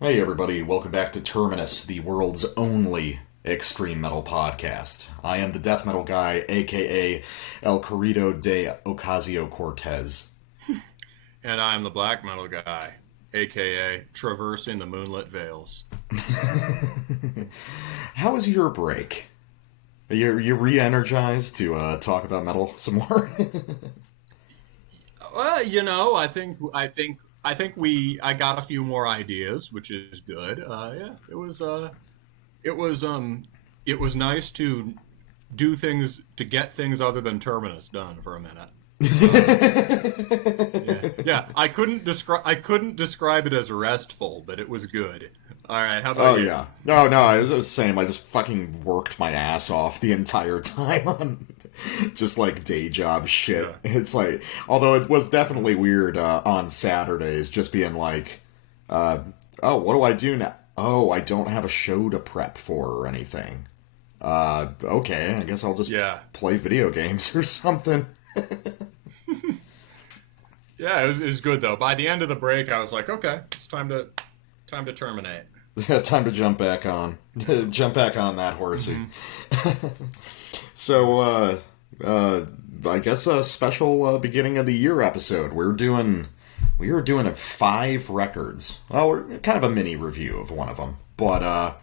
Hey everybody, welcome back to Terminus, the world's only extreme metal podcast. I am the death metal guy, aka El Corrido de Ocasio-Cortez. And I'm the black metal guy, aka Traversing the Moonlit Vales. How was your break? Are you re-energized to talk about metal some more? Well, I got a few more ideas, which is good. Yeah, it was nice to do things to get things other than Terminus done for a minute. Yeah. I couldn't describe it as restful, but it was good. All right, how Oh about you? yeah. No, I was the same. I just fucking worked my ass off the entire time on just like day job shit. Yeah. It's like, although it was definitely weird on Saturdays, just being like, oh, what do I do now? Oh, I don't have a show to prep for or anything. Okay, I guess I'll just Yeah. play video games or something. Yeah, it was good though. By the end of the break, I was like, okay, it's time to terminate. Time to jump back on, jump back on that horsey. So, I guess a special beginning of the year episode. We are doing 5 records. Well, we're kind of a mini review of one of them, but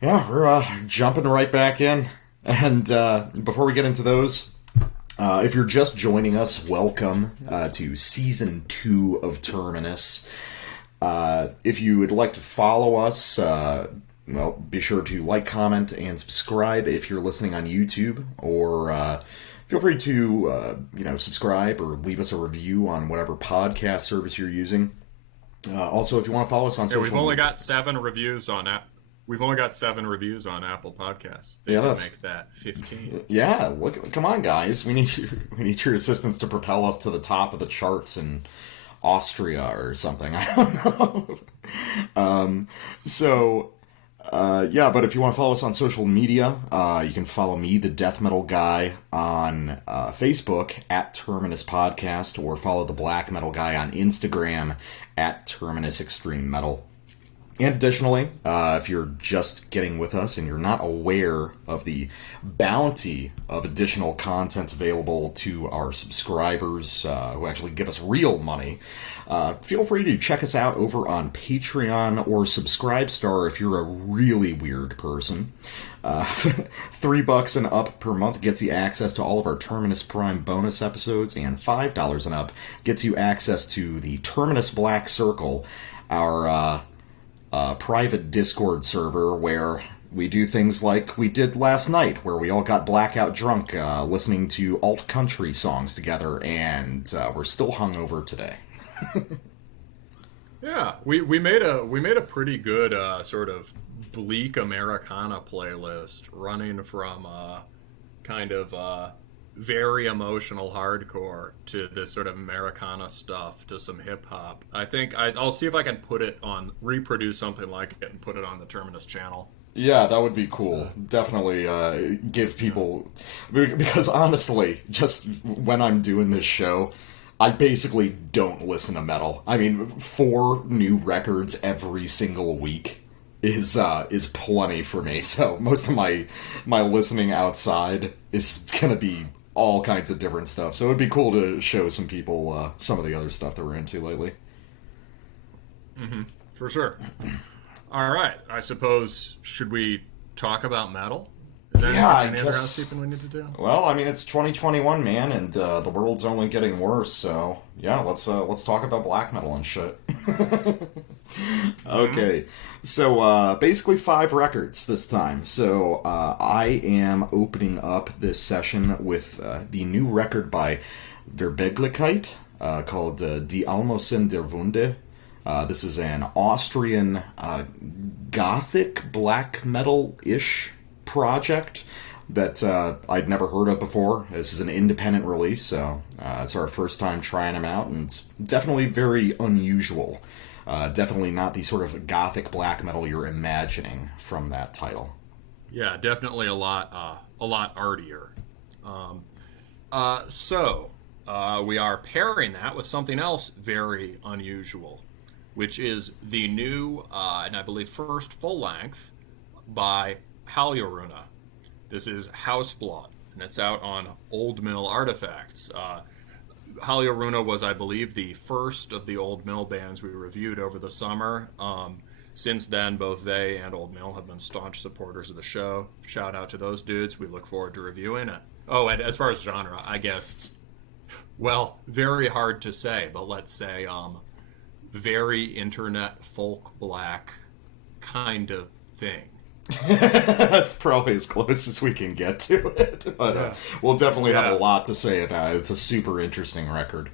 yeah, we're jumping right back in. And before we get into those, if you're just joining us, welcome to season 2 of Terminus. If you would like to follow us, well, be sure to like, comment, and subscribe if you're listening on YouTube, or feel free to subscribe or leave us a review on whatever podcast service you're using. Also, if you want to follow us on Yeah, social we've only media, got 7 reviews on that. We've only got 7 reviews on Apple Podcasts. They Yeah, can that's- make that 15. yeah, look, come on, guys, we need your assistance to propel us to the top of the charts in Austria or something. I don't know. So, yeah, but if you want to follow us on social media, you can follow me, the Death Metal Guy, on Facebook at Terminus Podcast, or follow the Black Metal Guy on Instagram at Terminus Extreme Metal. And additionally, if you're just getting with us and you're not aware of the bounty of additional content available to our subscribers who actually give us real money, feel free to check us out over on Patreon or Subscribestar if you're a really weird person. $3 and up per month gets you access to all of our Terminus Prime bonus episodes, and $5 and up gets you access to the Terminus Black Circle, our private Discord server where we do things like we did last night, where we all got blackout drunk listening to alt country songs together, and we're still hungover today. Yeah, we made a pretty good sort of bleak Americana playlist, running from kind of very emotional hardcore to this sort of Americana stuff to some hip hop. I think I'll see if I can reproduce something like it and put it on the Terminus channel. Yeah, that would be cool. Definitely give people... Because honestly, just when I'm doing this show, I basically don't listen to metal. I mean, 4 new records every single week is plenty for me. So most of my listening outside is gonna be all kinds of different stuff. So it'd be cool to show some people some of the other stuff that we're into lately. For sure. All right, I suppose, should we talk about metal? Is there Yeah, I any other guess- housekeeping we need to do? Well, I mean, it's 2021, man, and the world's only getting worse. So yeah, let's talk about black metal and shit. Okay, so basically 5 records this time. So I am opening up this session with the new record by Vergeblichkeit called Die Almosen der Wunde. This is an Austrian gothic black metal-ish project that I'd never heard of before. This is an independent release, so it's our first time trying them out, and it's definitely very unusual. Definitely not the sort of gothic black metal you're imagining from that title. Yeah, definitely a lot artier. So we are pairing that with something else very unusual. which is the new, and I believe first full length by Haljoruna. This is Haustblot, and it's out on Old Mill Artifacts. Haljoruna was, I believe, the first of the Old Mill bands we reviewed over the summer. Since then, both they and Old Mill have been staunch supporters of the show. Shout out to those dudes. We look forward to reviewing it. Oh, and as far as genre, I guess, well, very hard to say, but let's say very internet folk black kind of thing. That's probably as close as we can get to it, but we'll definitely have a lot to say about it. It's a super interesting record.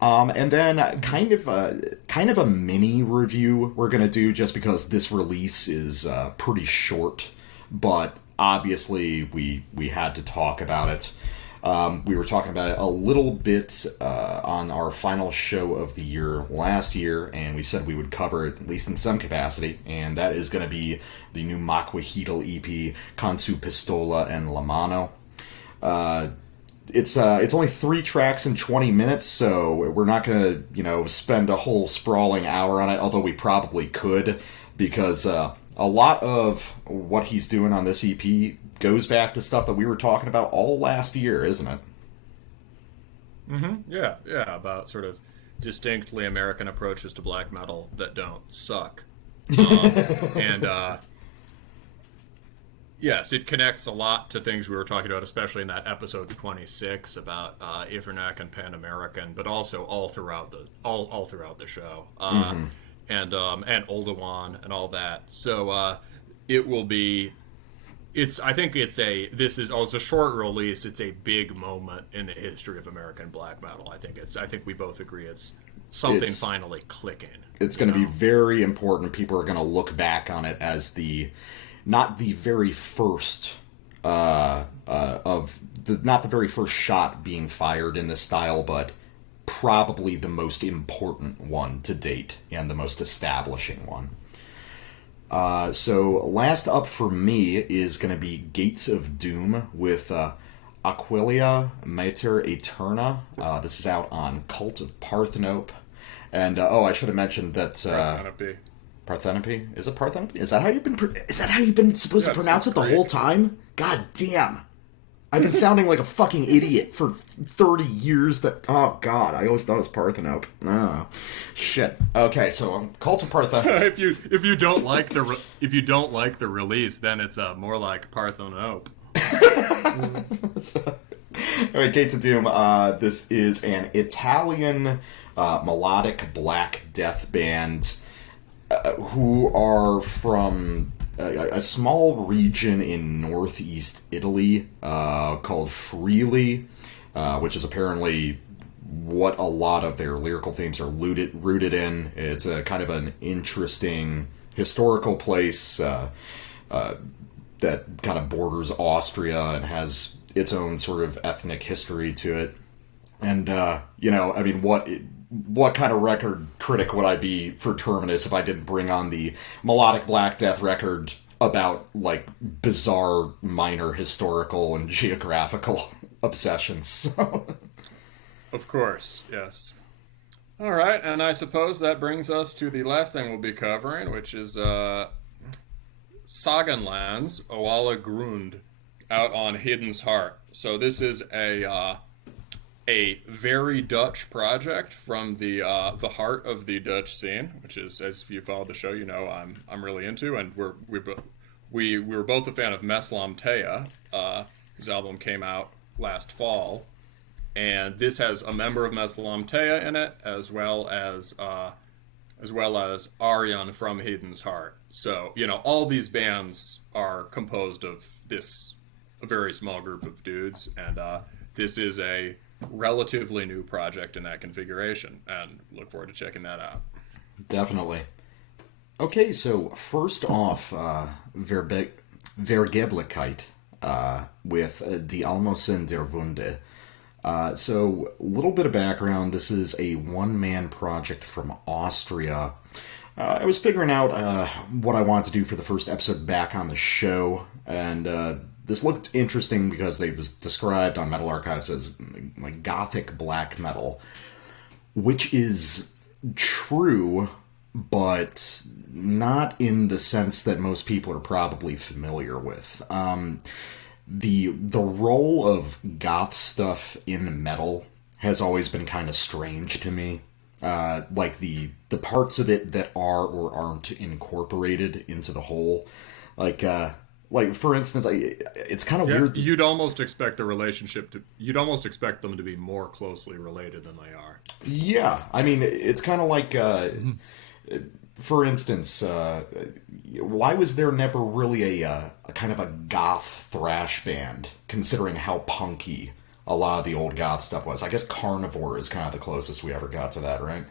And then kind of a mini review we're going to do, just because this release is pretty short, but obviously we had to talk about it. We were talking about it a little bit on our final show of the year last year, and we said we would cover it, at least in some capacity, and that is going to be the new Maquahuitl EP, Su Pistola and Mano. It's only 3 tracks in 20 minutes, so we're not going to, spend a whole sprawling hour on it, although we probably could, because a lot of what he's doing on this EP goes back to stuff that we were talking about all last year, isn't it? Yeah, about sort of distinctly American approaches to black metal that don't suck. Yes, it connects a lot to things we were talking about, especially in that episode 26 about Ivernac and Pan American, but also all throughout the show, and Oldowan and all that. So it will be. This is a short release. It's a big moment in the history of American black metal. I think we both agree it's something finally clicking. It's going to be very important. People are going to look back on it as not the very first shot being fired in this style, but probably the most important one to date and the most establishing one. So last up for me is going to be Gates of Doom with Aquilia Mater Aeterna. This is out on Cult of Parthenope. And I should have mentioned that Parthenope? Is it Parthenope? Is that how you've been supposed to pronounce it the whole time? God damn. I've been sounding like a fucking idiot for 30 years. Oh god, I always thought it was Parthenope. Oh, shit. Okay, so Cult of Parthenope. if you don't like the release, then it's more like Parthenope. All right, Gates of Doom. This is an Italian melodic black death band who are from a small region in northeast Italy called Friuli, which is apparently what a lot of their lyrical themes are rooted in. It's a kind of an interesting historical place that kind of borders Austria and has its own sort of ethnic history to it. And, what kind of record critic would I be for Terminus if I didn't bring on the melodic black death record about, bizarre minor historical and geographical obsessions? Of course, yes. All right, and I suppose that brings us to the last thing we'll be covering, which is Sagenland's Oala Grund out on Hidden's Heart. So this is a very Dutch project from the heart of the Dutch scene, which is, as you follow the show, I'm really into, and we were both a fan of Meslam Teya, whose album came out last fall, and this has a member of Meslam Teya in it, as well as Aryan from Hidden's Heart. So all these bands are composed of a very small group of dudes, and this is a relatively new project in that configuration, and look forward to checking that out. Definitely. Okay, so first off, Vergeblichkeit with Die Almosen der Wunde. So, a little bit of background. This is a one-man project from Austria. I was figuring out what I wanted to do for the first episode back on the show, and this looked interesting because it was described on Metal Archives as gothic black metal, which is true, but not in the sense that most people are probably familiar with. The role of goth stuff in metal has always been kind of strange to me. Like the parts of it that are or aren't incorporated into the whole, like for instance, it's kind of weird. You'd almost expect you'd almost expect them to be more closely related than they are. Yeah, I mean, it's kind of like, for instance, why was there never really a kind of a goth thrash band, considering how punky a lot of the old goth stuff was? I guess Carnivore is kind of the closest we ever got to that, right?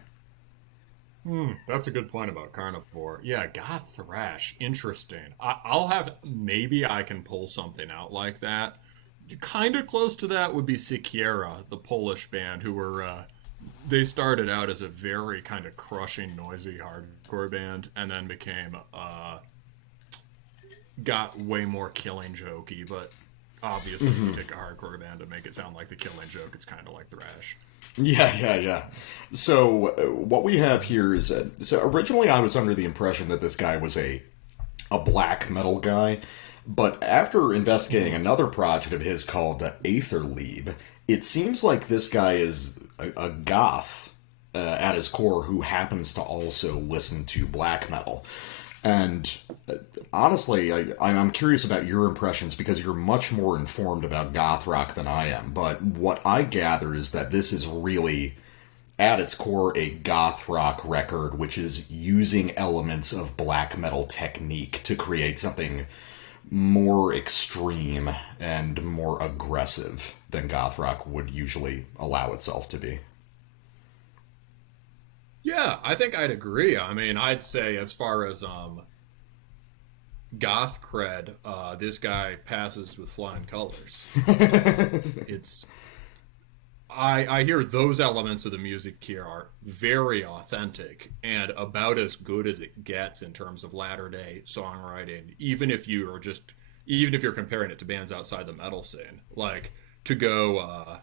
That's a good point about Carnivore. Yeah, goth thrash. Interesting. I'll have, maybe I can pull something out like that. Kind of close to that would be Sikiera, the Polish band, who were, they started out as a very kind of crushing, noisy hardcore band, and then became, got way more Killing Jokey, but obviously if you take a hardcore band and make it sound like the Killing Joke, it's kind of like thrash. Yeah. So what we have here is so originally I was under the impression that this guy was a black metal guy, but after investigating another project of his called Aetherlieb, it seems like this guy is a goth at his core who happens to also listen to black metal. And honestly, I'm curious about your impressions because you're much more informed about goth rock than I am. But what I gather is that this is really, at its core, a goth rock record, which is using elements of black metal technique to create something more extreme and more aggressive than goth rock would usually allow itself to be. Yeah, I think I'd agree. I mean, I'd say as far as goth cred, this guy passes with flying colors. It's I hear those elements of the music here are very authentic and about as good as it gets in terms of latter-day songwriting, even if you're comparing it to bands outside the metal scene. Like to go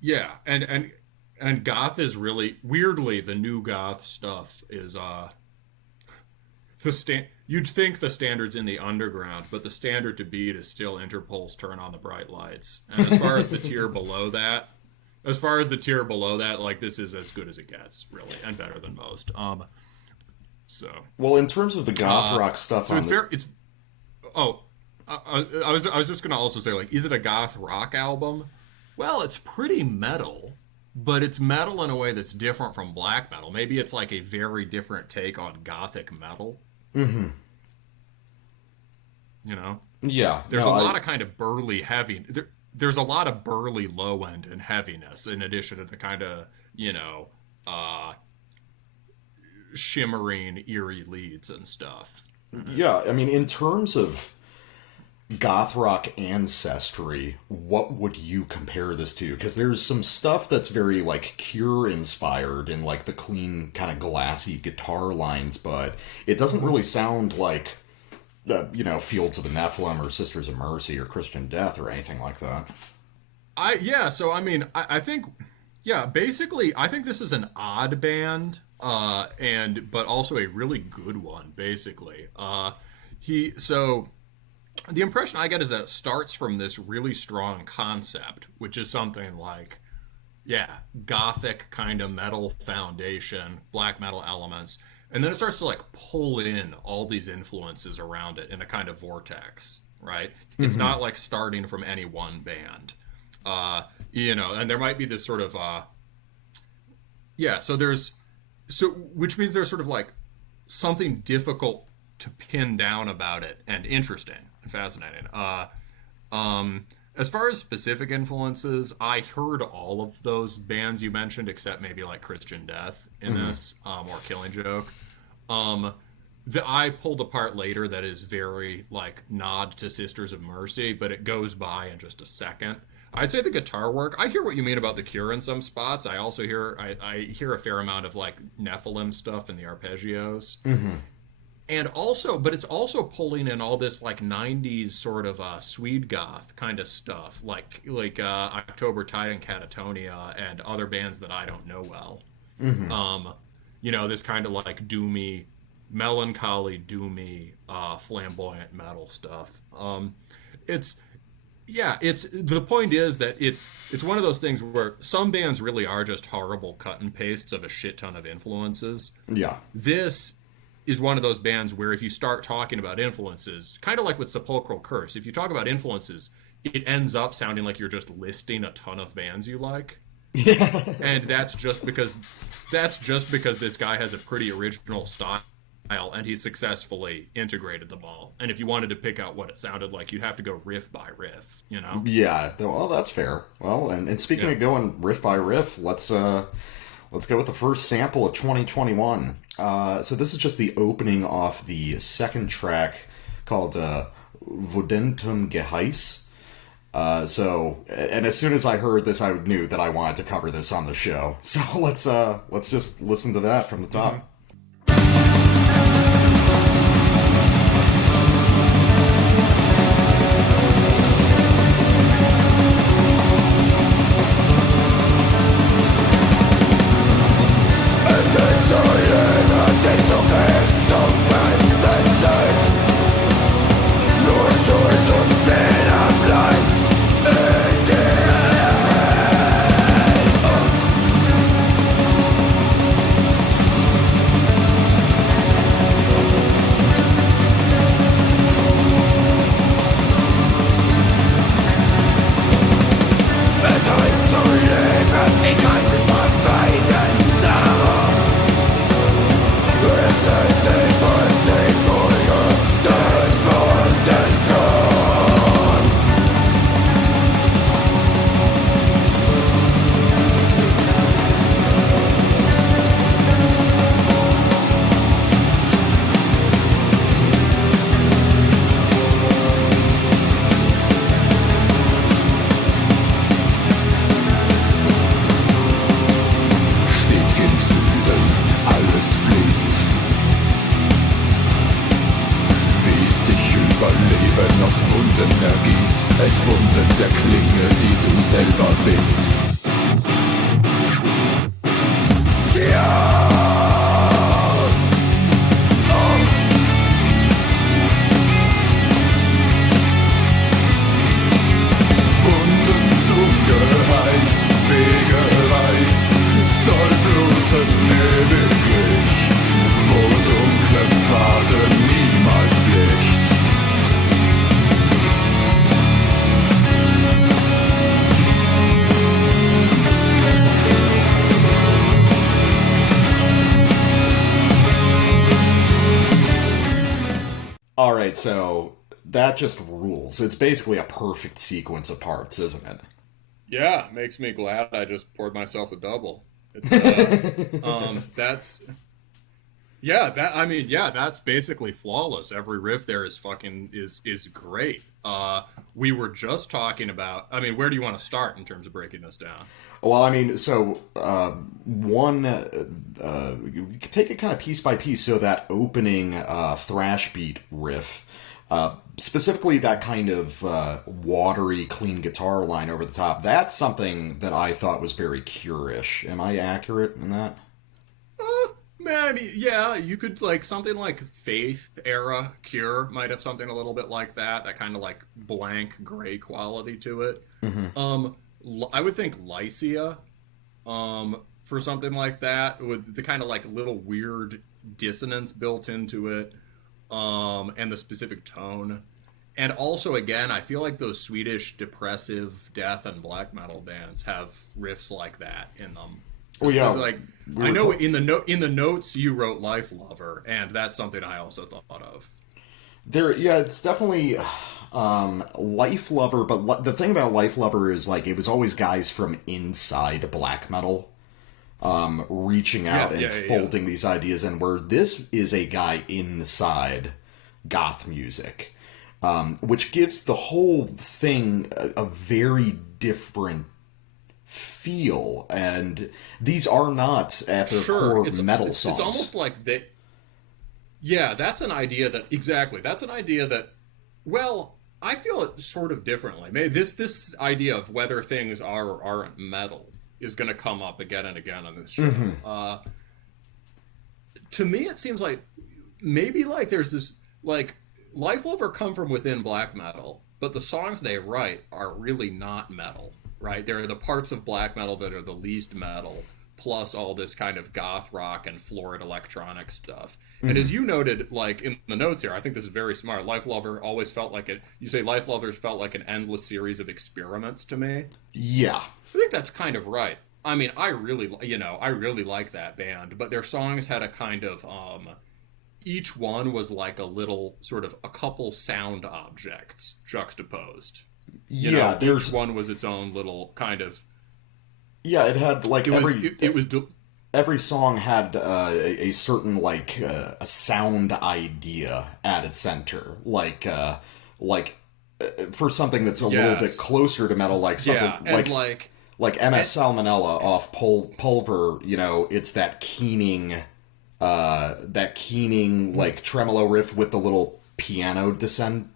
yeah, and goth is really weirdly the new goth stuff is you'd think the standard's in the underground, but the standard to beat is still Interpol's Turn on the Bright Lights. And as far as the tier below that, like this is as good as it gets, really, and better than most. So well, in terms of the goth rock stuff, so I was just gonna also say, like, is it a goth rock album? Well, it's pretty metal. But it's metal in a way that's different from black metal. Maybe it's like a very different take on gothic metal. Mm-hmm. You know? Yeah. There's a lot of kind of burly heavy. There's a lot of burly low end and heaviness in addition to the kind of, shimmering, eerie leads and stuff. Yeah, I mean, in terms of goth rock ancestry, what would you compare this to? Because there's some stuff that's very like Cure inspired in like the clean kind of glassy guitar lines, but it doesn't really sound like Fields of the Nephilim or Sisters of Mercy or Christian Death or anything like that. I think basically I think this is an odd band but also a really good one, basically. The impression I get is that it starts from this really strong concept, which is something like, gothic kind of metal foundation, black metal elements, and then it starts to like pull in all these influences around it in a kind of vortex, right? Mm-hmm. It's not like starting from any one band, and there might be this sort of, which means there's sort of like something difficult to pin down about it and interesting. Fascinating. As far as specific influences, I heard all of those bands you mentioned, except maybe like Christian Death in this, or Killing Joke. That I pulled apart later that is very like nod to Sisters of Mercy, but it goes by in just a second. I'd say the guitar work, I hear what you mean about the Cure in some spots. I also hear I hear a fair amount of like Nephilim stuff in the arpeggios. Mm-hmm. And also, but it's also pulling in all this like 90s sort of Swede goth kind of stuff, like October Tide and Catatonia and other bands that I don't know well. Mm-hmm. this kind of like doomy, melancholy, doomy, flamboyant metal stuff. It's the point is that it's one of those things where some bands really are just horrible cut and pastes of a shit ton of influences. Yeah. This is one of those bands where if you start talking about influences, kind of like with Sepulchral Curse, if you talk about influences, it ends up sounding like you're just listing a ton of bands you like. Yeah. And that's just because this guy has a pretty original style and he successfully integrated them all. And if you wanted to pick out what it sounded like, you'd have to go riff by riff, Yeah, well, that's fair. Well, and speaking of going riff by riff, let's go with the first sample of 2021. So this is just the opening off the second track called Vodentum Geheiß. And as soon as I heard this, I knew that I wanted to cover this on the show. So let's just listen to that from the top. Mm-hmm. So that just rules. It's basically a perfect sequence of parts, isn't it? Yeah, makes me glad I just poured myself a double. It's, that's basically flawless. Every riff there is is great. We were just talking about, where do you want to start in terms of breaking this down? Well, you can take it kind of piece by piece. So that opening thrash beat riff, specifically that kind of watery, clean guitar line over the top, that's something that I thought was very Cure-ish. Am I accurate in that? Man, yeah, you could, something like Faith era Cure might have something a little bit like that kind of blank gray quality to it. Mm-hmm. I would think Lycia for something like that, with the kind of little weird dissonance built into it, and the specific tone. And also, again, I feel like those Swedish depressive death and black metal bands have riffs like that in them. Oh yeah, I know in the notes you wrote Life Lover, and that's something I also thought of. It's definitely Life Lover, but the thing about Life Lover is it was always guys from inside black metal reaching out and folding these ideas in, where this is a guy inside goth music, which gives the whole thing a very different feel, and these are not at their core metal songs. It's almost like they... Yeah, that's an idea that, well, I feel it sort of differently. Maybe this idea of whether things are or aren't metal is going to come up again and again on this show. Mm-hmm. to me it seems like maybe like there's this like Life Lover come from within black metal, but the songs they write are really not metal, right? They're the parts of black metal that are the least metal, plus all this kind of goth rock and florid electronic stuff. And as you noted, like in the notes here, I think this is very smart. Life Lover always felt like you say Life Lovers felt like an endless series of experiments to me. Yeah. I think that's kind of right. I mean, I really like that band, but their songs had a kind of, each one was like a little sort of a couple sound objects juxtaposed. Each one was its own little kind of. Yeah, it had like every song had a certain like a sound idea at its center, like for something that's a little bit closer to metal, like something like MS Salmonella off Pulver. It's that keening like tremolo riff with the little piano descending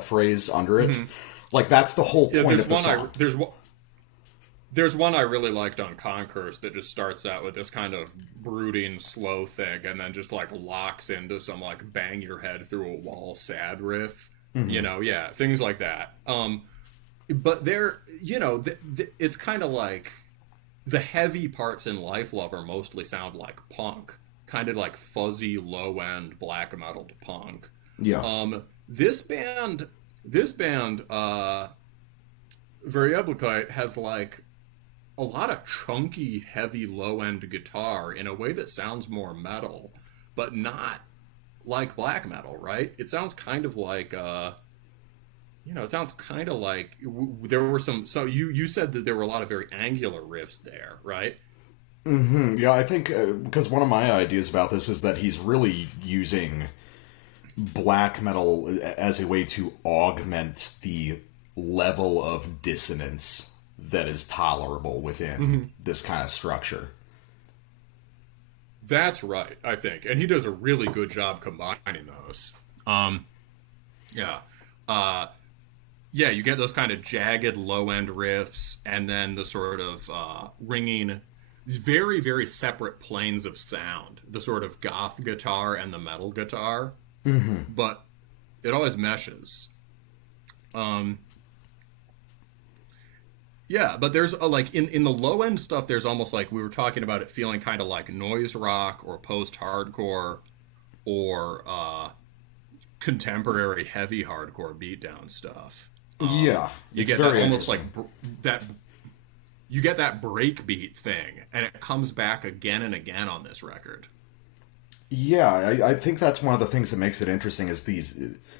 phrase under it. Mm-hmm. Like that's the whole point of the song. There's one I really liked on Concourse that just starts out with this kind of brooding, slow thing, and then just like locks into some like bang your head through a wall sad riff. Mm-hmm. Things like that. But they're, it's kind of like the heavy parts in Life Lover mostly sound like punk, kind of like fuzzy low end black metal to punk. Yeah. This band, Vergeblichkeit has like a lot of chunky, heavy, low-end guitar in a way that sounds more metal, but not like black metal, right? It sounds kind of like, there were some. So you said that there were a lot of very angular riffs there, right? Mm-hmm. Yeah, I think because one of my ideas about this is that he's really using black metal as a way to augment the level of dissonance that is tolerable within this kind of structure. That's right, I think. And he does a really good job combining those. You get those kind of jagged low-end riffs, and then the sort of ringing, very, very separate planes of sound. The sort of goth guitar and the metal guitar. Mm-hmm. But it always meshes. Yeah, but there's like in the low end stuff, there's almost like we were talking about it feeling kind of like noise rock or post hardcore or contemporary heavy hardcore beatdown stuff. You get that almost like that. You get that breakbeat thing, and it comes back again and again on this record. Yeah, I think that's one of the things that makes it interesting is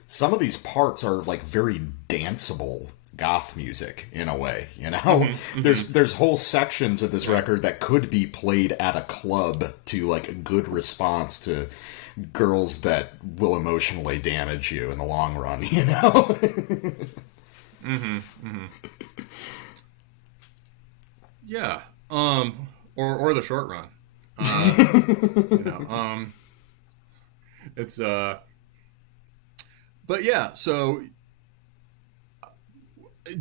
some of these parts are like very danceable goth music in a way, Mm-hmm. There's whole sections of this record that could be played at a club to like a good response to girls that will emotionally damage you in the long run, Yeah. Or the short run. It's but yeah, so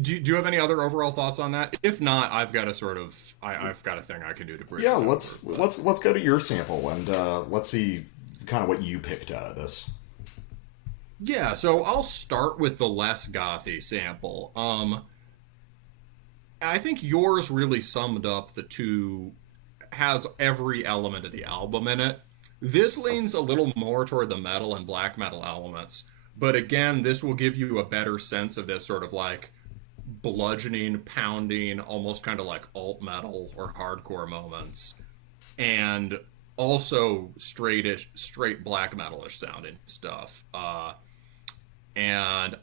do you have any other overall thoughts on that? If not, I've got a I've got a thing I can do to bridge. Yeah, let's go to your sample and let's see kind of what you picked out of this. Yeah, so I'll start with the less gothy sample. I think yours really summed up the two, has every element of the album in it. This leans a little more toward the metal and black metal elements, but again, this will give you a better sense of this sort of like bludgeoning, pounding, almost kind of like alt metal or hardcore moments, and also straight black metalish sounding stuff. And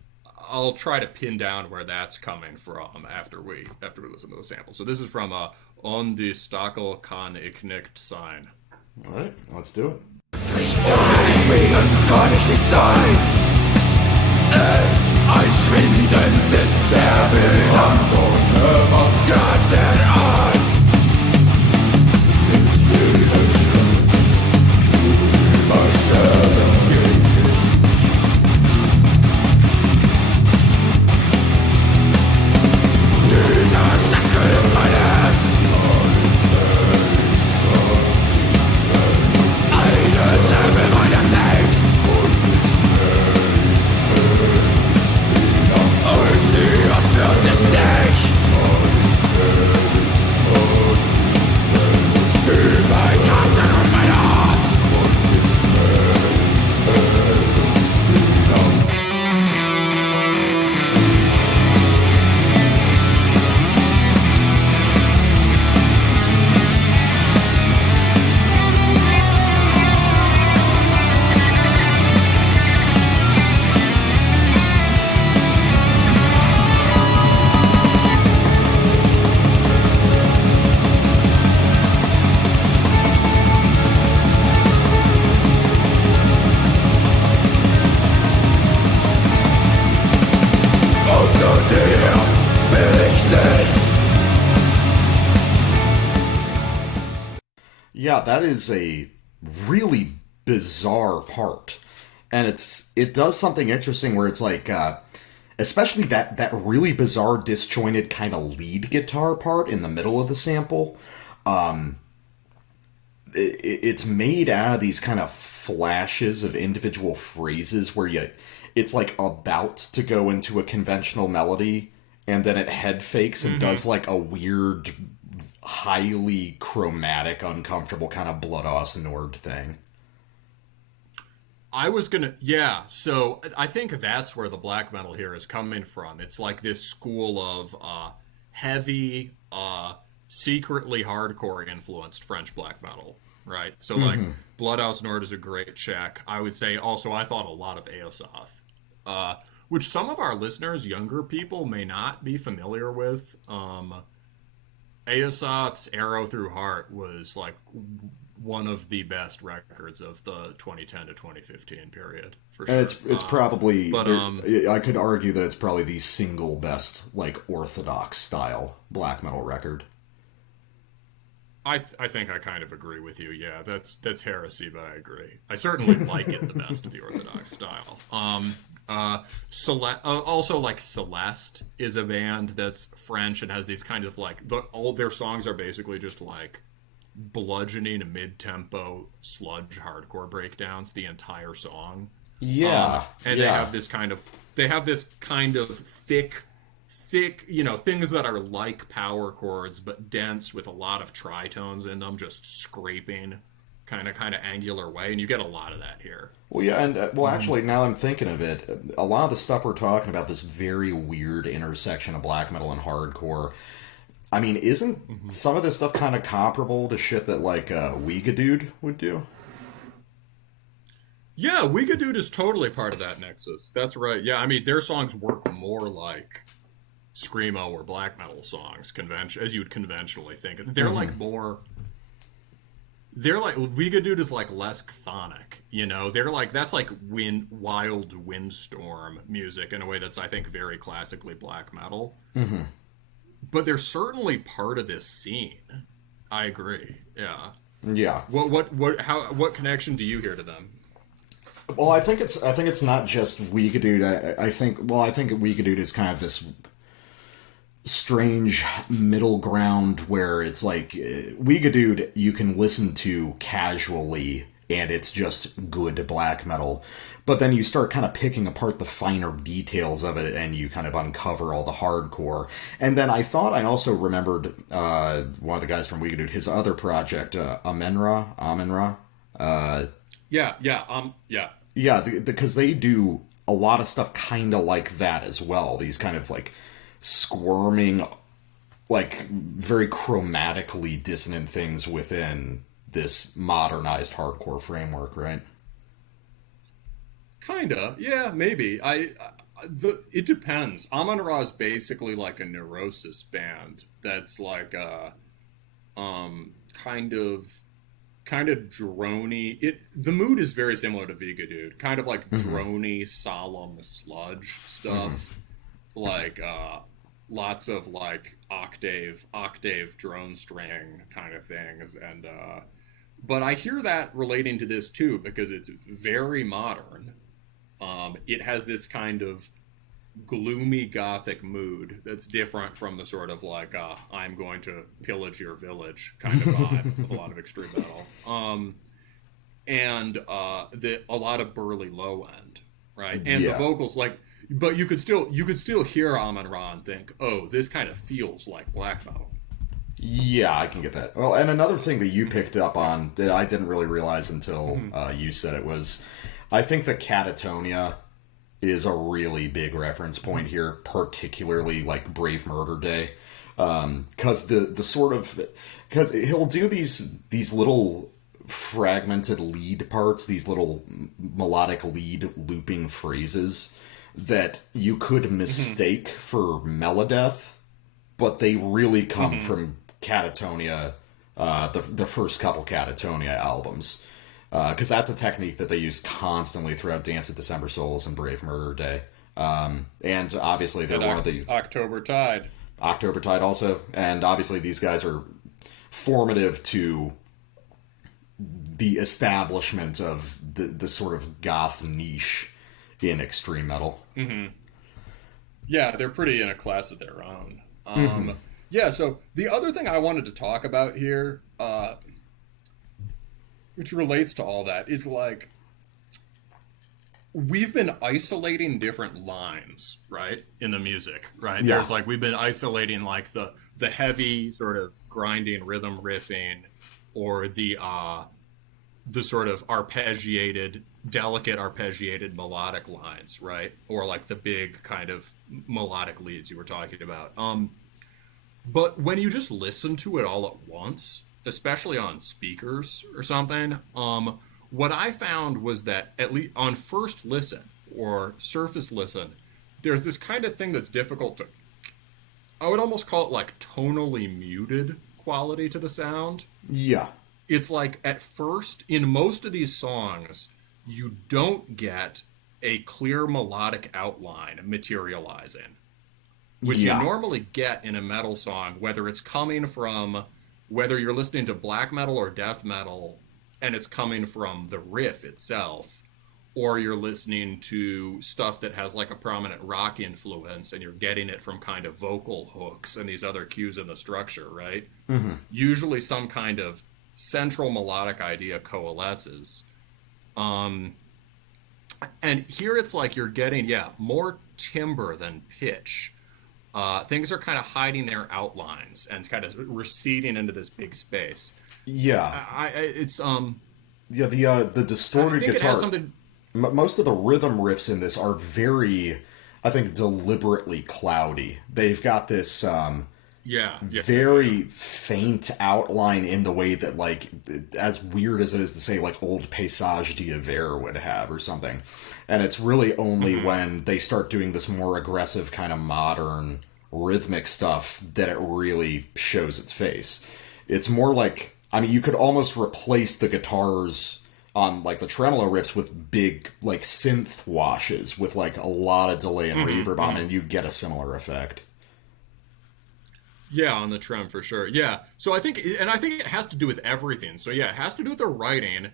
I'll try to pin down where that's coming from after we listen to the sample. So this is from On die Stachel kann ich nicht sein. All right, let's do it. Ein schwindendes Zerrbild am Boden auf der Angst. Ins Widerschluss übersterben geht. Dieser Stachel ist mein Herz. yeah, that is a really bizarre part. And it does something interesting where it's like, especially that really bizarre disjointed kind of lead guitar part in the middle of the sample. It's made out of these kind of flashes of individual phrases where it's like about to go into a conventional melody, and then it head fakes and does like a weird, highly chromatic, uncomfortable kind of Blood Nord thing. So I think that's where the black metal here is coming from. It's like this school of heavy, secretly hardcore influenced French black metal, right? So like Bloodhouse Nord is a great check. I would say also I thought a lot of Eosoth, which some of our listeners, younger people, may not be familiar with. Eosoth's Arrow Through Heart was like one of the best records of the 2010 to 2015 period, for sure. And it's probably, but I could argue that it's probably the single best, like, orthodox style black metal record. I think I kind of agree with you. Yeah, that's heresy, but I agree. I certainly like it the best of the orthodox style. Also, like, Celeste is a band that's French and has these kind of like all their songs are basically just like bludgeoning mid-tempo sludge hardcore breakdowns the entire song. Yeah, and they have this kind of thick, things that are like power chords but dense with a lot of tritones in them, just scraping kind of angular way, and you get a lot of that here. Well, yeah, and actually, now I'm thinking of it, a lot of the stuff we're talking about, this very weird intersection of black metal and hardcore, I mean, isn't some of this stuff kind of comparable to shit that, like, Weegadude would do? Yeah, Weegadude is totally part of that nexus. That's right. Yeah, I mean, their songs work more like screamo or black metal songs, as you'd conventionally think. They're like more... Weegadude is like less chthonic, They're like, that's like wild windstorm music in a way that's, I think, very classically black metal. Mm-hmm. But they're certainly part of this scene. I agree. Yeah. Yeah. What connection do you hear to them? Well, I think it's not just Weegadude. I think Weegadude is kind of this strange middle ground where it's like Weegadude you can listen to casually and it's just good black metal, but then you start kind of picking apart the finer details of it and you kind of uncover all the hardcore. And then I thought I also remembered one of the guys from Weegadude, his other project, Amenra. Yeah, because they do a lot of stuff kind of like that as well. These kind of like squirming, like very chromatically dissonant things within this modernized hardcore framework, right? Kinda, yeah, maybe. It depends. Amon-Ra is basically like a Neurosis band that's like a kind of droney. The mood is very similar to Weegadude, kind of like droney, solemn sludge stuff, like lots of like octave drone string kind of things, and but I hear that relating to this too because it's very modern. It has this kind of gloomy gothic mood that's different from the sort of like I'm going to pillage your village kind of vibe of a lot of extreme metal, and a lot of burly low end, right? And the vocals, like, but you could still hear Amon-Ra and think, oh, this kind of feels like black metal. Yeah, I can get that. Well, and another thing that you picked up on that I didn't really realize until you said it was, I think that Catatonia is a really big reference point here, particularly like Brave Murder Day, because because he'll do these little fragmented lead parts, these little melodic lead looping phrases that you could mistake for Melodeath, but they really come from Catatonia, the first couple Catatonia albums. Because that's a technique that they use constantly throughout Dance of December Souls and Brave Murder Day. And obviously they're one of the... October Tide also. And obviously these guys are formative to the establishment of the sort of goth niche in extreme metal. Mm-hmm. Yeah, they're pretty in a class of their own. Yeah, so the other thing I wanted to talk about here, which relates to all that, is like, we've been isolating different lines, right, in the music, right? Yeah. There's like, we've been isolating like the heavy sort of grinding rhythm riffing, or the sort of delicate arpeggiated melodic lines, right? Or like the big kind of melodic leads you were talking about. But when you just listen to it all at once, especially on speakers or something, what I found was that, at least on first listen or surface listen, there's this kind of thing that's difficult to, I would almost call it like tonally muted quality to the sound. Yeah. It's like, at first, in most of these songs, you don't get a clear melodic outline materializing, which you normally get in a metal song, whether it's coming from, whether you're listening to black metal or death metal, and it's coming from the riff itself, or you're listening to stuff that has like a prominent rock influence, and you're getting it from kind of vocal hooks and these other cues in the structure, right? Mm-hmm. Usually some kind of central melodic idea coalesces. And here it's like you're getting, more timbre than pitch. Things are kind of hiding their outlines and kind of receding into this big space. Yeah. The distorted guitar. It has something. Most of the rhythm riffs in this are very, I think, deliberately cloudy. They've got this very faint outline in the way that, like, as weird as it is to say, like old Paysage d'Hiver would have or something. And it's really only when they start doing this more aggressive kind of modern rhythmic stuff that it really shows its face. It's more like, I mean, you could almost replace the guitars on, like, the tremolo riffs with big, like, synth washes with, like, a lot of delay and reverb on it, and you get a similar effect. Yeah, on the trem for sure. Yeah. So I think it has to do with everything. So yeah, it has to do with the writing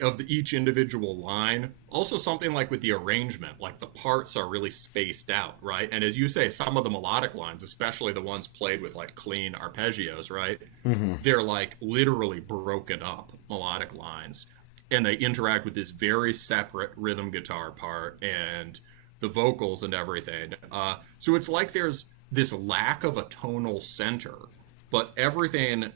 of each individual line. Also something like with the arrangement, like the parts are really spaced out, right? And as you say, some of the melodic lines, especially the ones played with like clean arpeggios, right? Mm-hmm. They're like literally broken up melodic lines. And they interact with this very separate rhythm guitar part and the vocals and everything. So it's like there's this lack of a tonal center, but everything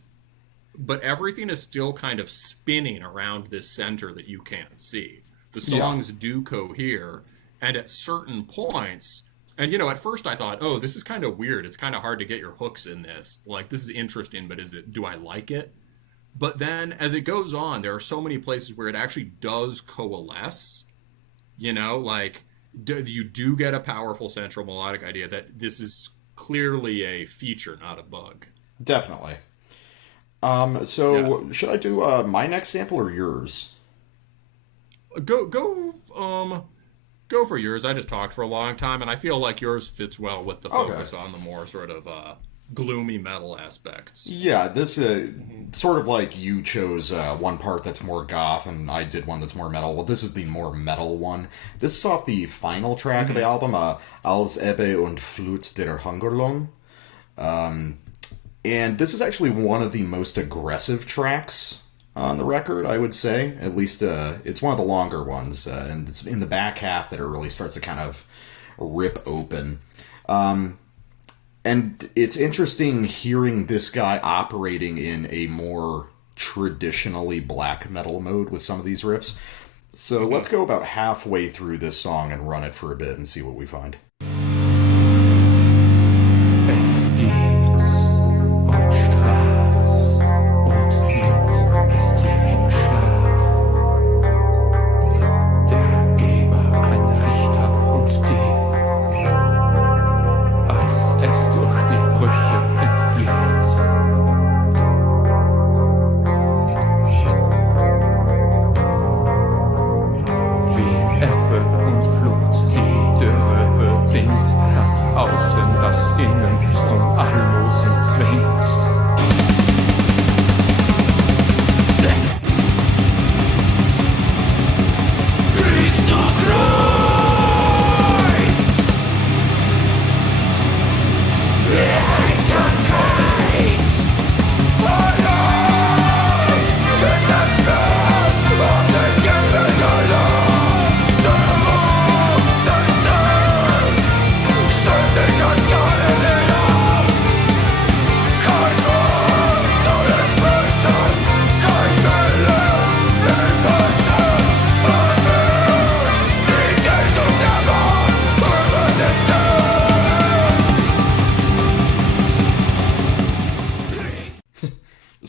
is still kind of spinning around this center that you can't see. The songs do cohere, and at certain points, and at first I thought, oh, this is kind of weird. It's kind of hard to get your hooks in this. Like, this is interesting, but do I like it? But then as it goes on, there are so many places where it actually does coalesce, like you do get a powerful central melodic idea that this is clearly a feature, not a bug. Definitely. Should I do my next sample or yours? Go for yours. I just talked for a long time, and I feel like yours fits well with the focus on the more sort of gloomy metal aspects. Yeah, this sort of like you chose one part that's more goth, and I did one that's more metal. Well, this is the more metal one. This is off the final track of the album, Als Ebbe und Flut der Hungerlohn. And this is actually one of the most aggressive tracks on the record, I would say. At least it's one of the longer ones, and it's in the back half that it really starts to kind of rip open. And it's interesting hearing this guy operating in a more traditionally black metal mode with some of these riffs. So let's go about halfway through this song and run it for a bit and see what we find.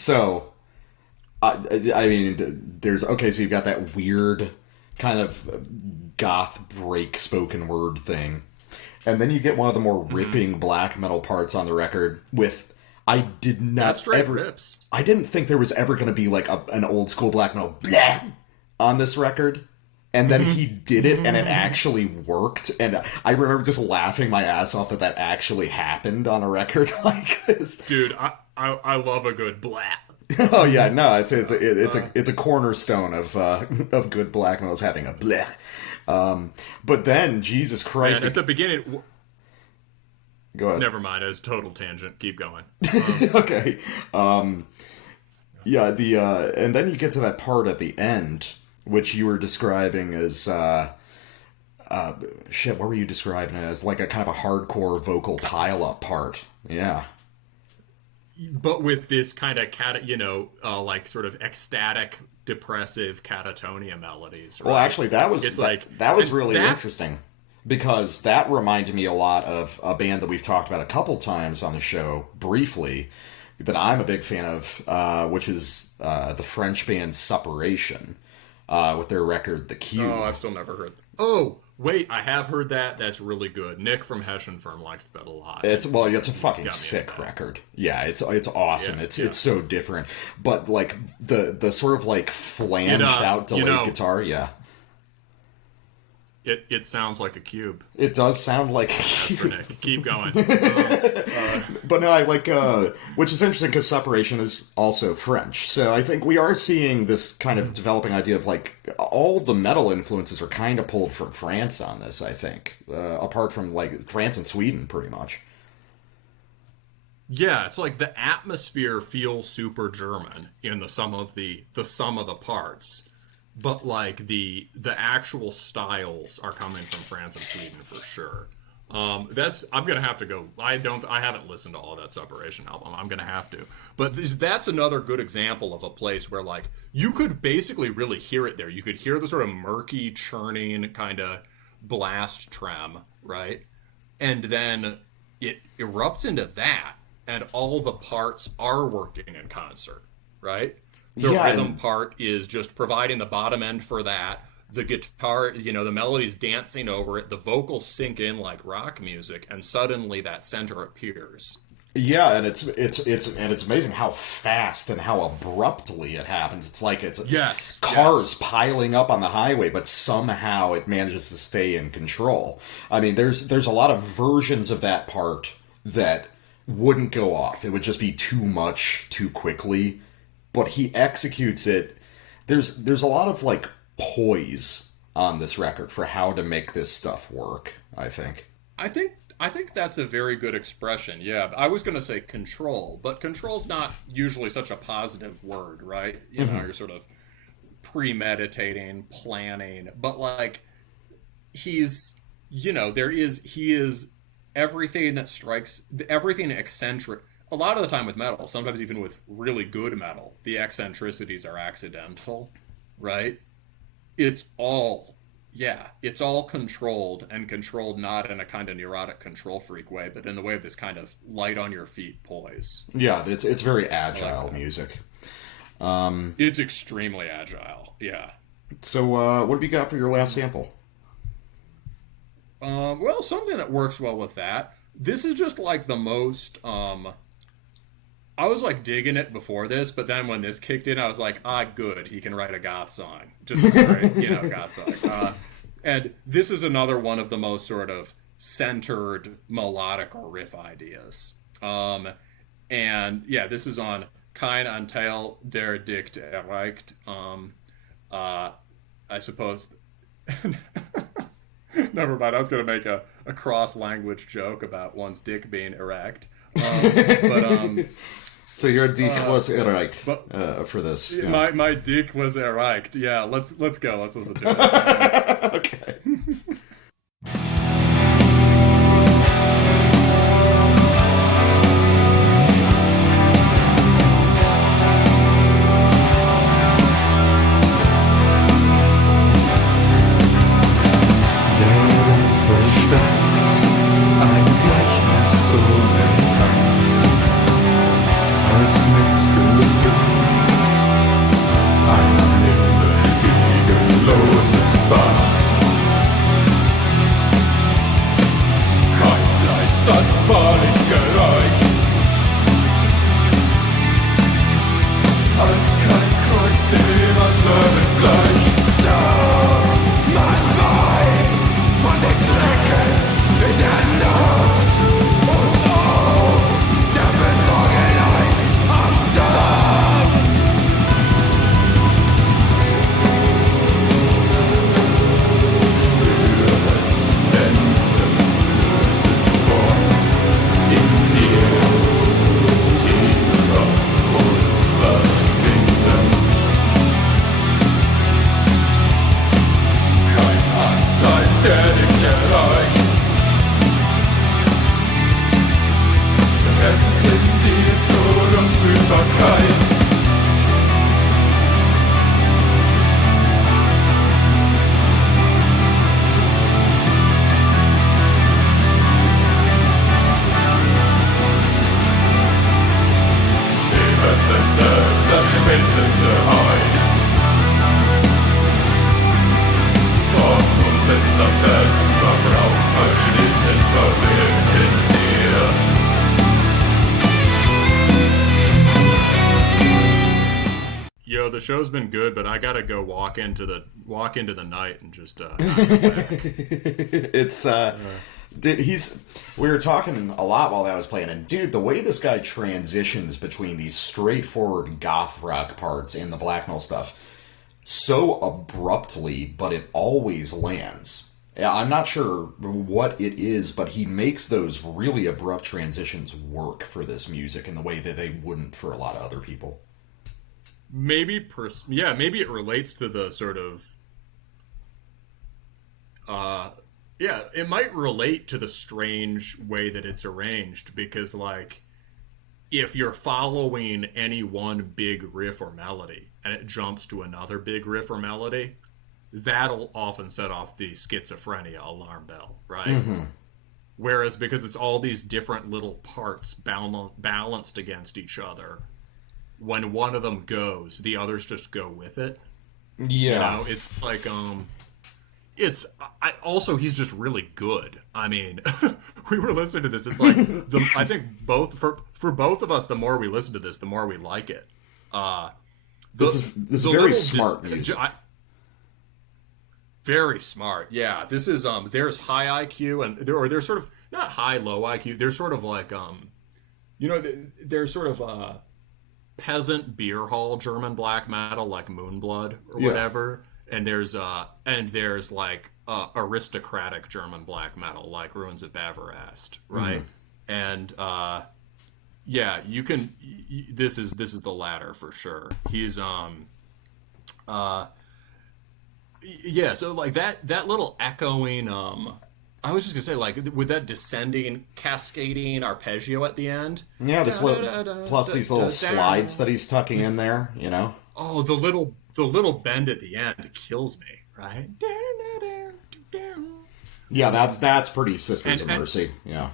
So, I mean, there's... Okay, so you've got that weird kind of goth break spoken word thing. And then you get one of the more ripping black metal parts on the record with... I did not ever... rips. I didn't think there was ever going to be like an old school black metal blah on this record. And then he did it, and it actually worked. And I remember just laughing my ass off that actually happened on a record like this. Dude, I love a good blah. Oh yeah, no, it's a cornerstone of good black metal is having a bleh. But then Jesus Christ, and at the beginning. Go ahead. Never mind, it's total tangent. Keep going. Okay. Yeah. And then you get to that part at the end, which you were describing as shit. What were you describing it as? Like a kind of a hardcore vocal pile-up part. Yeah. But with this kind of like sort of ecstatic, depressive catatonia melodies. Right? Well, actually, that was really that's... interesting because that reminded me a lot of a band that we've talked about a couple times on the show briefly that I'm a big fan of, which is the French band Suppuration with their record The Cube. Oh, I've still never heard. Oh, wait, I have heard that. That's really good. Nick from Hessian Firm likes that a lot. It's a fucking sick record. Yeah, it's awesome. Yeah, it's so different. But like the sort of like flanged out delayed guitar, yeah. It sounds like a cube. It does sound like a cube. For Nick. Keep going. But no, I like, which is interesting because Suppuration is also French. So I think we are seeing this kind of developing idea of like all the metal influences are kind of pulled from France on this, I think. Apart from like France and Sweden, pretty much. Yeah, it's like the atmosphere feels super German in the sum of the sum of the parts. But like the actual styles are coming from France and Sweden for sure. I'm gonna have to go. I haven't listened to all of that Suppuration album. I'm gonna have to. But that's another good example of a place where like you could basically really hear it there. You could hear the sort of murky churning kind of blast trem, right? And then it erupts into that, and all the parts are working in concert, right? The rhythm part is just providing the bottom end for that. The guitar, the melody's dancing over it. The vocals sink in like rock music, and suddenly that center appears. Yeah, and it's amazing how fast and how abruptly it happens. It's like cars piling up on the highway, but somehow it manages to stay in control. I mean, there's a lot of versions of that part that wouldn't go off. It would just be too much too quickly. But he executes it. There's a lot of like poise on this record for how to make this stuff work, I think. I think that's a very good expression. Yeah, I was going to say control, but control's not usually such a positive word, right? You know, you're sort of premeditating, planning, but like he is everything that strikes, everything eccentric. A lot of the time with metal, sometimes even with really good metal, the eccentricities are accidental, right? It's all controlled, and controlled not in a kind of neurotic control freak way, but in the way of this kind of light on your feet poise. Yeah, it's very agile music. It's extremely agile, yeah. So what have you got for your last sample? Well, something that works well with that. This is just like the most... I was like digging it before this, but then when this kicked in, I was like, good, he can write a goth song. Just a straight, goth song. And this is another one of the most sort of centered melodic or riff ideas. And yeah, this is on Kein Anteil der Dicht erreicht. I suppose... Never mind, I was going to make a cross-language joke about one's dick being erect. So your dick was erect for this. Yeah. My dick was erect. Yeah, let's go. Let's listen to it. Okay. Als mit Gefühl Das Verbrauchsverschließen verwirkt in mir. Yo, the show's been good, but I gotta go walk into the night and just It's dude, we were talking a lot while that was playing, and dude, the way this guy transitions between these straightforward goth rock parts and the black metal stuff so abruptly, but it always lands. I'm not sure what it is, but he makes those really abrupt transitions work for this music in the way that they wouldn't for a lot of other people. maybe maybe it relates to the sort of it might relate to the strange way that it's arranged, because like if you're following any one big riff or melody and it jumps to another big riff or melody, that'll often set off the schizophrenia alarm bell, right? Mm-hmm. Whereas because it's all these different little parts balanced against each other, when one of them goes, the others just go with it. Yeah. You know, it's like, also, he's just really good. I mean, we were listening to this. It's like, I think for both of us, the more we listen to this, the more we like it. This is very smart music. Very smart. Yeah. This is, there's high IQ and there's sort of, not high, low IQ. There's sort of like, there's sort of, peasant beer hall German black metal like Moonblood or whatever, and there's like aristocratic German black metal like Ruins of Beverast, right? And you can this is the latter for sure. He's so like that little echoing I was just gonna say, like, with that descending, cascading arpeggio at the end. Yeah, plus these little slides that he's tucking in there, you know. Oh, the little bend at the end kills me, right? Yeah, that's pretty Sisters of Mercy. Yeah,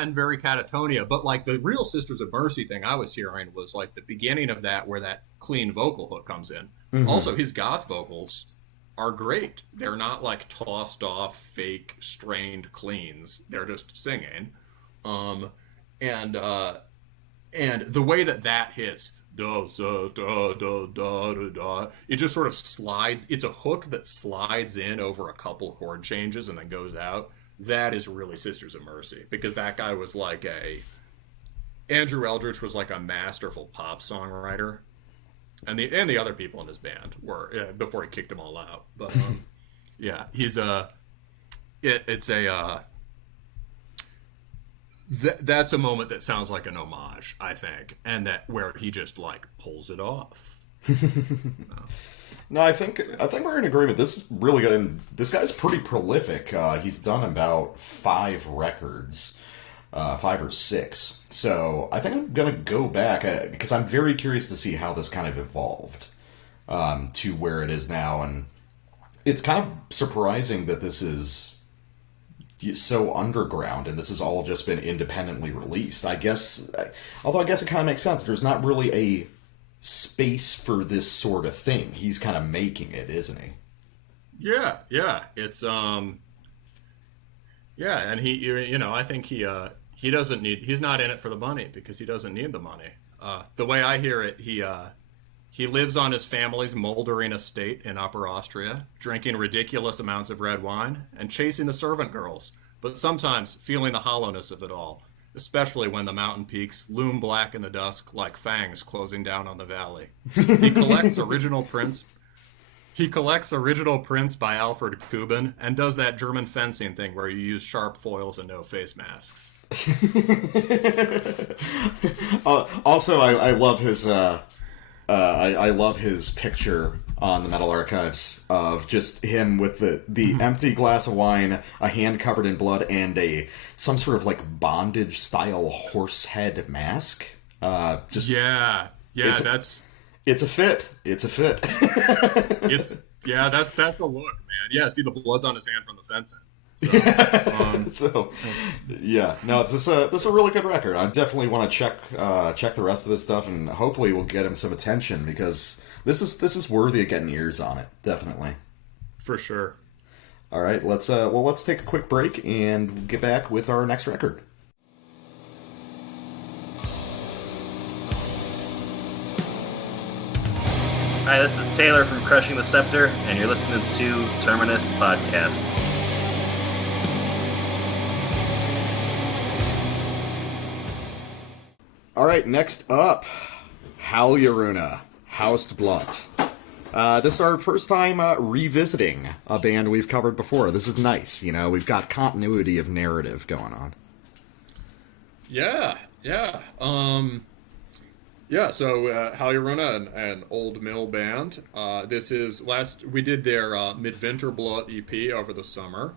and very Catatonia. But like the real Sisters of Mercy thing I was hearing was like the beginning of that, where that clean vocal hook comes in. Mm-hmm. Also, his goth vocals are great. They're not like tossed off fake strained cleans. They're just singing. And the way that hits, da da da da da da, it just sort of slides. It's a hook that slides in over a couple chord changes and then goes out. That is really Sisters of Mercy, because that guy was like Andrew Eldritch was like a masterful pop songwriter. And the other people in his band were before he kicked them all out. But he's that's a moment that sounds like an homage, I think, and that where he just like pulls it off. No, I think we're in agreement. This is really good, and this guy's pretty prolific. He's done about 5 records. 5 or 6. So I think I'm going to go back because I'm very curious to see how this kind of evolved to where it is now. And it's kind of surprising that this is so underground and this has all just been independently released. Although I guess it kind of makes sense. There's not really a space for this sort of thing. He's kind of making it, isn't he? Yeah. It's, and he, I think he doesn't need, he's not in it for the money because he doesn't need the money. The way I hear it, he lives on his family's moldering estate in Upper Austria, drinking ridiculous amounts of red wine and chasing the servant girls, but sometimes feeling the hollowness of it all, especially when the mountain peaks loom black in the dusk like fangs closing down on the valley. He collects original prints by Alfred Kuben and does that German fencing thing where you use sharp foils and no face masks. Also, I love his I love his picture on the Metal Archives of just him with the empty glass of wine, a hand covered in blood, and some sort of like bondage style horse head mask. It's a fit. It's a fit. That's a look, man. Yeah, see the blood's on his hand from the fencing. So, this is a really good record. I definitely want to check the rest of this stuff, and hopefully we'll get him some attention because this is worthy of getting ears on it. Definitely. For sure. All right, let's take a quick break and get back with our next record. Hi, this is Taylor from Crushing the Scepter, and you're listening to Terminus Podcast. All right, next up, Haljoruna, Haustblot. This is our first time revisiting a band we've covered before. This is nice, we've got continuity of narrative going on. Yeah. So Haljoruna, an old mill band. This is we did their Midvinterblot EP over the summer.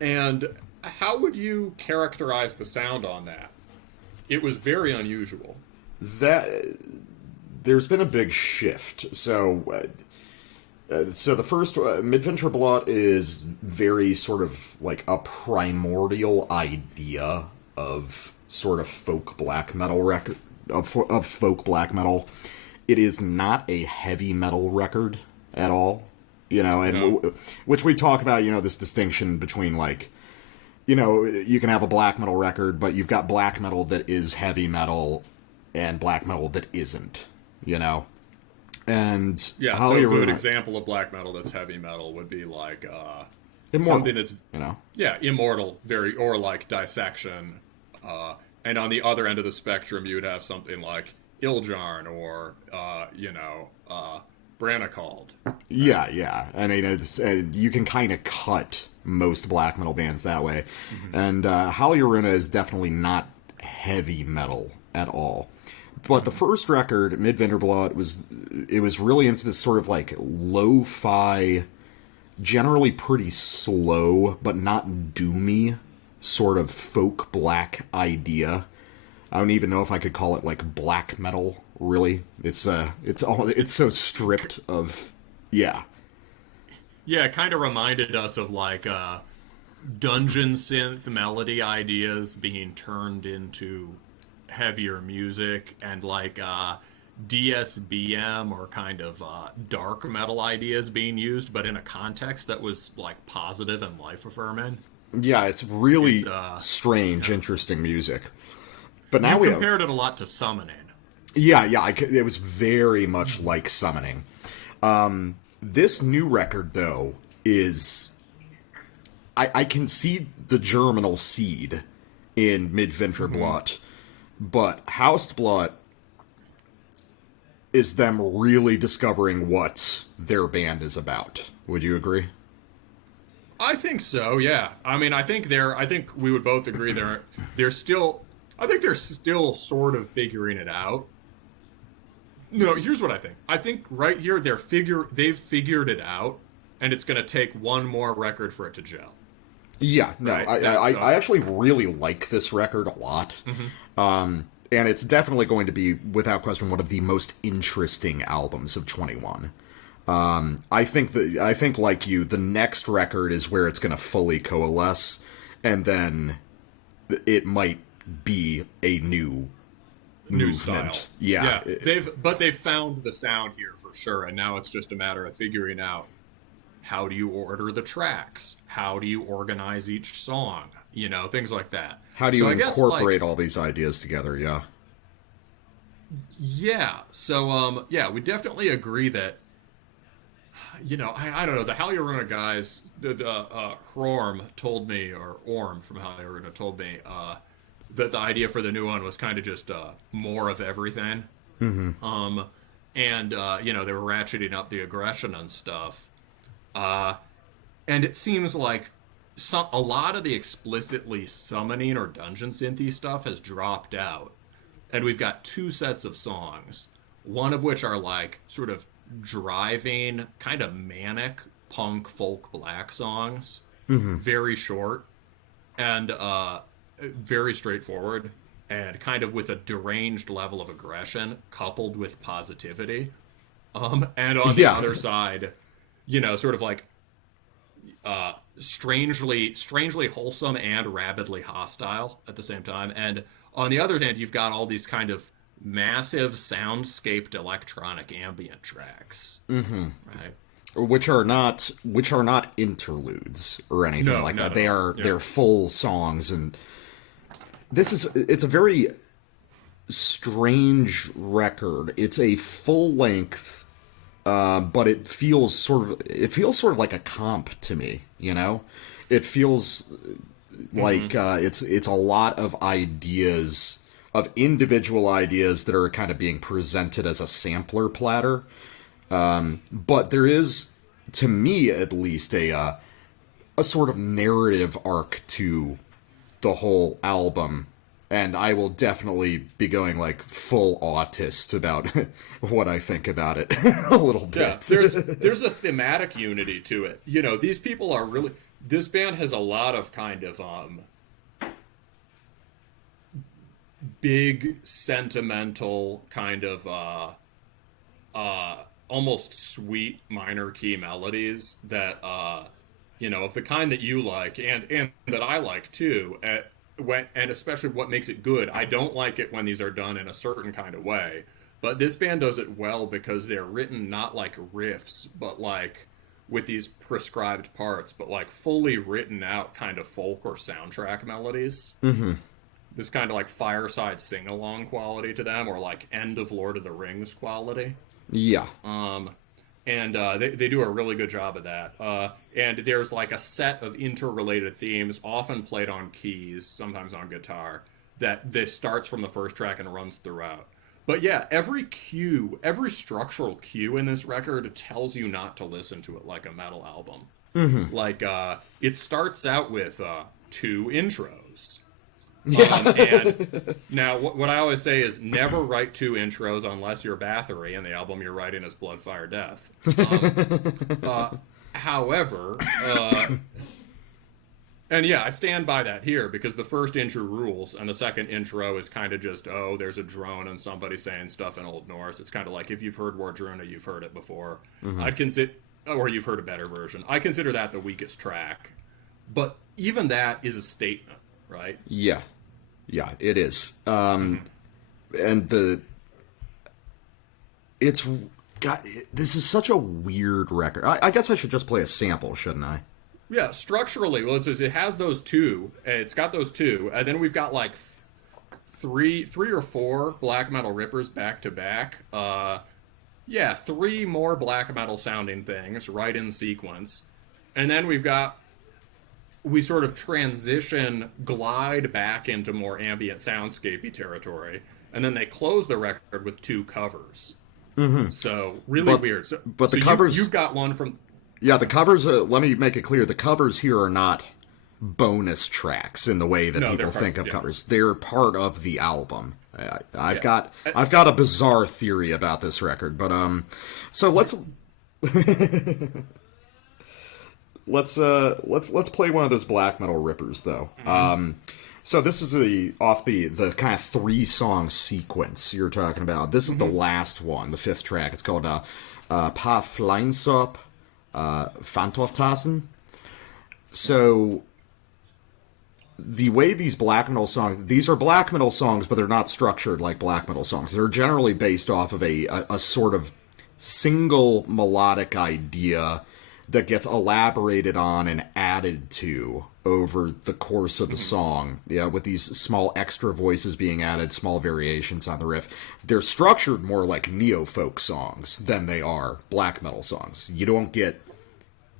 And how would you characterize the sound on that? It was very unusual. There's been a big shift. So the first Midvinterblot is very sort of like a primordial idea of sort of folk black metal record of folk black metal. It is not a heavy metal record at all, which we talk about, this distinction between like, you can have a black metal record, but you've got black metal that is heavy metal and black metal that isn't, And so a good example of black metal that's heavy metal would be like Immortal, something that's Immortal, or like Dissection. And on the other end of the spectrum, you'd have something like Iljarn or Branacald. Yeah. I mean, you can kind of cut most black metal bands that way. Mm-hmm. And Haljoruna is definitely not heavy metal at all. But the first record, Midvinterblot, was really into this sort of like lo-fi, generally pretty slow, but not doomy sort of folk black idea. I don't even know if I could call it like black metal, really. It's so stripped of Yeah, it kind of reminded us of like dungeon synth melody ideas being turned into heavier music, and like DSBM or kind of dark metal ideas being used, but in a context that was like positive and life affirming. Yeah, it's really strange, interesting music. But now we compared it a lot to Summoning. Yeah, it was very much like Summoning. This new record, though, is... I can see the germinal seed in Midvinterblot, but Haustblot is them really discovering what their band is about. Would you agree? I think so, yeah. I mean, I think we would both agree they're still sort of figuring it out. No, here's what I think. I think right here they've figured it out, and it's going to take one more record for it to gel. Yeah, no, right? I actually really like this record a lot. Mm-hmm. And it's definitely going to be, without question, one of the most interesting albums of 21. I think like you, the next record is where it's going to fully coalesce, and then it might be a new movement. Style. Yeah. They've found the sound here for sure, and now it's just a matter of figuring out how do you order the tracks, how do you organize each song, things like that. How do you incorporate all these ideas together? Yeah. Yeah. So we definitely agree that. I don't know, the Haljoruna guys, Hrorm told me, or Orm from Haljoruna told me, that the idea for the new one was kind of just more of everything. Mm-hmm. And they were ratcheting up the aggression and stuff. And it seems like a lot of the explicitly summoning or dungeon synthy stuff has dropped out. And we've got two sets of songs, one of which are like sort of driving, kind of manic punk folk black songs, very short and very straightforward, and kind of with a deranged level of aggression coupled with positivity. And on the other side, sort of like strangely wholesome and rabidly hostile at the same time. And on the other hand, you've got all these kind of massive soundscaped electronic ambient tracks. Mm-hmm. Right. which are not interludes or anything like that. They're full songs, and it's a very strange record. It's a full length, but it feels sort of like a comp to me. You know, it feels like it's a lot of ideas, of individual ideas that are kind of being presented as a sampler platter. But there is, to me at least, a sort of narrative arc to the whole album, and I will definitely be going like full autist about what I think about it a little bit. Yeah, there's a thematic unity to it. You know, these people are really. This band has a lot of kind of big sentimental kind of almost sweet minor key melodies that of the kind that you like and that I like too. And especially what makes it good. I don't like it when these are done in a certain kind of way, but this band does it well because they're written not like riffs, but like with these prescribed parts, but like fully written out kind of folk or soundtrack melodies. Mm-hmm. This kind of like fireside sing-along quality to them, or like end of Lord of the Rings quality. Yeah. And they do a really good job of that. And there's like a set of interrelated themes, often played on keys, sometimes on guitar, that this starts from the first track and runs throughout. But yeah, every structural cue in this record tells you not to listen to it like a metal album. Mm-hmm. Like, it starts out with 2 intros. And now, what I always say is never write 2 intros unless you're Bathory and the album you're writing is Blood, Fire, Death. However, and yeah, I stand by that here because the first intro rules and the second intro is kind of just, there's a drone and somebody saying stuff in Old Norse. It's kind of like if you've heard Wardruna, you've heard it before. Mm-hmm. I'd consider, or you've heard a better version. I consider that the weakest track. But even that is a statement. Right? Yeah, it is. And this is such a weird record. I guess I should just play a sample, shouldn't I? Yeah, structurally, well, it has those 2. It's got those 2, and then we've got like three or four black metal rippers back to back. 3 more black metal sounding things right in sequence, and then we sort of glide back into more ambient soundscapey territory, and then they close the record with 2 covers. Mm-hmm. So really weird. But the covers, you've got one from. Yeah, the covers. Let me make it clear: the covers here are not bonus tracks in the way that people think of covers. They're part of the album. I've got a bizarre theory about this record, but so let's. Let's play one of those black metal rippers though. Mm-hmm. So this is off the kind of 3-song sequence you're talking about. This is the last one, the 5th track. It's called Pa Fleinsop Fantoftasen. So the way these black metal songs, these are black metal songs, but they're not structured like black metal songs. They're generally based off of a sort of single melodic idea that gets elaborated on and added to over the course of the song. Yeah, with these small extra voices being added, small variations on the riff. They're structured more like neo-folk songs than they are black metal songs. You don't get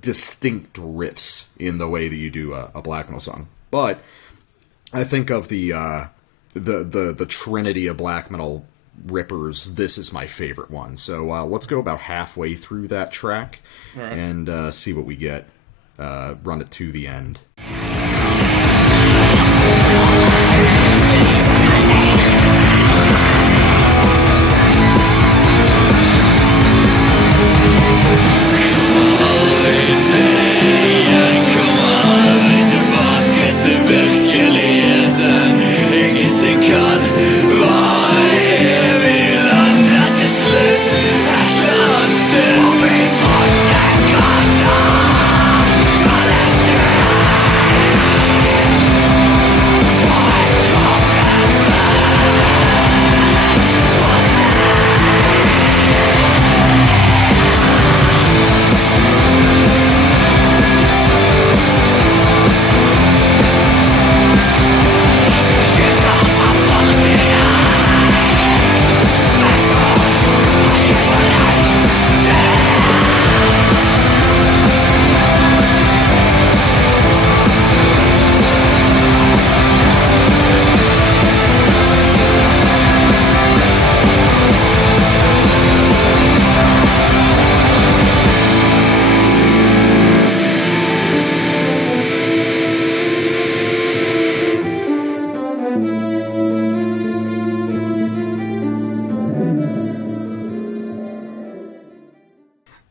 distinct riffs in the way that you do a black metal song. But I think of the trinity of black metal rippers, this is my favorite one. So let's go about halfway through that track and see what we get. Run it to the end.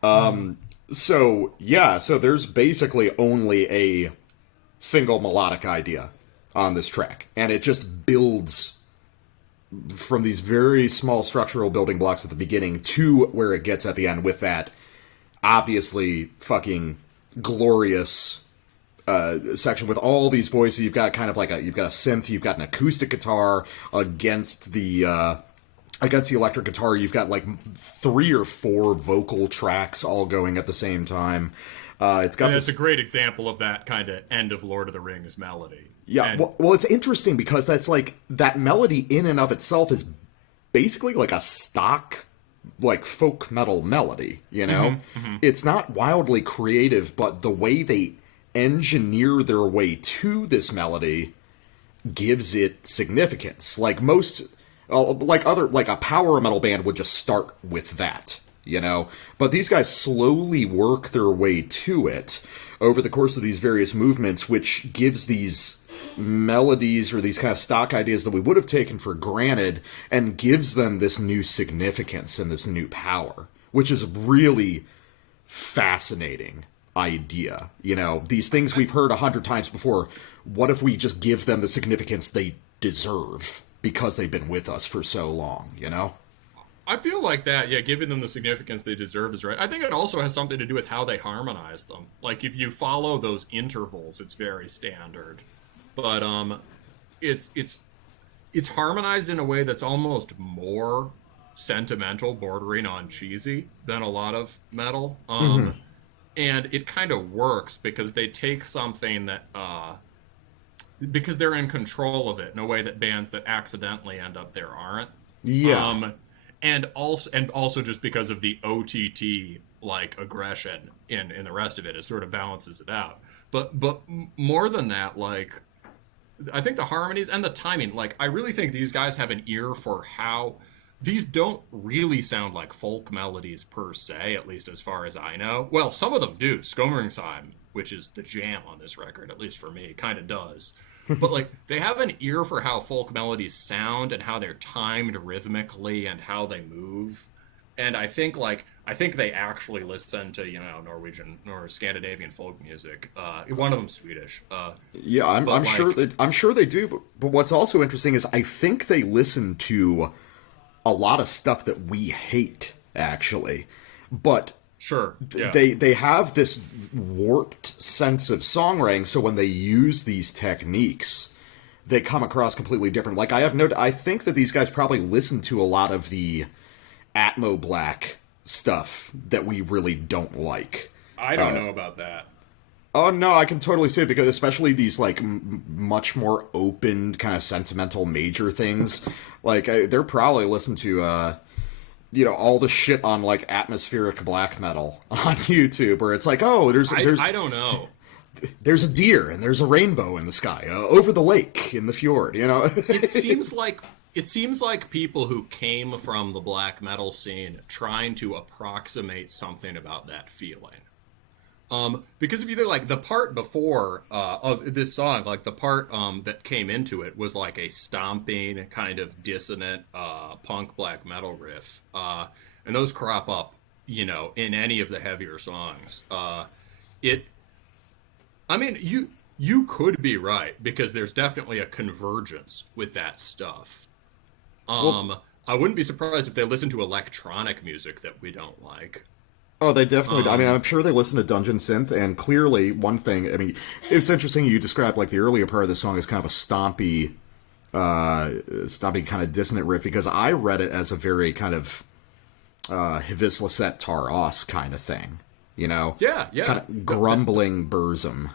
So there's basically only a single melodic idea on this track, and it just builds from these very small structural building blocks at the beginning to where it gets at the end with that obviously fucking glorious section with all these voices. You've got kind of like you've got a synth, you've got an acoustic guitar against the electric guitar. You've got like 3 or 4 vocal tracks all going at the same time. It's a great example of that kind of end of Lord of the Rings melody. Yeah, well, it's interesting because that's like that melody in and of itself is basically like a stock, like folk metal melody. You know, It's not wildly creative, but the way they engineer their way to this melody gives it significance. Like a power metal band would just start with that. But these guys slowly work their way to it over the course of these various movements, which gives these melodies or these kind of stock ideas that we would have taken for granted and gives them this new significance and this new power, which is a really fascinating idea. These things we've heard 100 times before. What if we just give them the significance they deserve because they've been with us for so long, I feel like that, giving them the significance they deserve is right. I think it also has something to do with how they harmonize them. Like, if you follow those intervals, it's very standard. But it's harmonized in a way that's almost more sentimental, bordering on cheesy, than a lot of metal. And it kind of works because they take something that... because they're in control of it in a way that bands that accidentally end up there aren't. Yeah. And also just because of the OTT like aggression in the rest of it, it sort of balances it out. But more than that, like, I think the harmonies and the timing, like, I really think these guys have an ear for how these don't really sound like folk melodies per se, at least as far as I know. Well, some of them do. Skomringsheim, which is the jam on this record, at least for me, kind of does. But, like, they have an ear for how folk melodies sound and how they're timed rhythmically and how they move. And I think they actually listen to, Norwegian or Scandinavian folk music. One of them's Swedish. I'm sure they do. But what's also interesting is I think they listen to a lot of stuff that we hate, actually. But sure, yeah. They have this warped sense of songwriting, so when they use these techniques, they come across completely different. Like, I think that these guys probably listen to a lot of the Atmo Black stuff that we really don't like. I don't know about that. Oh, no, I can totally see it, because especially these, like, much more open, kind of sentimental major things. Like, they're probably listening to, all the shit on, like, atmospheric black metal on YouTube, where it's like, oh, there's I don't know. There's a deer and there's a rainbow in the sky over the lake in the fjord. It seems like people who came from the black metal scene trying to approximate something about that feeling. Because if you think, like, the part before of this song, like, the part that came into it was like a stomping, kind of dissonant punk black metal riff. And those crop up, in any of the heavier songs. You could be right, because there's definitely a convergence with that stuff. I wouldn't be surprised if they listen to electronic music that we don't like. Oh, they definitely do. I mean, I'm sure they listen to Dungeon Synth, and clearly one thing, I mean, it's interesting you described, like, the earlier part of the song as kind of a stompy kind of dissonant riff, because I read it as a very kind of Hvislasset Tar Os kind of thing, Yeah. Kind of grumbling Burzum.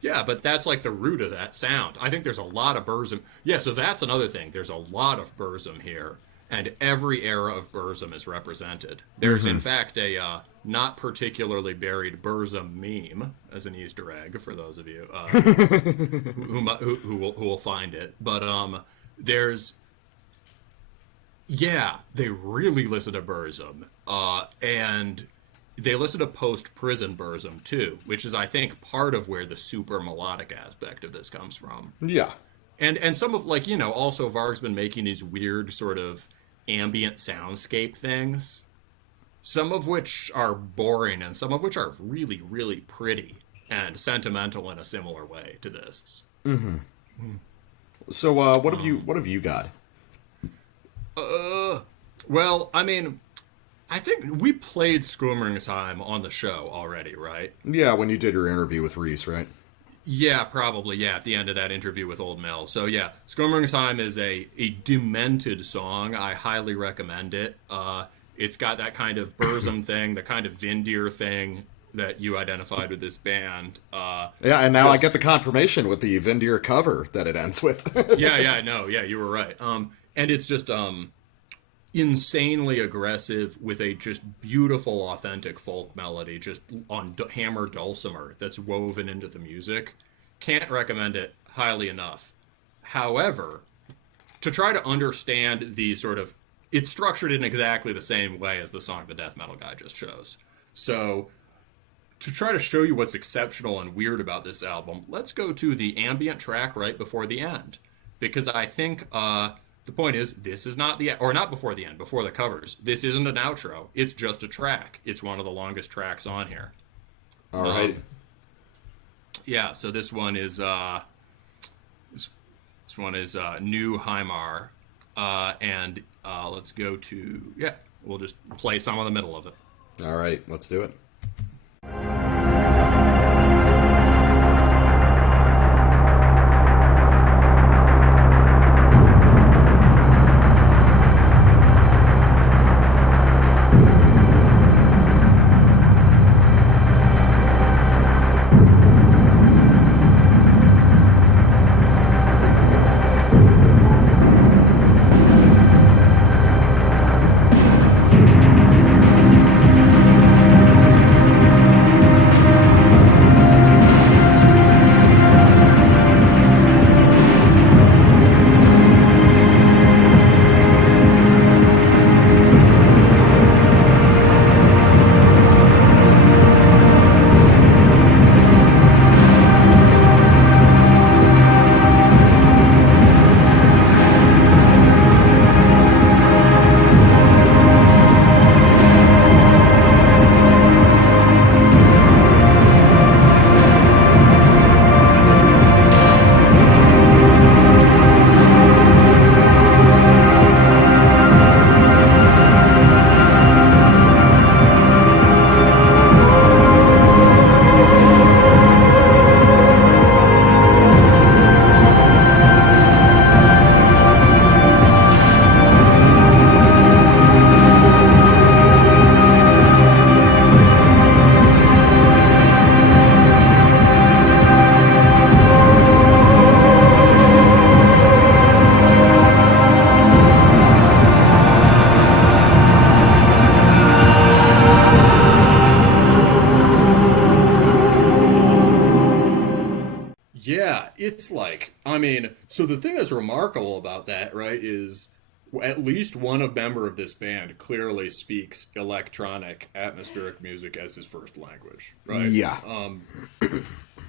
Yeah, but that's like the root of that sound. I think there's a lot of Burzum. Yeah, so that's another thing. There's a lot of Burzum here, and every era of Burzum is represented. There's, in fact, a not particularly buried Burzum meme as an Easter egg for those of you who will find it. But they really listen to Burzum, and they listen to post-prison Burzum, too, which is, I think, part of where the super melodic aspect of this comes from. Yeah. And some of, like, also Varg's been making these weird sort of ambient soundscape things. some of which are boring and some of which are really, really pretty and sentimental in a similar way to this. So, what have you got? Well, I mean, I think we played Skumringsheim on the show already, right? Yeah, when you did your interview with Reese, right? Yeah, probably. Yeah, at the end of that interview with Old Mel. So yeah, Skumringsheim is a demented song. I highly recommend it. It's got that kind of Burzum thing, the kind of Vindir thing that you identified with this band. Yeah, and now I get the confirmation with the Vindir cover that it ends with. Yeah, no, yeah, you were right. And it's just insanely aggressive with a just beautiful, authentic folk melody, just on hammer dulcimer that's woven into the music. Can't recommend it highly enough. However, to try to understand the sort of, it's structured in exactly the same way as the song the death metal guy just chose. So, to try to show you what's exceptional and weird about this album, let's go to the ambient track right before the end. Because I think the point is, this is not the, or not before the end, before the covers. This isn't an outro. It's just a track. It's one of the longest tracks on here. All right. Yeah, so this one is New Heimar. And let's go to, we'll just play some in the middle of it. All right, let's do it. It's like, I mean, so the thing that's remarkable about that, right, is at least one member of this band clearly speaks electronic atmospheric music as his first language, right? Yeah.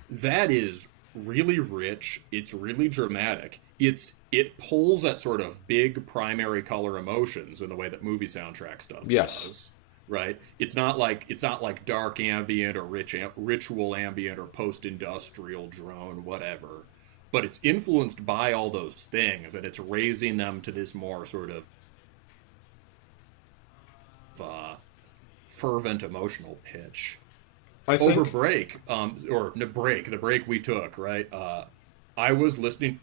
That is really rich. It's really dramatic. It pulls at sort of big primary color emotions in the way that movie soundtrack stuff does. Right? It's not like dark ambient or ritual ambient or post-industrial drone, whatever. But it's influenced by all those things, and it's raising them to this more sort of fervent emotional pitch. I think... Over the break we took, right? I was listening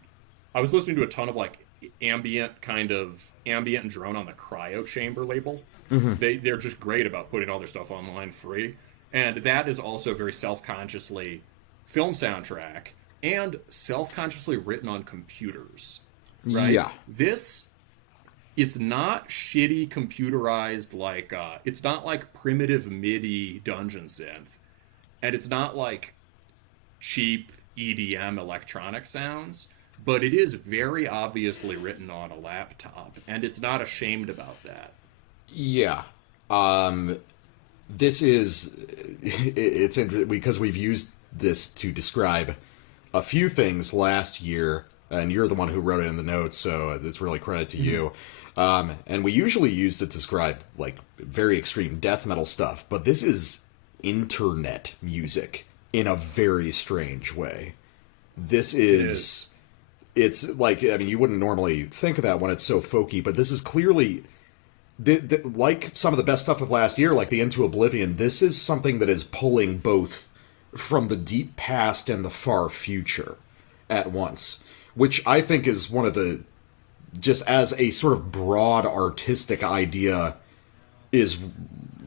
to a ton of like ambient and drone on the Cryo Chamber label. Mm-hmm. They're just great about putting all their stuff online free. And that is also very self-consciously film soundtrack and self-consciously written on computers. Right? Yeah. It's not shitty computerized like, it's not like primitive MIDI dungeon synth. And it's not like cheap EDM electronic sounds. But it is very obviously written on a laptop. And it's not ashamed about that. Yeah. This is, it's interesting because we've used this to describe a few things last year and you're the one who wrote it in the notes, so it's really credit to you. And we usually use it to describe like very extreme death metal stuff, but this is internet music in a very strange way. This is... It's like, I mean, you wouldn't normally think of that when it's so folky, but this is clearly, like some of the best stuff of last year, like the Into Oblivion, this is something that is pulling both from the deep past and the far future at once, which I think is one of the, just as a sort of broad artistic idea, is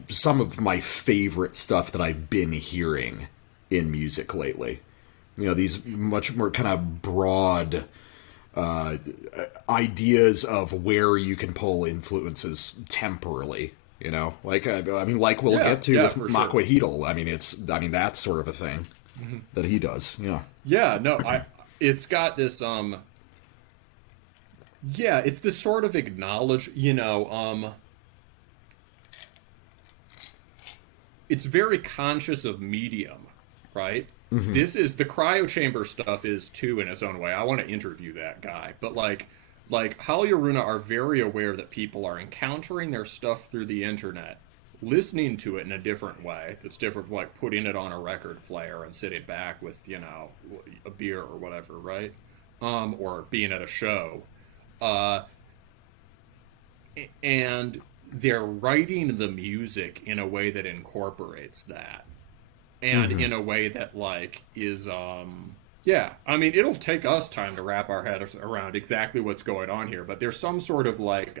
some of my favorite stuff that I've been hearing in music lately. You know, these much more kind of broad ideas of where you can pull influences temporally, you know? Like, I mean, like we'll get to with Maquahuitl. Sure. I mean, that's sort of a thing that he does, yeah. Yeah, no, it's got this, it's this sort of it's very conscious of medium, right? This is, the cryo chamber stuff is too in its own way. I want to interview that guy. But like Haljoruna are very aware that people are encountering their stuff through the internet, listening to it in a different way. That's different from like putting it on a record player and sitting back with, a beer or whatever, right? Or being at a show. And they're writing the music in a way that incorporates that. And in a way that, like, is, I mean, it'll take us time to wrap our heads around exactly what's going on here, but there's some sort of, like,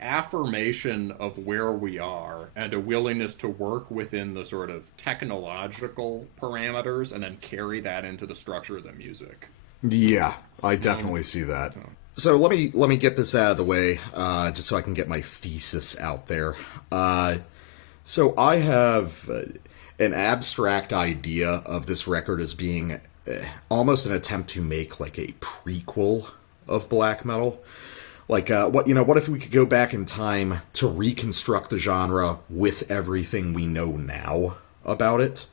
affirmation of where we are and a willingness to work within the sort of technological parameters and then carry that into the structure of the music. Yeah, I definitely see that. So let me get this out of the way, just so I can get my thesis out there. So I have an abstract idea of this record as being almost an attempt to make like a prequel of black metal. Like, what if we could go back in time to reconstruct the genre with everything we know now about it?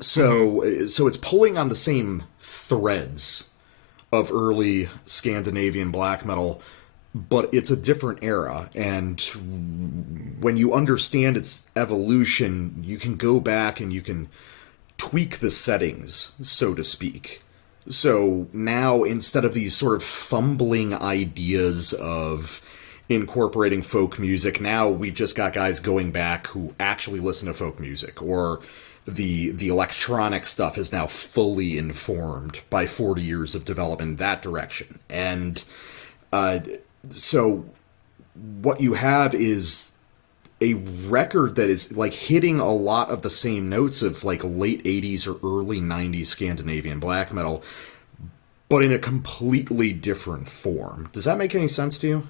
So it's pulling on the same threads of early Scandinavian black metal, but it's a different era, and when you understand its evolution, you can go back and you can tweak the settings, so to speak. So now, instead of these sort of fumbling ideas of incorporating folk music, now we've just got guys going back who actually listen to folk music, or the electronic stuff is now fully informed by 40 years of development in that direction. And so what you have is a record that is like hitting a lot of the same notes of like late 80s or early 90s Scandinavian black metal, but in a completely different form. Does that make any sense to you?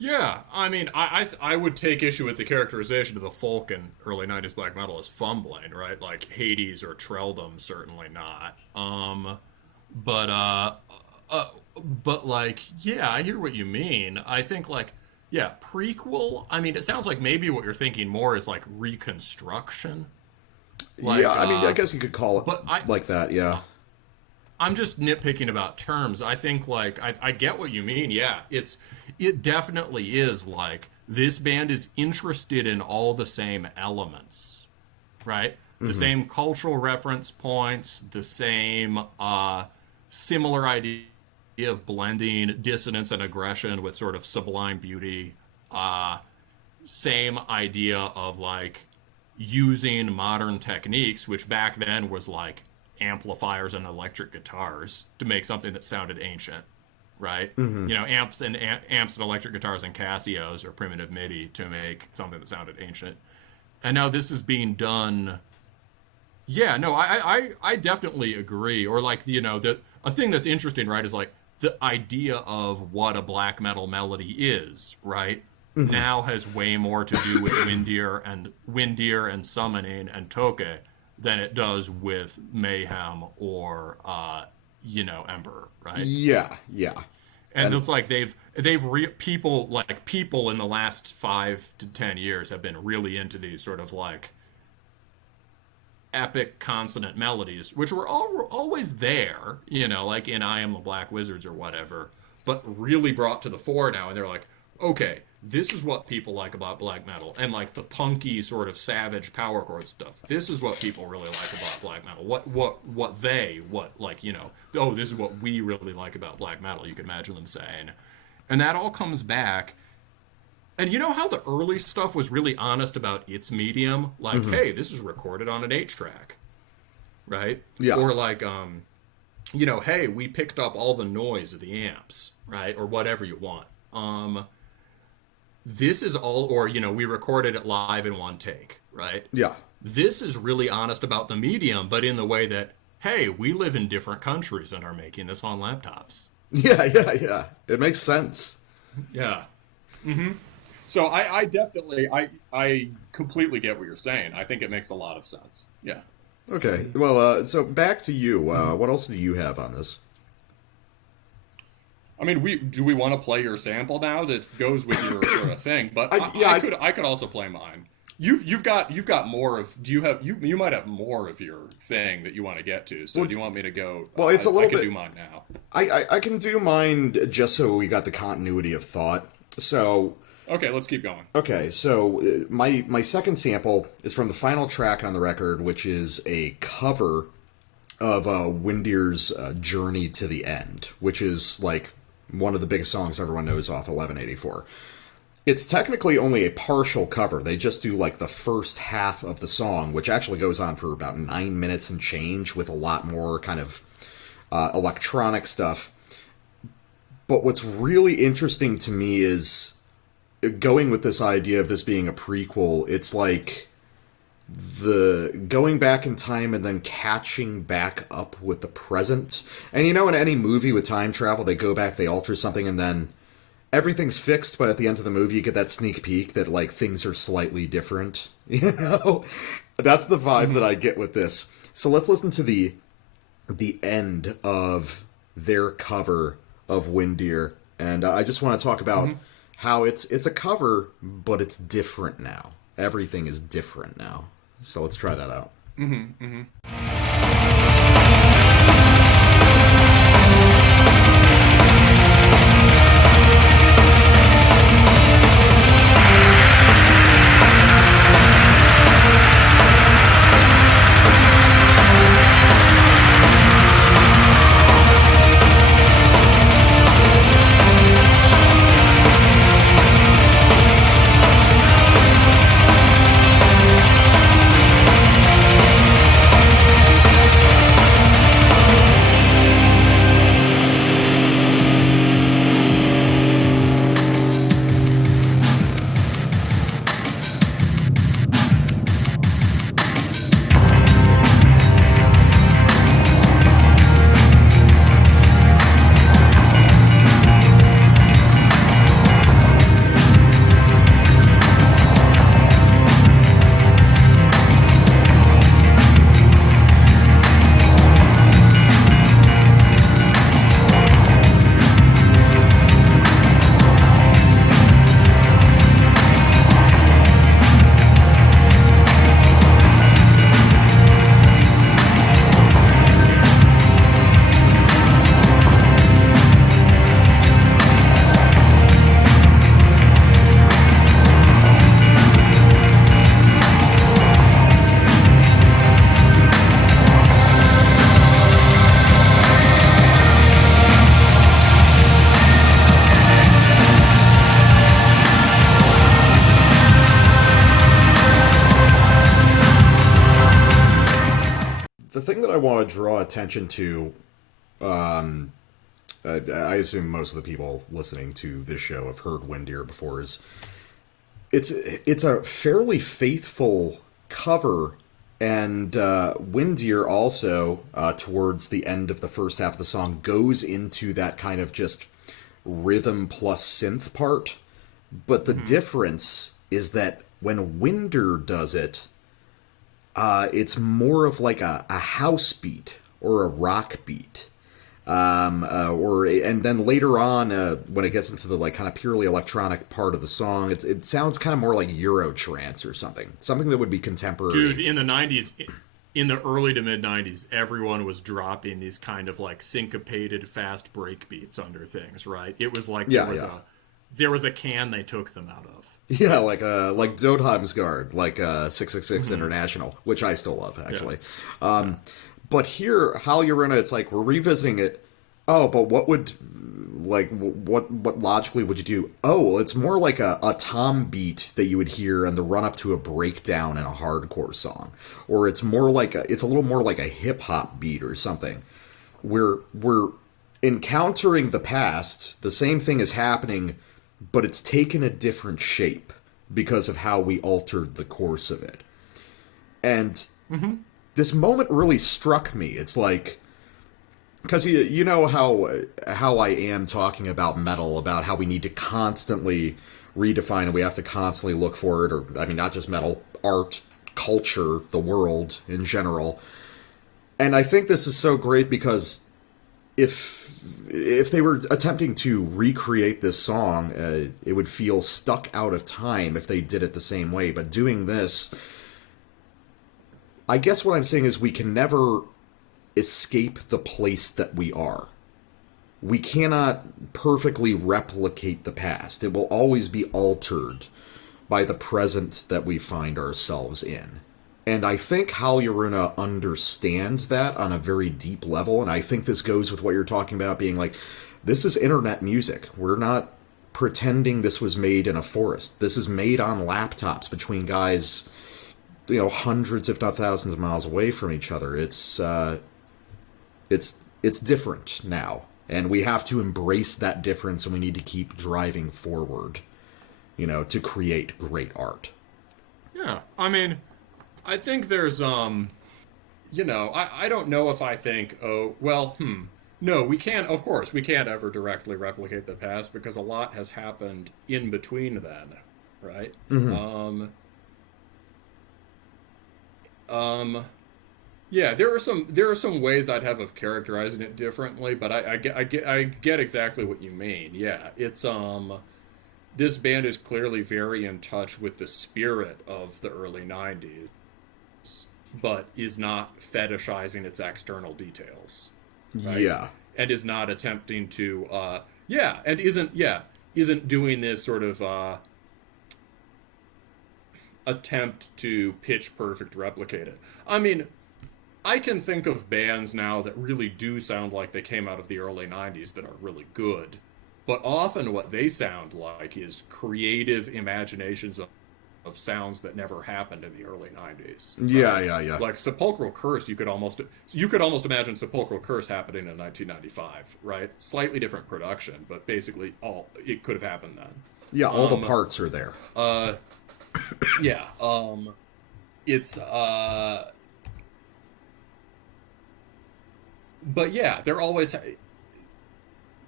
Yeah, I mean, I would take issue with the characterization of the folk in early 90s black metal as fumbling, right? Like Hades or Trelldom, certainly not. But like, yeah, I hear what you mean. I think like, yeah, prequel, I mean, it sounds like maybe what you're thinking more is like reconstruction. Like, yeah, I mean, I guess you could call it like that, yeah. I'm just nitpicking about terms. I think like, I get what you mean, yeah. It definitely is like, this band is interested in all the same elements, right? The same cultural reference points, the same similar idea of blending dissonance and aggression with sort of sublime beauty. Same idea of like using modern techniques, which back then was like amplifiers and electric guitars, to make something that sounded ancient, right? Amps and electric guitars and Casios or primitive MIDI to make something that sounded ancient. And now this is being done. Yeah, no, I definitely agree. Or like, a thing that's interesting, right, is like the idea of what a black metal melody is, right? Now has way more to do with Windir and summoning and Toke than it does with Mayhem or Emperor, right? Yeah. And it's like people in the last 5 to 10 years have been really into these sort of like epic consonant melodies, which were always there, like in I Am the Black Wizards or whatever, but really brought to the fore now. And they're like, okay, this is what people like about black metal, and like the punky sort of savage power chord stuff. This is what people really like about black metal. Oh, this is what we really like about black metal. You can imagine them saying, and that all comes back. And you know how the early stuff was really honest about its medium? Like, hey, this is recorded on an 8-track, right? Yeah. Or like, hey, we picked up all the noise of the amps, right? Or whatever you want. This is all, or, we recorded it live in one take, right? Yeah. This is really honest about the medium, but in the way that, hey, we live in different countries and are making this on laptops. Yeah. It makes sense. Yeah. Mm-hmm. So I definitely, I completely get what you're saying. I think it makes a lot of sense. Yeah. Okay. Well, so back to you. What else do you have on this? I mean, do we want to play your sample now that goes with your sort of thing? But I could also play mine. You've got more of. Do you have you might have more of your thing that you want to get to? So do you want me to go? Well, it's a little bit. I can do mine now. I can do mine just so we got the continuity of thought. So. Okay, let's keep going. Okay, so my second sample is from the final track on the record, which is a cover of Windir's Journey to the End, which is like one of the biggest songs everyone knows off 1184. It's technically only a partial cover. They just do like the first half of the song, which actually goes on for about 9 minutes and change with a lot more kind of electronic stuff. But what's really interesting to me is going with this idea of this being a prequel. It's like the going back in time and then catching back up with the present. And in any movie with time travel, they go back, they alter something, and then everything's fixed, but at the end of the movie you get that sneak peek that like things are slightly different. That's the vibe that I get with this. So let's listen to the end of their cover of Windir, and I just want to talk about how it's a cover, but it's different now. Everything is different now. So let's try that out. The thing that I want to draw attention to, I assume most of the people listening to this show have heard Windir before, is it's a fairly faithful cover, and Windir also, towards the end of the first half of the song, goes into that kind of just rhythm plus synth part, but the difference is that when Windir does it, it's more of like a house beat or a rock beat, and then later on when it gets into the like kind of purely electronic part of the song, it sounds kind of more like Euro trance or something that would be contemporary. Dude, in the in the early to mid 90s, everyone was dropping these kind of like syncopated fast break beats under things, right? It was like there was a can they took them out of. Yeah, like Dodheimsgard, like 666 International, which I still love, actually. Yeah. But here, Haljoruna, it's like we're revisiting it. Oh, but what logically would you do? Oh, well, it's more like a tom beat that you would hear in the run up to a breakdown in a hardcore song, or it's a little more like a hip hop beat or something. We're encountering the past. The same thing is happening, but it's taken a different shape because of how we altered the course of it. And this moment really struck me. It's like, because you know how I am talking about metal, about how we need to constantly redefine and we have to constantly look for it, or, I mean, not just metal, art, culture, the world in general. And I think this is so great because if they were attempting to recreate this song, it would feel stuck out of time if they did it the same way. But doing this, I guess what I'm saying is we can never escape the place that we are. We cannot perfectly replicate the past. It will always be altered by the present that we find ourselves in. And I think Haljoruna understands that on a very deep level, and I think this goes with what you're talking about being like, this is internet music. We're not pretending this was made in a forest. This is made on laptops between guys, hundreds if not thousands of miles away from each other. It's different now, and we have to embrace that difference, and we need to keep driving forward, to create great art. Yeah, I mean, I think there's, I don't know if I think, no, we can't, of course, we can't ever directly replicate the past because a lot has happened in between then, right? Mm-hmm. Yeah, there are some ways I'd have of characterizing it differently, but I get exactly what you mean. Yeah, it's this band is clearly very in touch with the spirit of the early 90s, but is not fetishizing its external details. Right? Yeah, and is not attempting to and isn't doing this sort of attempt to pitch perfect replicate it. I mean, I can think of bands now that really do sound like they came out of the early 90s that are really good. But often what they sound like is creative imaginations of sounds that never happened in the early 90s. Yeah. Like Sepulchral Curse, you could almost imagine Sepulchral Curse happening in 1995, right? Slightly different production, but basically it could have happened then. Yeah, all the parts are there. It's but yeah, they're always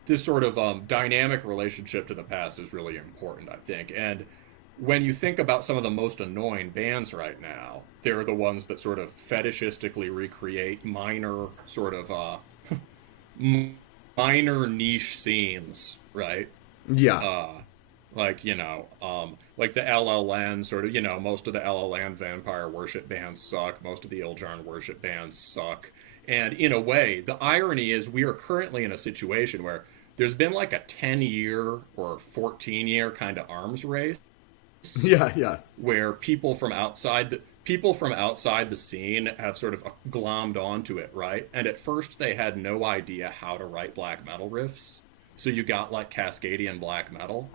this sort of dynamic relationship to the past is really important, I think. And when you think about some of the most annoying bands right now, they're the ones that sort of fetishistically recreate minor sort of minor niche scenes, right? Yeah. Like the LLN sort of, most of the LLN vampire worship bands suck. Most of the Iljarn worship bands suck. And in a way, the irony is we are currently in a situation where there's been like a 10-year or 14-year kind of arms race. Yeah. Where people from outside the scene have sort of glommed onto it, right? And at first they had no idea how to write black metal riffs. So you got like Cascadian black metal.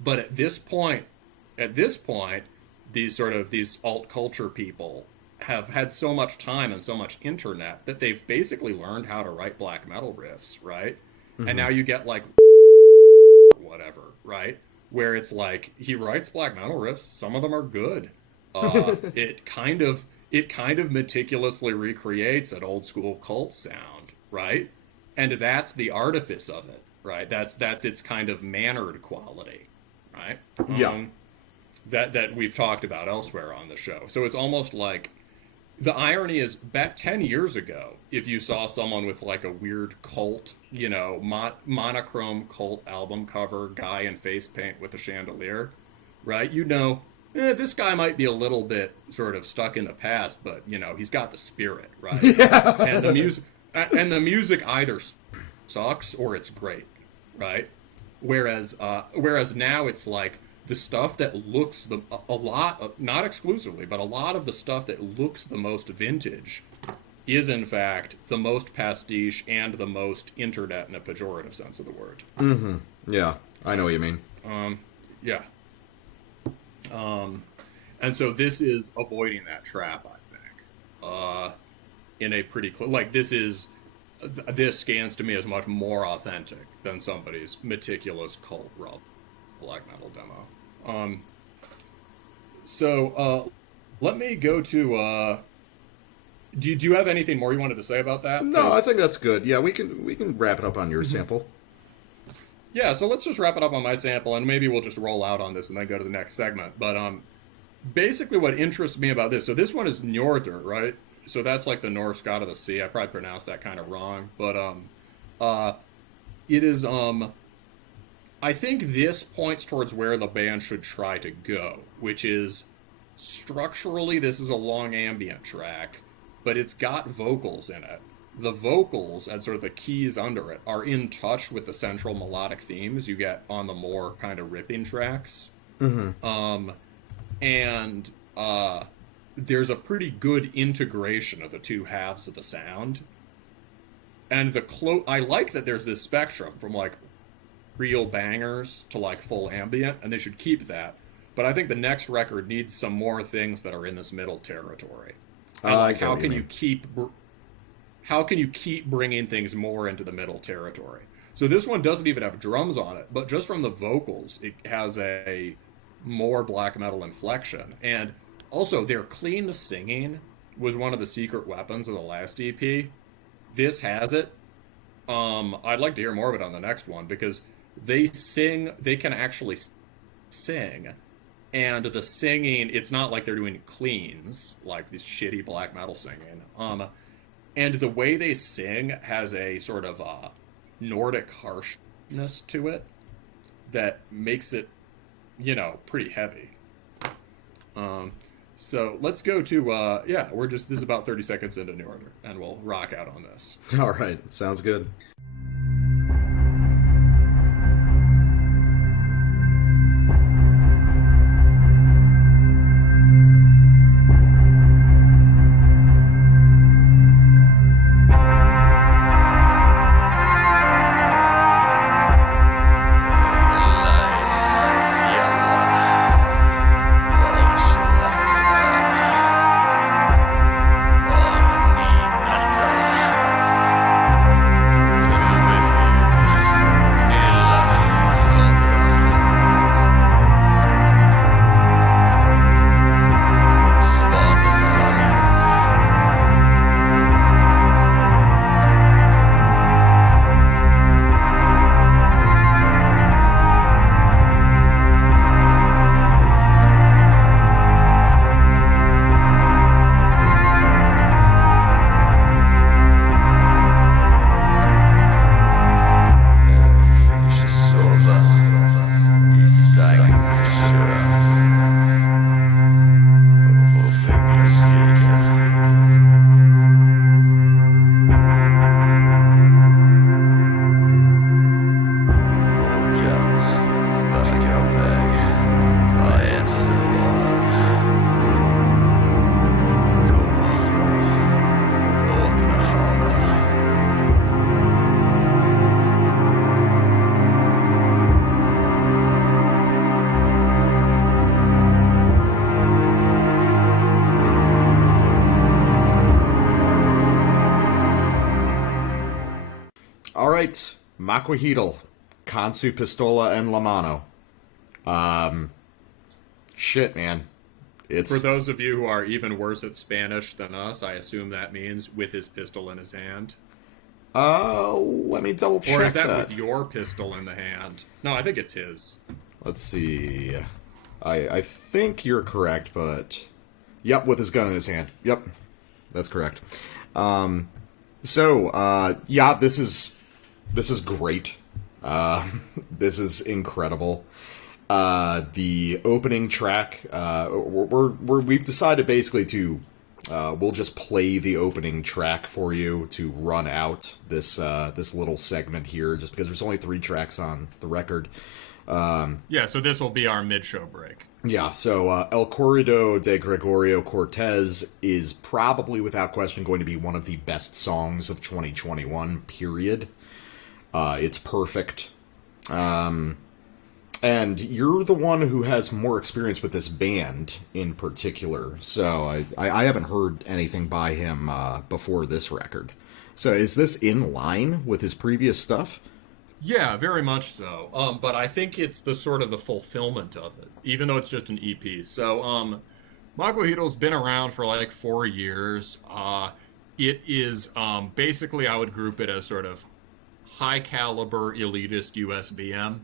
But at this point, these alt culture people have had so much time and so much internet that they've basically learned how to write black metal riffs, right? Mm-hmm. And now you get like whatever, right? Where it's like he writes black metal riffs, some of them are good. It kind of meticulously recreates an old school cult sound, right? And that's the artifice of it, right? That's its kind of mannered quality, right? Yeah. That we've talked about elsewhere on the show. So it's almost like the irony is back 10 years ago, if you saw someone with like a weird cult, monochrome cult album cover, guy in face paint with a chandelier, right? this guy might be a little bit sort of stuck in the past, but he's got the spirit, right? Yeah. And the music either sucks or it's great, right? Whereas now it's like the stuff that looks a lot, not exclusively, but a lot of the stuff that looks the most vintage is in fact the most pastiche and the most internet in a pejorative sense of the word. Mm-hmm. Yeah, I know what you mean. Yeah. And so this is avoiding that trap, I think. In a pretty this scans to me as much more authentic than somebody's meticulous cult rub black metal demo. So let me go to. Do you have anything more you wanted to say about that? No, I think that's good. Yeah, we can wrap it up on your sample. Yeah, so let's just wrap it up on my sample, and maybe we'll just roll out on this and then go to the next segment. But basically what interests me about this, so this one is Njordur, right? So that's like the Norse god of the sea. I probably pronounced that kind of wrong. But it is, I think this points towards where the band should try to go, which is structurally this is a long ambient track, but it's got vocals in it. The vocals and sort of the keys under it are in touch with the central melodic themes you get on the more kind of ripping tracks. Mm-hmm. And there's a pretty good integration of the two halves of the sound. And I like that there's this spectrum from like real bangers to like full ambient, and they should keep that. But I think the next record needs some more things that are in this middle territory. And like, how can you keep bringing things more into the middle territory? So this one doesn't even have drums on it, but just from the vocals, it has a more black metal inflection. And also, their clean singing was one of the secret weapons of the last EP. This has it. I'd like to hear more of it on the next one, because they can actually sing. And the singing, it's not like they're doing cleans, like this shitty black metal singing. And the way they sing has a sort of Nordic harshness to it that makes it, pretty heavy. So let's go to, this is about 30 seconds into Njordur, and we'll rock out on this. All right, sounds good. right, Maquahuitl, Su Pistola, and Mano. Shit, man. It's... For those of you who are even worse at Spanish than us, I assume that means with his pistol in his hand. Let me double check that. Or is that with your pistol in the hand? No, I think it's his. Let's see. I think you're correct, but... Yep, with his gun in his hand. Yep, that's correct. Yeah, this is great. This is incredible. The opening track, we've decided basically to we'll just play the opening track for you to run out this this little segment here, just because there's only 3 tracks on the record. Yeah, so this will be our mid-show break. Yeah, so El Corrido de Gregorio Cortez is probably, without question, going to be one of the best songs of 2021, period. It's perfect. And you're the one who has more experience with this band in particular, so I haven't heard anything by him before this record. So is this in line with his previous stuff? Yeah, very much so. But I think it's the sort of the fulfillment of it, even though it's just an EP. So, Maquahuitl's been around for like 4 years. It is basically, I would group it as sort of high caliber elitist USBM.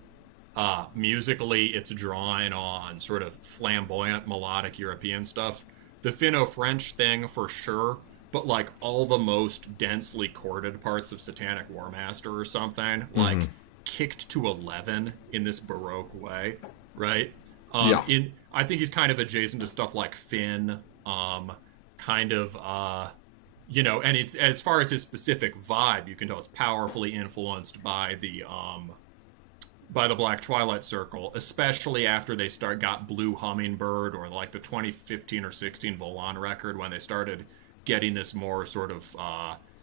Musically, it's drawing on sort of flamboyant melodic European stuff. The Finno-French thing for sure, but like all the most densely chorded parts of Satanic War Master or something, like kicked to 11 in this Baroque way, right? Yeah. I think he's kind of adjacent to stuff like Finn, kind of, you know, and it's, as far as his specific vibe, you can tell it's powerfully influenced by the Black Twilight Circle, especially after they got Blue Hummingbird, or like the 2015 or 16 Volan record, when they started getting this more sort of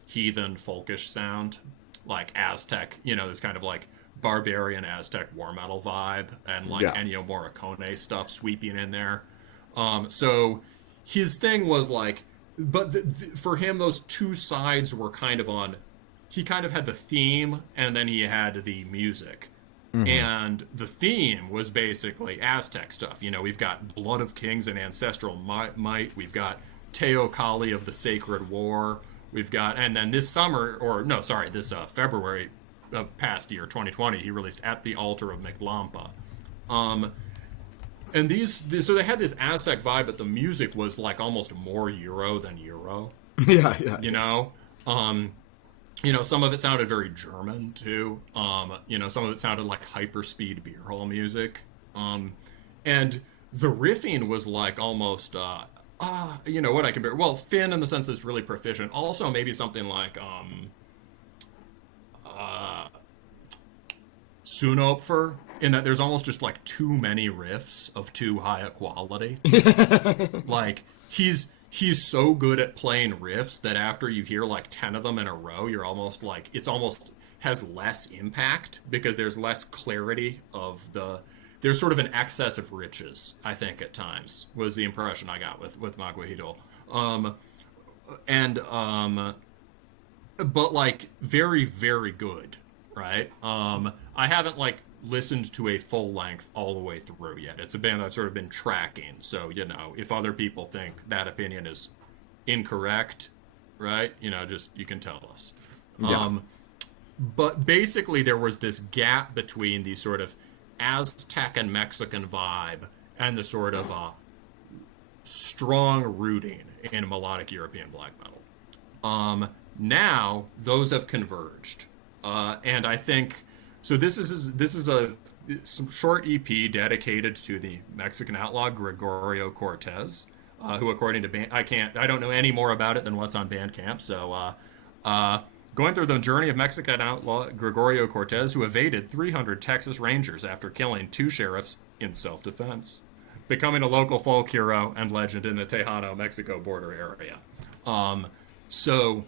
heathen folkish sound, like Aztec, you know, this kind of like barbarian Aztec war metal vibe, and like Ennio Morricone stuff sweeping in there. So his thing was like, but for him, those two sides were kind of on, he kind of had the theme, and then he had the music. And the theme was basically Aztec stuff. You know, we've got Blood of Kings and Ancestral Might. We've got Teocalli of the Sacred War. We've got, and then this summer, or no, sorry, this February of past year, 2020, he released At the Altar of Miglampa. And these, so they had this Aztec vibe, but the music was like almost more Euro than Euro. Yeah. You know, some of it sounded very German, too. You know, some of it sounded like hyperspeed beer hall music. And the riffing was like almost, you know, what I compare? Well, Finn in the sense that it's really proficient. Also, maybe something like Sunopfer, in that there's almost just like too many riffs of too high a quality. Like, he's so good at playing riffs that after you hear like 10 of them in a row, you're almost like, it's almost has less impact because there's less clarity of there's sort of an excess of riches, I think, at times, was the impression I got with Maquahuitl. But like very, very good, right? I haven't like listened to a full length all the way through yet. It's a band I've sort of been tracking, so you know, if other people think that opinion is incorrect, right, you know, just you can tell us. But basically there was this gap between the sort of Aztec and Mexican vibe and the sort of strong rooting in melodic European black metal. Now those have converged, and I think so. This is some short EP dedicated to the Mexican outlaw Gregorio Cortez, who, according to I don't know any more about it than what's on Bandcamp. So, going through the journey of Mexican outlaw Gregorio Cortez, who evaded 300 Texas Rangers after killing 2 sheriffs in self-defense, becoming a local folk hero and legend in the Tejano, Mexico border area. So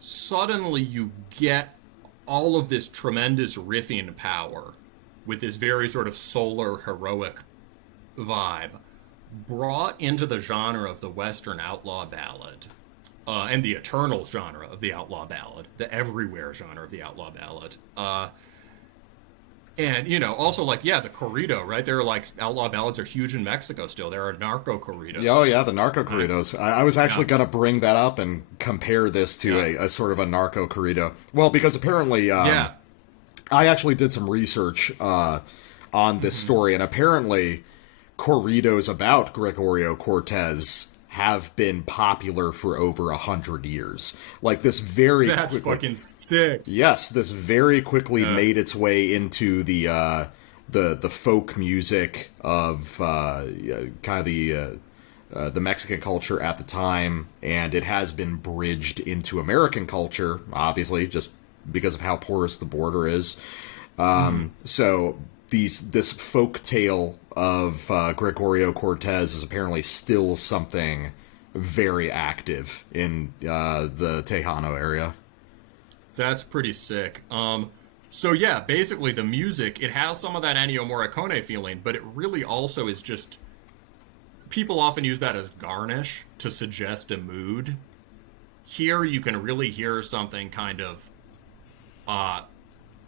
suddenly you get all of this tremendous riffing power with this very sort of solar heroic vibe brought into the genre of the Western outlaw ballad, and the eternal genre of the outlaw ballad, the everywhere genre of the outlaw ballad. And, you know, also, like, yeah, the corrido, right? There are, like, outlaw ballads are huge in Mexico still. There are narco corridos. Oh, yeah, the narco corridos. I was actually going to bring that up and compare this to a sort of a narco corrido. Well, because apparently, I actually did some research on this story, and apparently corridos about Gregorio Cortez have been popular for over 100 years. Like, this That's fucking sick. Yes, this very quickly made its way into the the folk music of kind of the Mexican culture at the time, and it has been bridged into American culture, obviously, just because of how porous the border is. So this folk tale of Gregorio Cortez is apparently still something very active in the Tejano area. That's pretty sick. So yeah, basically the music, it has some of that Ennio Morricone feeling, but it really also is just... People often use that as garnish to suggest a mood. Here you can really hear something kind of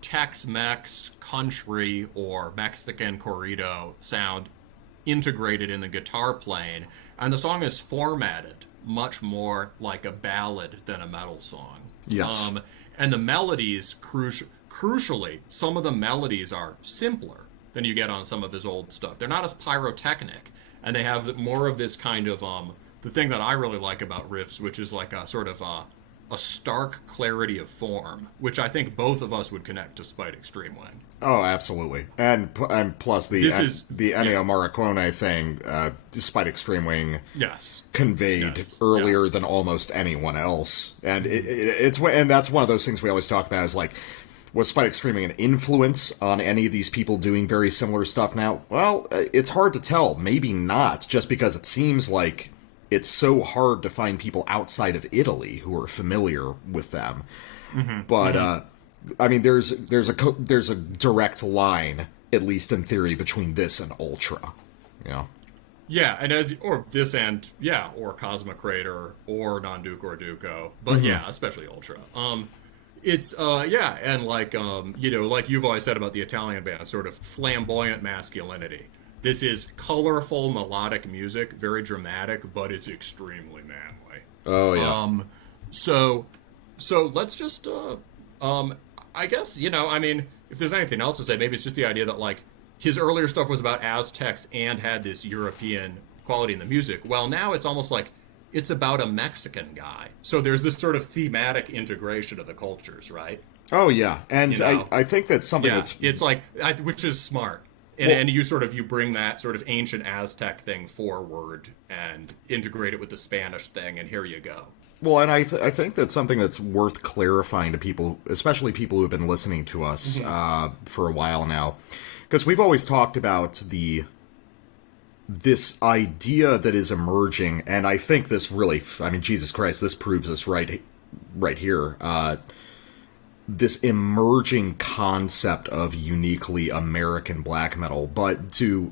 Tex-Mex, country, or Mexican corrido sound integrated in the guitar playing, and the song is formatted much more like a ballad than a metal song. Yes. And the melodies, crucially, some of the melodies are simpler than you get on some of his old stuff. They're not as pyrotechnic, and they have more of this kind of, the thing that I really like about riffs, which is like a sort of a stark clarity of form, which I think both of us would connect to Spite Extreme Wing. Oh, absolutely. And plus the Ennio Morricone thing, Spite Extreme Wing conveyed earlier than almost anyone else. And and that's one of those things we always talk about is like, was Spite Extreme Wing an influence on any of these people doing very similar stuff now? Well, it's hard to tell. Maybe not, just because it seems like it's so hard to find people outside of Italy who are familiar with them. But I mean, there's a direct line, at least in theory, between this and Ultra. Yeah, and or Cosmocrator or Non-Duke or Duco, but yeah, especially Ultra. It's and like like you've always said about the Italian band, sort of flamboyant masculinity. This is colorful melodic music, very dramatic, but it's extremely manly. Oh yeah. So let's just I guess, I mean, if there's anything else to say, maybe it's just the idea that like his earlier stuff was about Aztecs and had this European quality in the music. Well, now it's almost like it's about a Mexican guy. So there's this sort of thematic integration of the cultures, right? Oh yeah, and I think that's something that's... It's like, which is smart. And you bring that sort of ancient Aztec thing forward and integrate it with the Spanish thing, and here you go. Well, and I think that's something that's worth clarifying to people, especially people who have been listening to us for a while now. Because we've always talked about this idea that is emerging, and I think this really, I mean, Jesus Christ, this proves this right here. This emerging concept of uniquely American black metal. But to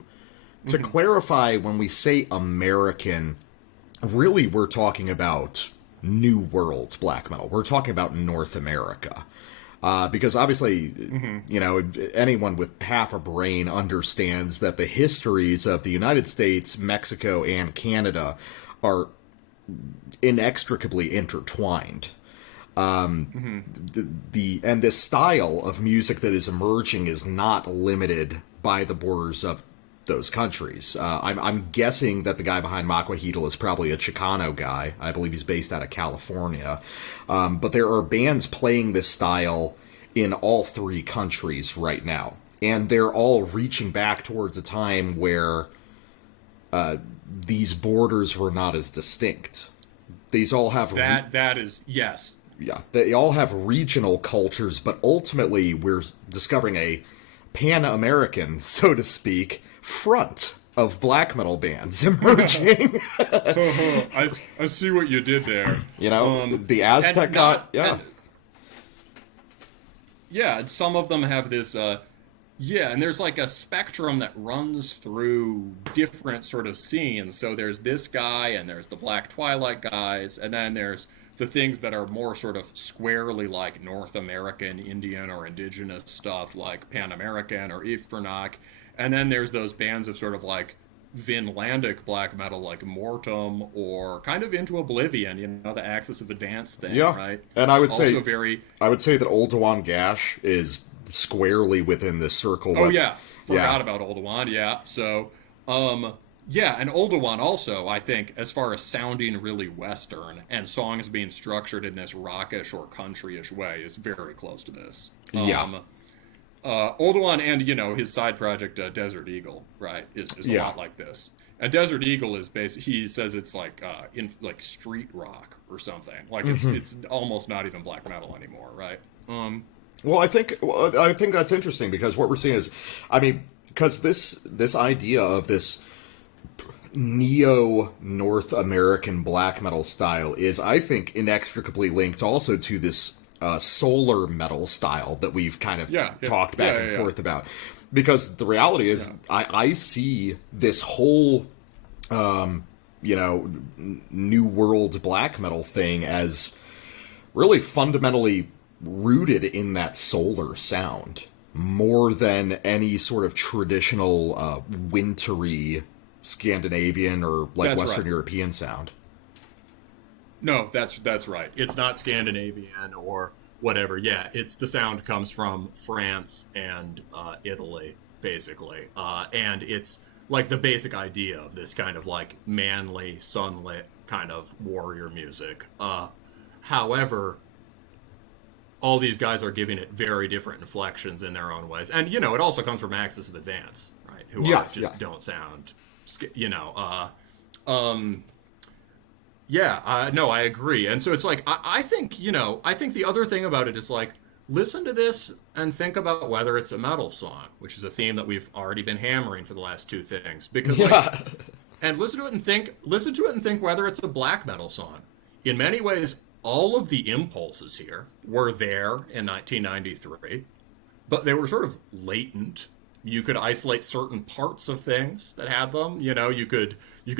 clarify, when we say American, really we're talking about New World black metal. We're talking about North America. Because obviously, anyone with half a brain understands that the histories of the United States, Mexico, and Canada are inextricably intertwined. And this style of music that is emerging is not limited by the borders of those countries. I'm guessing that the guy behind Maquahuitl is probably a Chicano guy. I believe he's based out of California. But there are bands playing this style in all three countries right now. And they're all reaching back towards a time where these borders were not as distinct. These all have... That is, yes. Yeah, they all have regional cultures, but ultimately we're discovering a Pan-American, so to speak, front of black metal bands emerging. I see what you did there. The Aztec and some of them have this, and there's like a spectrum that runs through different sort of scenes. So there's this guy, and there's the Black Twilight guys, and then there's the things that are more sort of squarely like North American, Indian, or indigenous stuff, like Pan American or Ifernach. And then there's those bands of sort of like Vinlandic black metal, like Mortem, or kind of Into Oblivion, the Axis of Advance thing, right? And I would say that Oldowan Gash is squarely within this circle. Forgot about Oldowan, So, and Oldowan also, I think, as far as sounding really Western and songs being structured in this rockish or countryish way, is very close to this. Old One and, his side project, Desert Eagle, right, is a lot like this. And Desert Eagle is he says it's like street rock or something. Like it's almost not even black metal anymore, right? Well, I think that's interesting because what we're seeing is, because this idea of this neo-North American black metal style is, I think, inextricably linked also to this solar metal style that we've kind of talked back and forth about. Because the reality is, I see this whole, New World black metal thing as really fundamentally rooted in that solar sound more than any sort of traditional wintry Scandinavian or Western European sound. No, that's right. It's not Scandinavian or whatever. Yeah, the sound comes from France and Italy, basically. And it's like the basic idea of this kind of like manly, sunlit kind of warrior music. However, all these guys are giving it very different inflections in their own ways. And, it also comes from Axis of Advance, right? Who don't sound, no, I agree. And so it's like, I think the other thing about it is like, listen to this and think about whether it's a metal song, which is a theme that we've already been hammering for the last two things. Because and listen to it and think whether it's a black metal song. In many ways, all of the impulses here were there in 1993, but they were sort of latent. You could isolate certain parts of things that had them. You could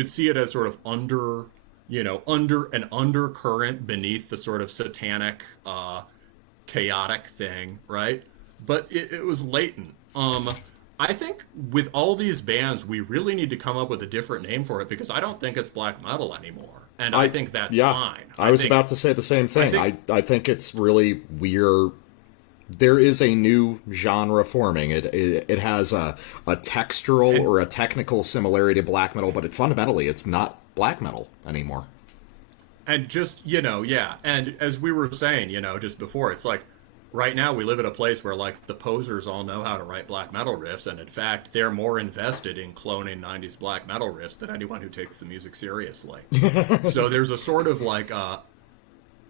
see it as sort of under an undercurrent beneath the sort of satanic, chaotic thing, right? But it was latent. I think with all these bands, we really need to come up with a different name for it because I don't think it's black metal anymore. And I think that's fine. I was about to say the same thing. I think it's really weird. There is a new genre forming. It has a textural or a technical similarity to black metal, but fundamentally it's not black metal anymore. And just, and as we were saying, just before, it's like, right now we live at a place where, like, the posers all know how to write black metal riffs, and in fact, they're more invested in cloning 90s black metal riffs than anyone who takes the music seriously. So there's a sort of, like,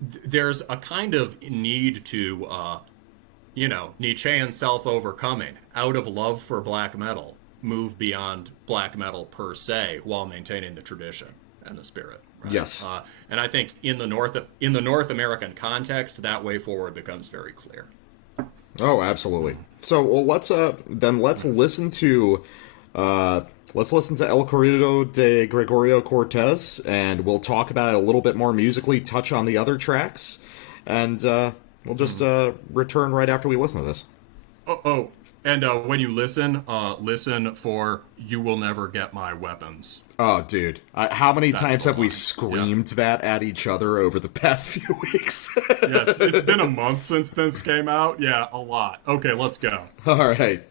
there's a kind of need to, Nietzschean self-overcoming, out of love for black metal, move beyond black metal per se, while maintaining the tradition and the spirit. Right? Yes. And I think in the North American context, that way forward becomes very clear. Oh, absolutely. So, well, let's listen to El Corrido de Gregorio Cortez, and we'll talk about it a little bit more musically, touch on the other tracks, and we'll just return right after we listen to this. And when you listen for "You Will Never Get My Weapons." Oh, dude. How many times have we screamed that at each other over the past few weeks? It's been a month since this came out. Yeah, a lot. Okay, let's go. All right.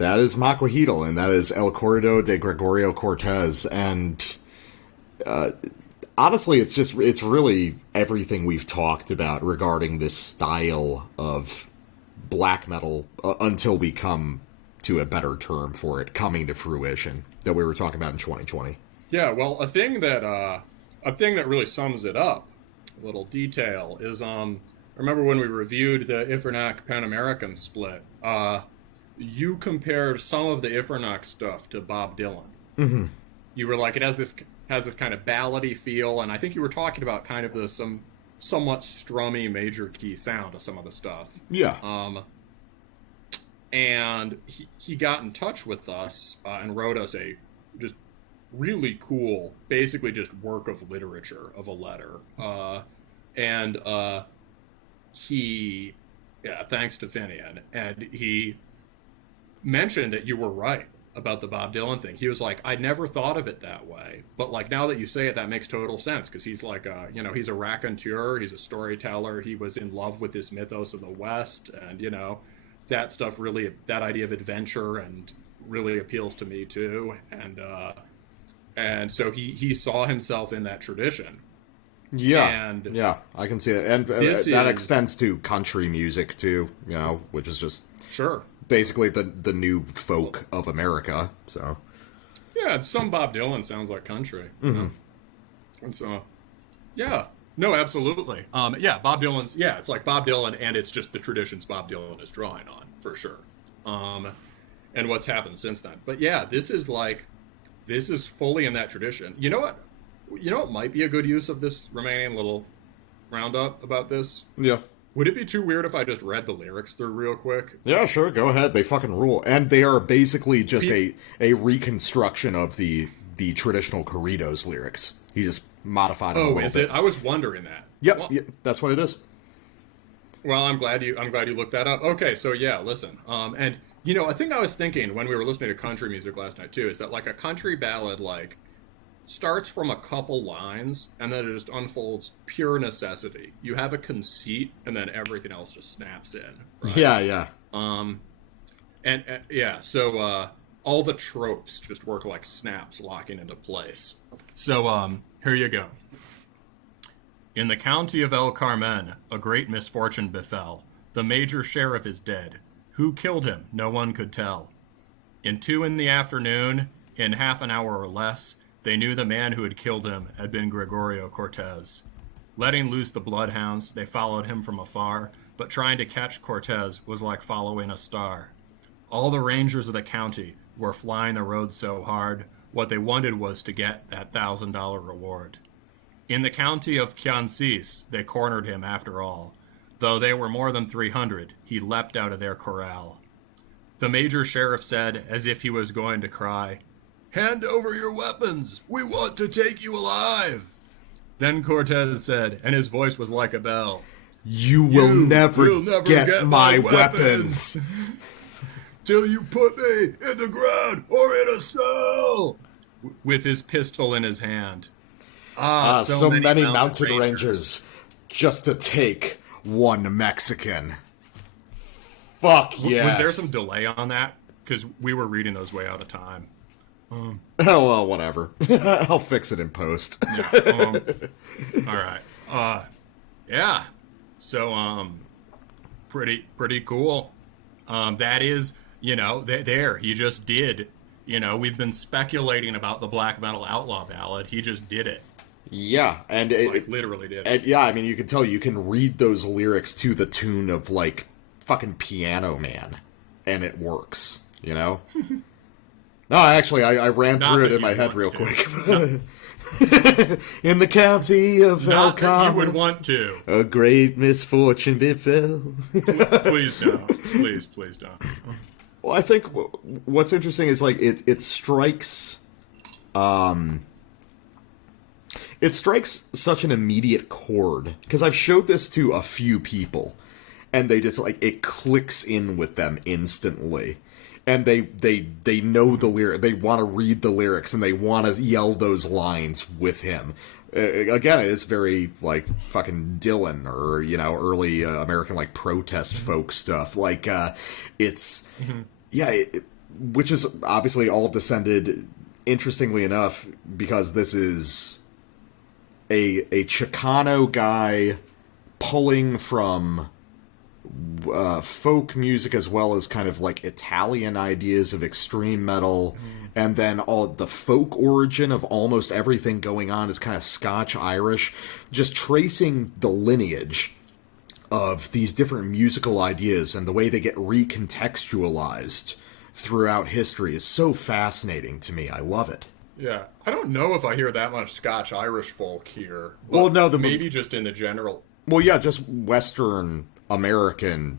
That is Maquahuitl, and that is El Corrido de Gregorio Cortez, and honestly, it's really everything we've talked about regarding this style of black metal until we come to a better term for it coming to fruition that we were talking about in 2020. Yeah, well, a thing that really sums it up, a little detail, is remember when we reviewed the Ifernach Pan American split, you compared some of the Ifernach stuff to Bob Dylan. Mm-hmm. You were like, it has this kind of ballady feel, and I think you were talking about kind of the somewhat strummy major key sound of some of the stuff. Yeah. And he got in touch with us and wrote us a just really cool, basically just work of literature of a letter. Thanks to Finian, and he mentioned that you were right about the Bob Dylan thing. He was like, I never thought of it that way, but like now that you say it, that makes total sense, because he's like he's a raconteur, he's a storyteller, he was in love with this mythos of the West, and that stuff really, that idea of adventure and really appeals to me too, and so he saw himself in that tradition. Yeah, I can see that, and that extends to country music too, which is just sure basically the new folk of America. So yeah, some Bob Dylan sounds like country. Mm-hmm. And so no, absolutely. Bob Dylan's, it's like Bob Dylan, and it's just the traditions Bob Dylan is drawing on for sure. And what's happened since then. But yeah, this is fully in that tradition. You know what might be a good use of this remaining little roundup about this? Yeah. Would it be too weird if I just read the lyrics through real quick? Yeah, sure, go ahead. They fucking rule. And they are basically just a reconstruction of the traditional Corridos lyrics. He just modified it a little bit. Oh, is it? I was wondering that. Yep, well, that's what it is. Well, I'm glad you looked that up. Okay, so yeah, listen. And a thing I was thinking when we were listening to country music last night too is that like a country ballad like starts from a couple lines and then it just unfolds pure necessity. You have a conceit and then everything else just snaps in. Right? Yeah. So all the tropes just work like snaps locking into place. So here you go. In the county of El Carmen, a great misfortune befell. The major sheriff is dead. Who killed him? No one could tell. In 2 p.m, in half an hour or less, they knew the man who had killed him had been Gregorio Cortez. Letting loose the bloodhounds, they followed him from afar, but trying to catch Cortez was like following a star. All the rangers of the county were flying the road so hard, what they wanted was to get that $1,000 reward. In the county of Quiancis, they cornered him after all. Though they were more than 300, he leapt out of their corral. The major sheriff said, as if he was going to cry, "Hand over your weapons! We want to take you alive!" Then Cortez said, and his voice was like a bell, You will never get my weapons! Till you put me in the ground or in a cell! With his pistol in his hand. So many mounted rangers just to take one Mexican. Fuck yes. Was there some delay on that? Because we were reading those way out of time. Oh, well, whatever. I'll fix it in post. Yeah, all right. Yeah. So, pretty cool. That is, there, he just did. We've been speculating about the black metal outlaw ballad. He just did it. Yeah, and it literally did. And yeah, I mean, you can tell you can read those lyrics to the tune of like fucking Piano Man, and it works. No, actually, I ran through it in my head real quick. In the county of El Carmen, you would want to. A great misfortune befell. Please don't. Please don't. Well, I think what's interesting is like it strikes. It strikes such an immediate chord, because I've showed this to a few people, and they just, like, it clicks in with them instantly. And they know the lyric, they want to read the lyrics, and they want to yell those lines with him. Again, it's very, like, fucking Dylan, or, early American, like, protest folk stuff. Like, it's... Mm-hmm. Yeah, which is obviously all descended, interestingly enough, because this is a Chicano guy pulling from folk music as well as kind of like Italian ideas of extreme metal, and then all the folk origin of almost everything going on is kind of Scotch-Irish, just tracing the lineage of these different musical ideas and the way they get recontextualized throughout history is so fascinating to me. I love it. Yeah, I don't know if I hear that much Scotch-Irish folk here. Well, no, maybe just in the general... Well, yeah, just Western American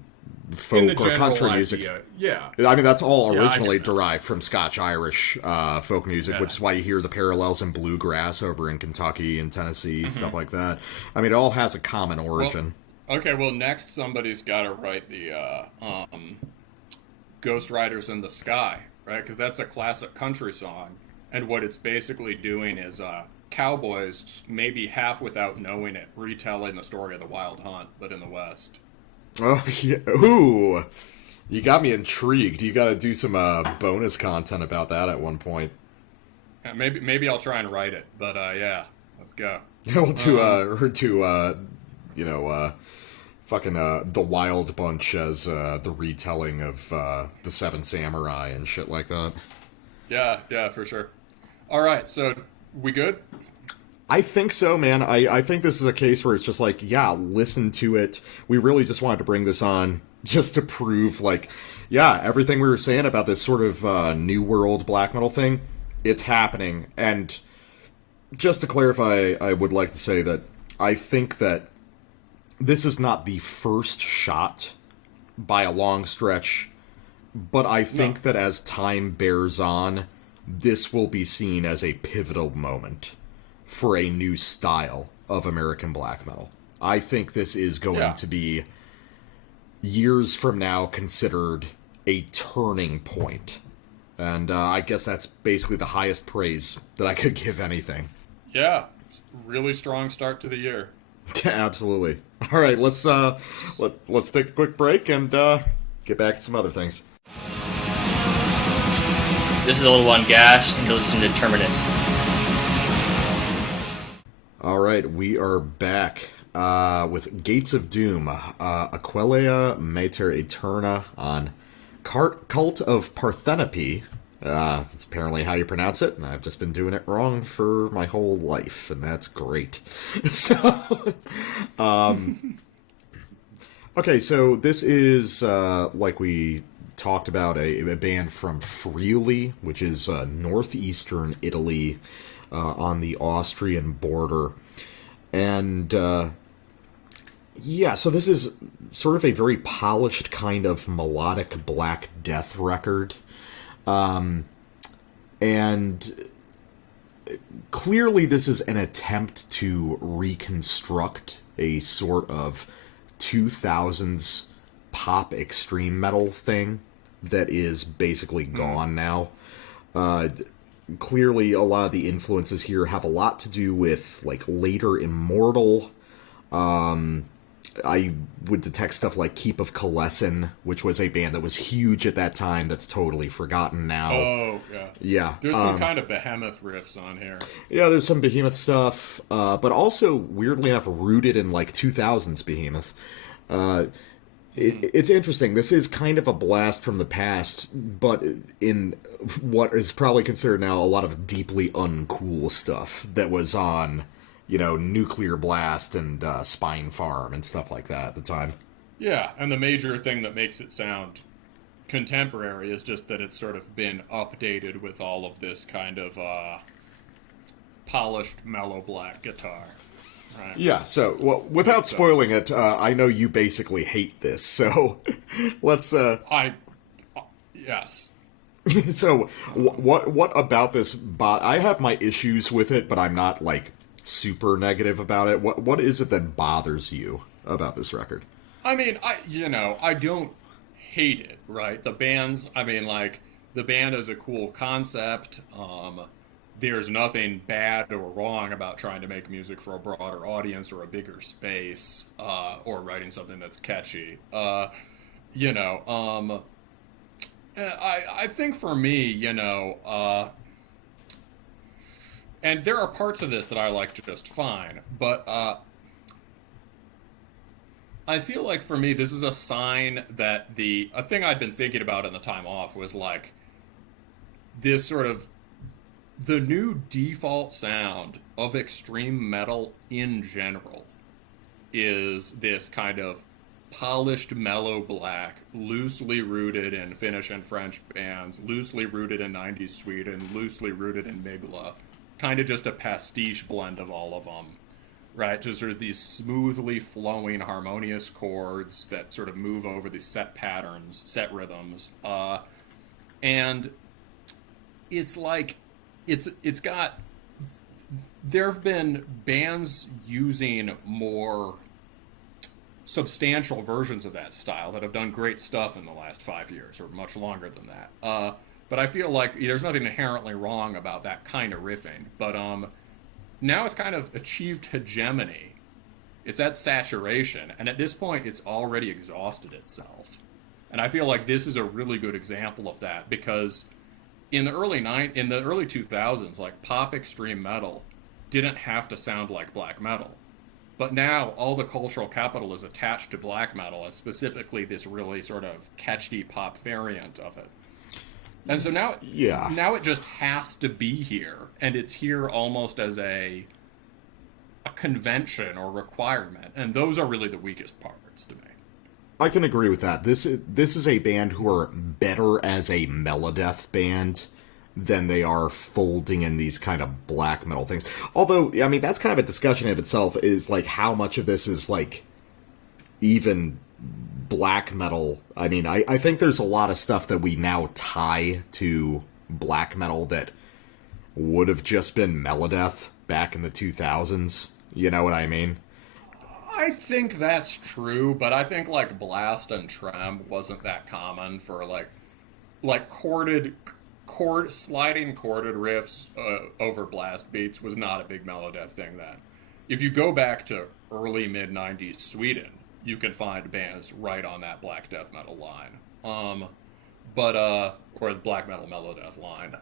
folk in the or country idea, music. Yeah. I mean, that's all originally derived from Scotch-Irish folk music, which is why you hear the parallels in bluegrass over in Kentucky and Tennessee, stuff like that. I mean, it all has a common origin. Well, next somebody's got to write the Ghost Riders in the Sky, right? Because that's a classic country song. And what it's basically doing is cowboys, maybe half without knowing it, retelling the story of the Wild Hunt, but in the West. Oh, yeah. Ooh. You got me intrigued. You got to do some bonus content about that at one point. Yeah, maybe I'll try and write it, but yeah, let's go. We'll do, fucking the Wild Bunch as the retelling of the Seven Samurai and shit like that. Yeah, for sure. All right, so we good? I think so, man. I think this is a case where it's just like, yeah, listen to it. We really just wanted to bring this on just to prove, like, yeah, everything we were saying about this sort of New World black metal thing, it's happening. And just to clarify, I would like to say that I think that this is not the first shot by a long stretch, but I think that as time bears on, this will be seen as a pivotal moment for a new style of American black metal. I think this is going to be, years from now, considered a turning point. And I guess that's basically the highest praise that I could give anything. Yeah, really strong start to the year. Absolutely. All right, let's take a quick break and get back to some other things. This is a little one Gash, and you're listening to Terminus. All right, we are back with Gates of Doom, Aquila Mater Eterna on Cult of Parthenope. It's apparently how you pronounce it, and I've just been doing it wrong for my whole life, and that's great. So, okay, so this is, like we talked about, a band from Friuli, which is northeastern Italy, on the Austrian border. And, yeah, so this is sort of a very polished kind of melodic Black Death record. And clearly this is an attempt to reconstruct a sort of 2000s pop extreme metal thing that is basically gone now. Clearly a lot of the influences here have a lot to do with, like, later Immortal. I would detect stuff like Keep of Kalessin, which was a band that was huge at that time that's totally forgotten now. Oh, yeah. Yeah. There's some kind of Behemoth riffs on here. Yeah, there's some Behemoth stuff, but also, weirdly enough, rooted in, like, 2000s Behemoth. It's interesting. This is kind of a blast from the past, but in what is probably considered now a lot of deeply uncool stuff that was on, you know, Nuclear Blast and Spine Farm and stuff like that at the time. Yeah, and the major thing that makes it sound contemporary is just that it's sort of been updated with all of this kind of polished mellow black guitar. Right. Yeah, so, well, without spoiling it, I know you basically hate this, so let's... Yes. So, what about this... I have my issues with it, but I'm not, like, super negative about it. What is it that bothers you about this record? I mean, I don't hate it, right? The band's... I mean, like, the band is a cool concept, there's nothing bad or wrong about trying to make music for a broader audience or a bigger space, or writing something that's catchy. I think for me, and there are parts of this that I like just fine, but I feel like for me, this is a sign that a thing I'd been thinking about in the time off was like this sort of the new default sound of extreme metal in general is this kind of polished mellow black, loosely rooted in Finnish and French bands, loosely rooted in 90s Sweden, loosely rooted in Migla, kind of just a pastiche blend of all of them, right? Just sort of these smoothly flowing harmonious chords that sort of move over these set patterns, set rhythms, and it's like there have been bands using more substantial versions of that style that have done great stuff in the last 5 years, or much longer than that. But I feel like there's nothing inherently wrong about that kind of riffing. But now it's kind of achieved hegemony. It's at saturation, and at this point, it's already exhausted itself. And I feel like this is a really good example of that, because in the early 2000s, like pop extreme metal didn't have to sound like black metal. But now all the cultural capital is attached to black metal, and specifically this really sort of catchy pop variant of it. And so now it just has to be here, and it's here almost as a convention or requirement, and those are really the weakest parts to me. I can agree with that. This is a band who are better as a melodeath band than they are folding in these kind of black metal things. Although, I mean, that's kind of a discussion in itself, is like how much of this is like even black metal. I mean, I think there's a lot of stuff that we now tie to black metal that would have just been melodeath back in the 2000s. You know what I mean? I think that's true, but I think like blast and trem wasn't that common for like sliding chorded riffs over blast beats was not a big melodeath thing then. If you go back to early mid-90s Sweden, you can find bands right on that black death metal line. Or the black metal melodeath line.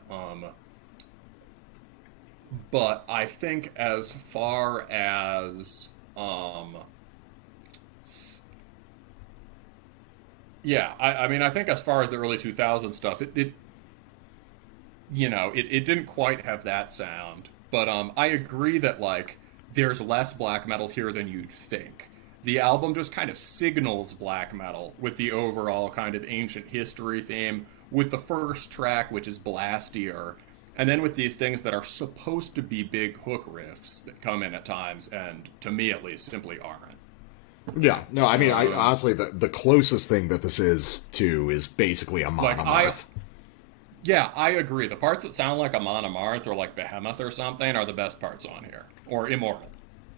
But I think as far as I mean, I think as far as the early 2000s stuff, it didn't quite have that sound. But I agree that, like, there's less black metal here than you'd think. The album just kind of signals black metal with the overall kind of ancient history theme, with the first track, which is blastier, and then with these things that are supposed to be big hook riffs that come in at times, and to me at least, simply aren't. Yeah, no, I mean, honestly, the closest thing that this is to is basically a monomarth. Yeah, I agree. The parts that sound like a monomarth or like Behemoth or something are the best parts on here. Or Immortal.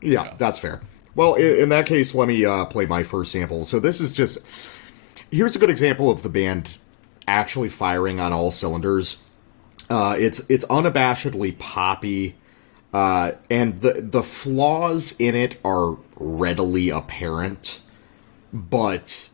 Yeah, that's fair. Well, in that case, let me play my first sample. So this is just... Here's a good example of the band actually firing on all cylinders. It's unabashedly poppy, and the flaws in it are readily apparent, but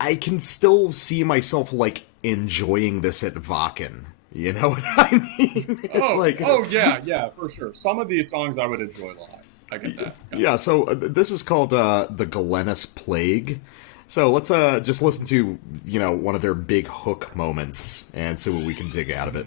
I can still see myself, like, enjoying this at Wacken. You know what I mean? It's yeah, for sure. Some of these songs I would enjoy live. I get that. Yeah, so this is called the Galenus Plague. So let's just listen to, one of their big hook moments and see what we can dig out of it.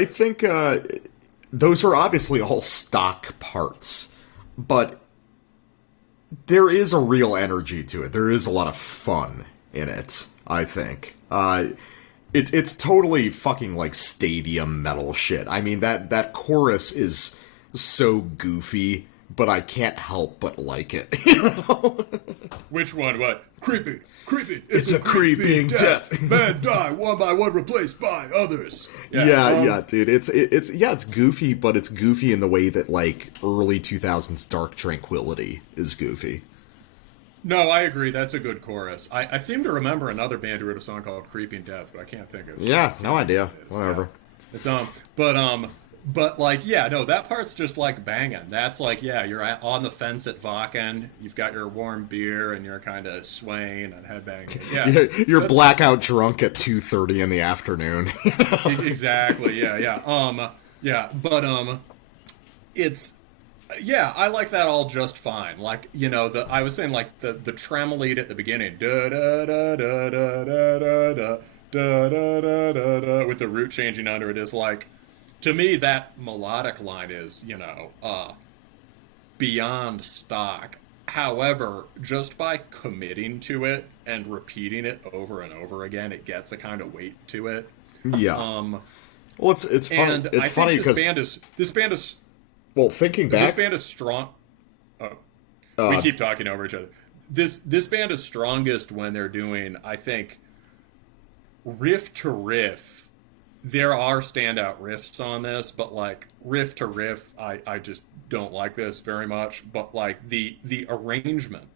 I think those are obviously all stock parts, but there is a real energy to it. There is a lot of fun in it, I think. It's totally fucking like stadium metal shit. I mean, that chorus is so goofy, but I can't help but like it. You know? Which one? What? Creeping. It's a creeping death. Men die one by one, replaced by others. Yeah, dude. It's goofy, but it's goofy in the way that like early 2000s Dark Tranquillity is goofy. No, I agree. That's a good chorus. I seem to remember another band who wrote a song called Creeping Death, but I can't think of it. Yeah, no idea. Whatever. Yeah. It's but like, yeah, no, that part's just like banging. That's like, yeah, you're on the fence at Wacken, you've got your warm beer, and you're kind of swaying and headbanging. Yeah, you're blackout drunk at 2:30 in the afternoon. Exactly. Yeah. But it's. Yeah, I like that all just fine. Like, you know, I was saying, like, the trem lead at the beginning, da da da da da da da da da da da da, with the root changing under it is like, to me, that melodic line is, you know, beyond stock. However, just by committing to it and repeating it over and over again, it gets a kind of weight to it. Yeah. Well, it's funny. And it's funny because this band is. Well, thinking back, this band is strong. We keep talking over each other. This band is strongest when they're doing, I think, riff to riff. There are standout riffs on this, but like riff to riff, I just don't like this very much. But like the arrangement,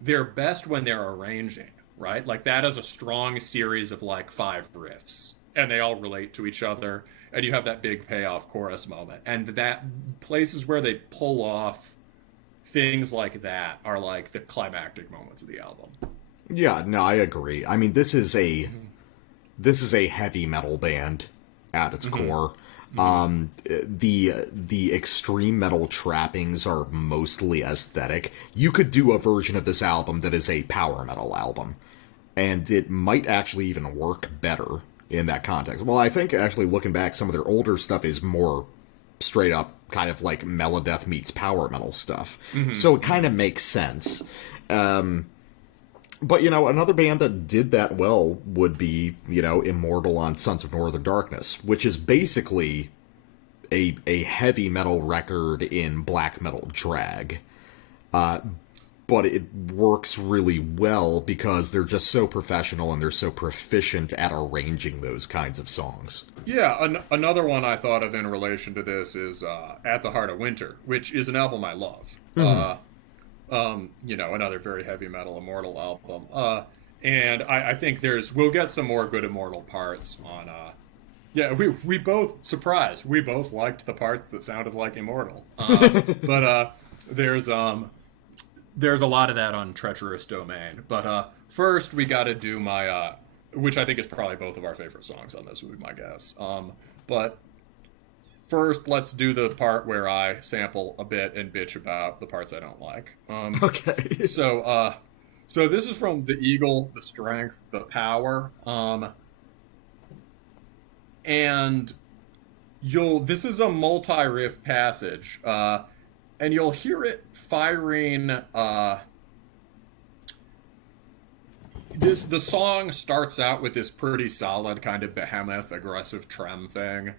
they're best when they're arranging, right? Like that is a strong series of like 5 riffs, and they all relate to each other, and you have that big payoff chorus moment. And that places where they pull off things like that are like the climactic moments of the album. Yeah, no, I agree. I mean, this is a heavy metal band at its core. The extreme metal trappings are mostly aesthetic. You could do a version of this album that is a power metal album, and it might actually even work better in that context. Well, I think actually looking back, some of their older stuff is more straight up kind of like melodeath meets power metal stuff. So it kind of makes sense. But, you know, another band that did that well would be, you know, Immortal on Sons of Northern Darkness, which is basically a heavy metal record in black metal drag. But it works really well because they're just so professional and they're so proficient at arranging those kinds of songs. Yeah, another one I thought of in relation to this is At the Heart of Winter, which is an album I love. You know, another very heavy metal Immortal album. And I think we'll get some more good Immortal parts on, yeah, we both, surprise, we both liked the parts that sounded like Immortal. But there's a lot of that on Treacherous Domain. But first we got to do my, which I think is probably both of our favorite songs on this, would be my guess. But first, let's do the part where I sample a bit and bitch about the parts I don't like. Okay. So this is from The Eagle, The Strength, The Power. And this is a multi-riff passage. And you'll hear it firing, the song starts out with this pretty solid kind of behemoth, aggressive trem thing,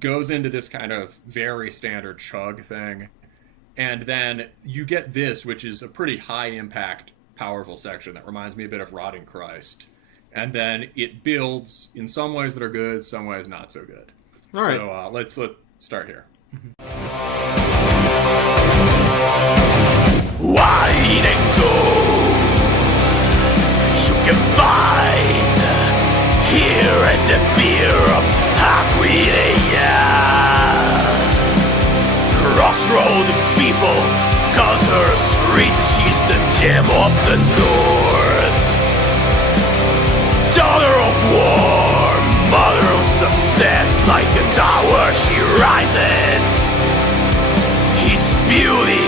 goes into this kind of very standard chug thing, and then you get this, which is a pretty high impact, powerful section that reminds me a bit of Rotting Christ, and then it builds in some ways that are good, some ways not so good. All right. So let's start here. Wide and go, you can find here at the beer of Haquilea. Crossroad people, cultures, reaches the gem of the north. Daughter of war, mother of success, like a tower she rises. Its beauty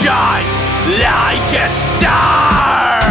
shines like a star.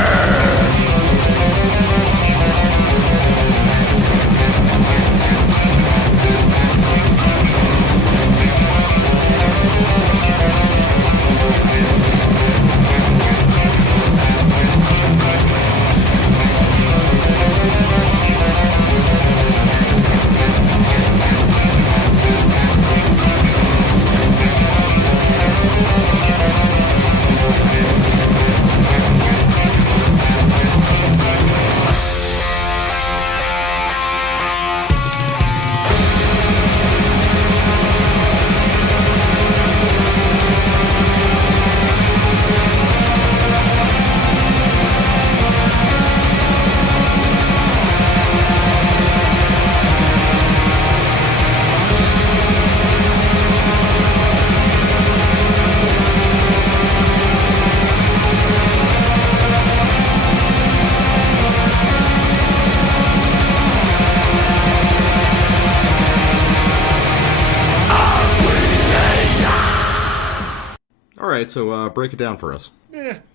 All right, so break it down for us.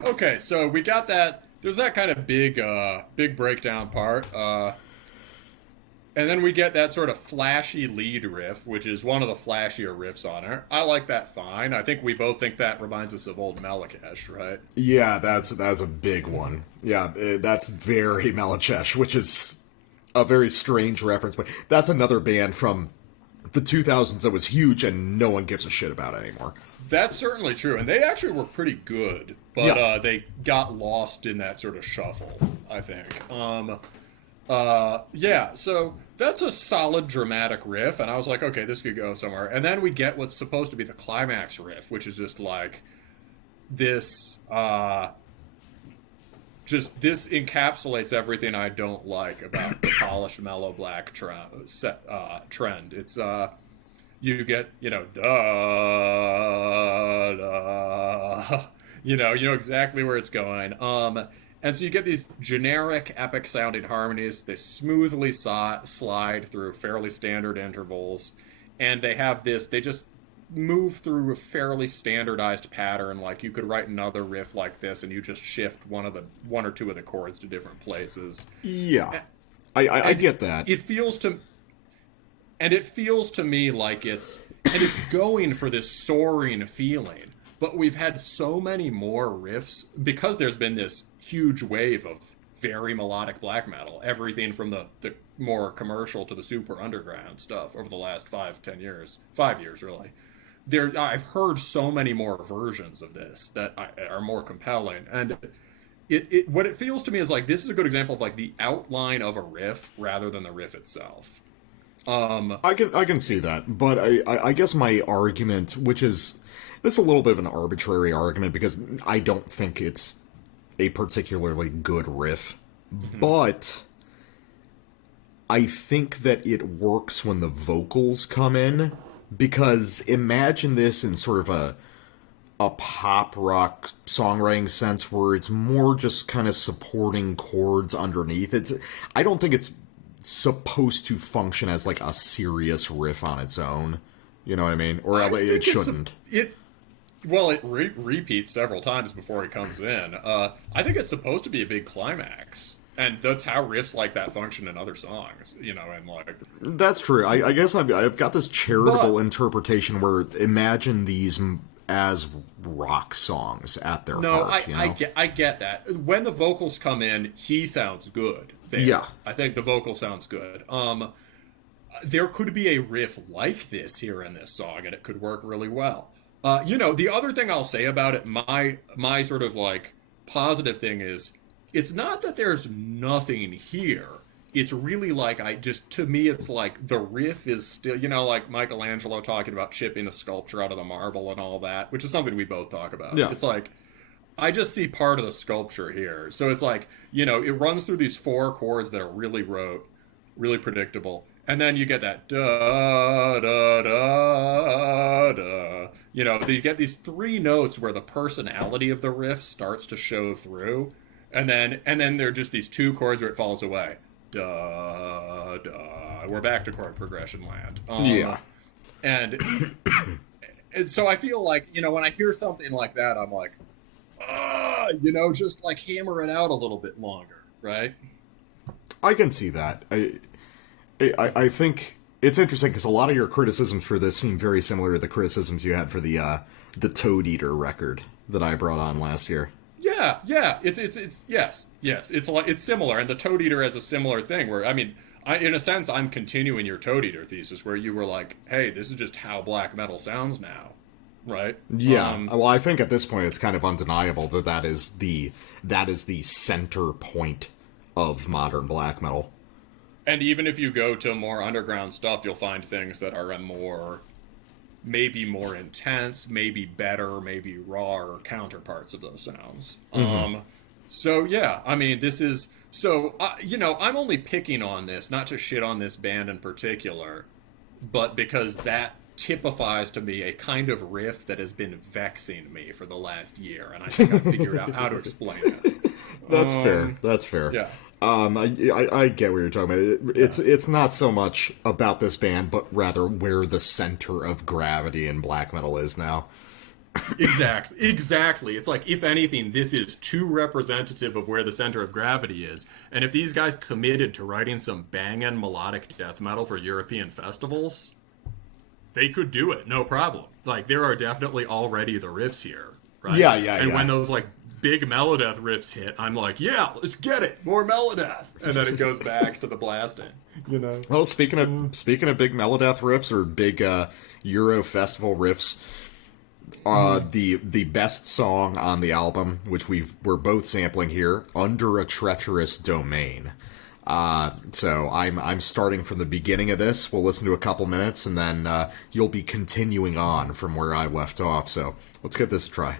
Okay, so we got that. There's that kind of big breakdown part. And then we get that sort of flashy lead riff, which is one of the flashier riffs on it. I like that fine. I think we both think that reminds us of old Malakesh, right? Yeah, that's a big one. Yeah, that's very Malakesh, which is a very strange reference. But that's another band from the 2000s that was huge and no one gives a shit about anymore. That's certainly true. And they actually were pretty good, but they got lost in that sort of shuffle, I think. So that's a solid dramatic riff, and I was like, okay, this could go somewhere. And then we get what's supposed to be the climax riff, which is just like this, this encapsulates everything I don't like about the polished mellow black trend. It's, you get, da, da, you know exactly where it's going. And so you get these generic, epic-sounding harmonies. They smoothly slide through fairly standard intervals. And they have this, they just move through a fairly standardized pattern. Like, you could write another riff like this, and you just shift one or two of the chords to different places. Yeah. I get that. It feels to me like it's going for this soaring feeling. But we've had so many more riffs, because there's been this huge wave of very melodic black metal, everything from the more commercial to the super underground stuff over the last 5 years, really. I've heard so many more versions of this that are more compelling. And what it feels to me is like, this is a good example of like the outline of a riff rather than the riff itself. I can see that, but I guess my argument, which is... This is a little bit of an arbitrary argument because I don't think it's a particularly good riff. Mm-hmm. But I think that it works when the vocals come in, because imagine this in sort of a pop rock songwriting sense where it's more just kind of supporting chords underneath. I don't think it's supposed to function as like a serious riff on its own. You know what I mean? Or it shouldn't. It repeats several times before he comes in. I think it's supposed to be a big climax, and that's how riffs like that function in other songs. And like that's true. I guess I've got this charitable interpretation where imagine these as rock songs at their heart. I get that. When the vocals come in, he sounds good. Yeah, I think the vocal sounds good. There could be a riff like this here in this song, and it could work really well. The other thing I'll say about it, my sort of like positive thing is, it's not that there's nothing here. It's really like, to me, it's like the riff is still, like Michelangelo talking about chipping a sculpture out of the marble and all that, which is something we both talk about. Yeah. It's like, I just see part of the sculpture here. So it's like, it runs through these 4 chords that are really rote, really predictable. And then you get that da da da da. You get these 3 notes where the personality of the riff starts to show through, and then there are just these 2 chords where it falls away. Da da. We're back to chord progression land. Yeah. And so I feel like when I hear something like that, I'm like, just like hammer it out a little bit longer, right? I can see that. I think it's interesting because a lot of your criticisms for this seem very similar to the criticisms you had for the Toad Eater record that I brought on last year. Yeah. Yes. It's similar, and the Toad Eater has a similar thing where, in a sense, I'm continuing your Toad Eater thesis where you were like, hey, this is just how black metal sounds now, right? Yeah. Well, I think at this point it's kind of undeniable that is the center point of modern black metal. And even if you go to more underground stuff, you'll find things that are maybe more intense, maybe better, maybe raw counterparts of those sounds. Mm-hmm. So yeah, this is I'm only picking on this, not to shit on this band in particular, but because that typifies to me a kind of riff that has been vexing me for the last year, and I think I figured out how to explain it. That's fair. That's fair. Yeah. I get what you're talking about. It's not so much about this band, but rather where the center of gravity in black metal is now. Exactly. It's like, if anything, this is too representative of where the center of gravity is. And if these guys committed to writing some bangin' melodic death metal for European festivals, they could do it, no problem. Like, there are definitely already the riffs here, right? Yeah. And when those, like, big Melodeath riffs hit, I'm like, yeah, let's get it, more Melodeath. And then it goes back to the blasting, you know? Well, speaking of big Melodeath riffs or big Euro festival riffs, the best song on the album, which we're both sampling here, Under a Treacherous Domain. So I'm starting from the beginning of this. We'll listen to a couple minutes, and then you'll be continuing on from where I left off. So let's give this a try.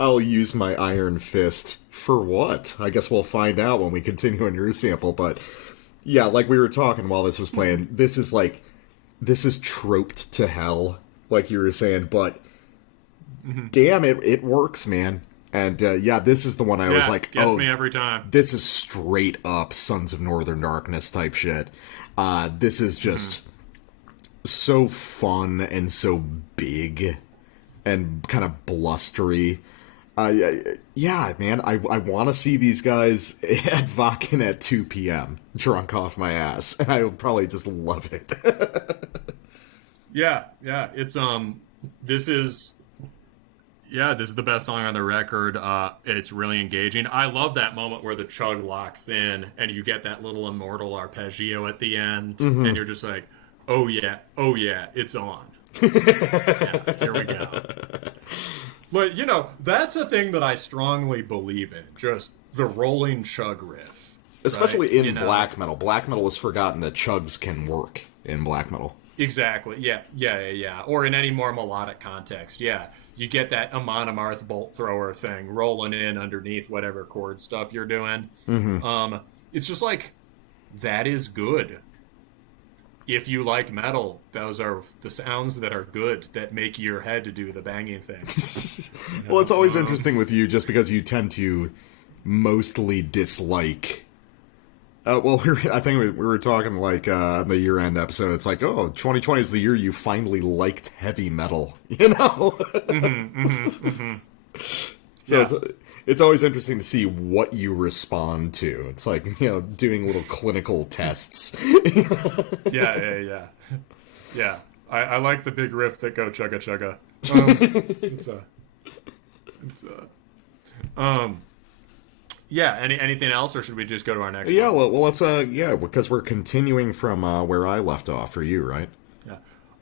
I'll use my iron fist. For what? I guess we'll find out when we continue on your sample, but yeah, like we were talking while this was playing, this is troped to hell, like you were saying, but damn, it works, man. And yeah, this is the one I was like, gets me every time. This is straight up Sons of Northern Darkness type shit. This is just so fun and so big and kind of blustery. Yeah, man, I want to see these guys at Wacken at 2 p.m. drunk off my ass, and I would probably just love it. Yeah, it's this is the best song on the record. It's really engaging. I love that moment where the chug locks in and you get that little immortal arpeggio at the end, and you're just like, oh yeah, it's on. Yeah, here we go. But, you know, that's a thing that I strongly believe in. Just the rolling chug riff. Especially right? in black metal. Black metal has forgotten that chugs can work in black metal. Exactly. Yeah. Or in any more melodic context. Yeah. You get that Amonomarth bolt thrower thing rolling in underneath whatever chord stuff you're doing. It's just like, that is good. If you like metal, those are the sounds that are good, that make your head do the banging thing. Well, it's always interesting with you just because you tend to mostly dislike... I think we were talking like on the year-end episode. It's like, 2020 is the year you finally liked heavy metal, you know? So it's always interesting to see what you respond to. It's like, doing little clinical tests. Yeah. I like the big riff that go chugga chugga. It's, yeah. Anything else, or should we just go to our next? Yeah, one? well, let's because we're continuing from where I left off for you, right? Yeah.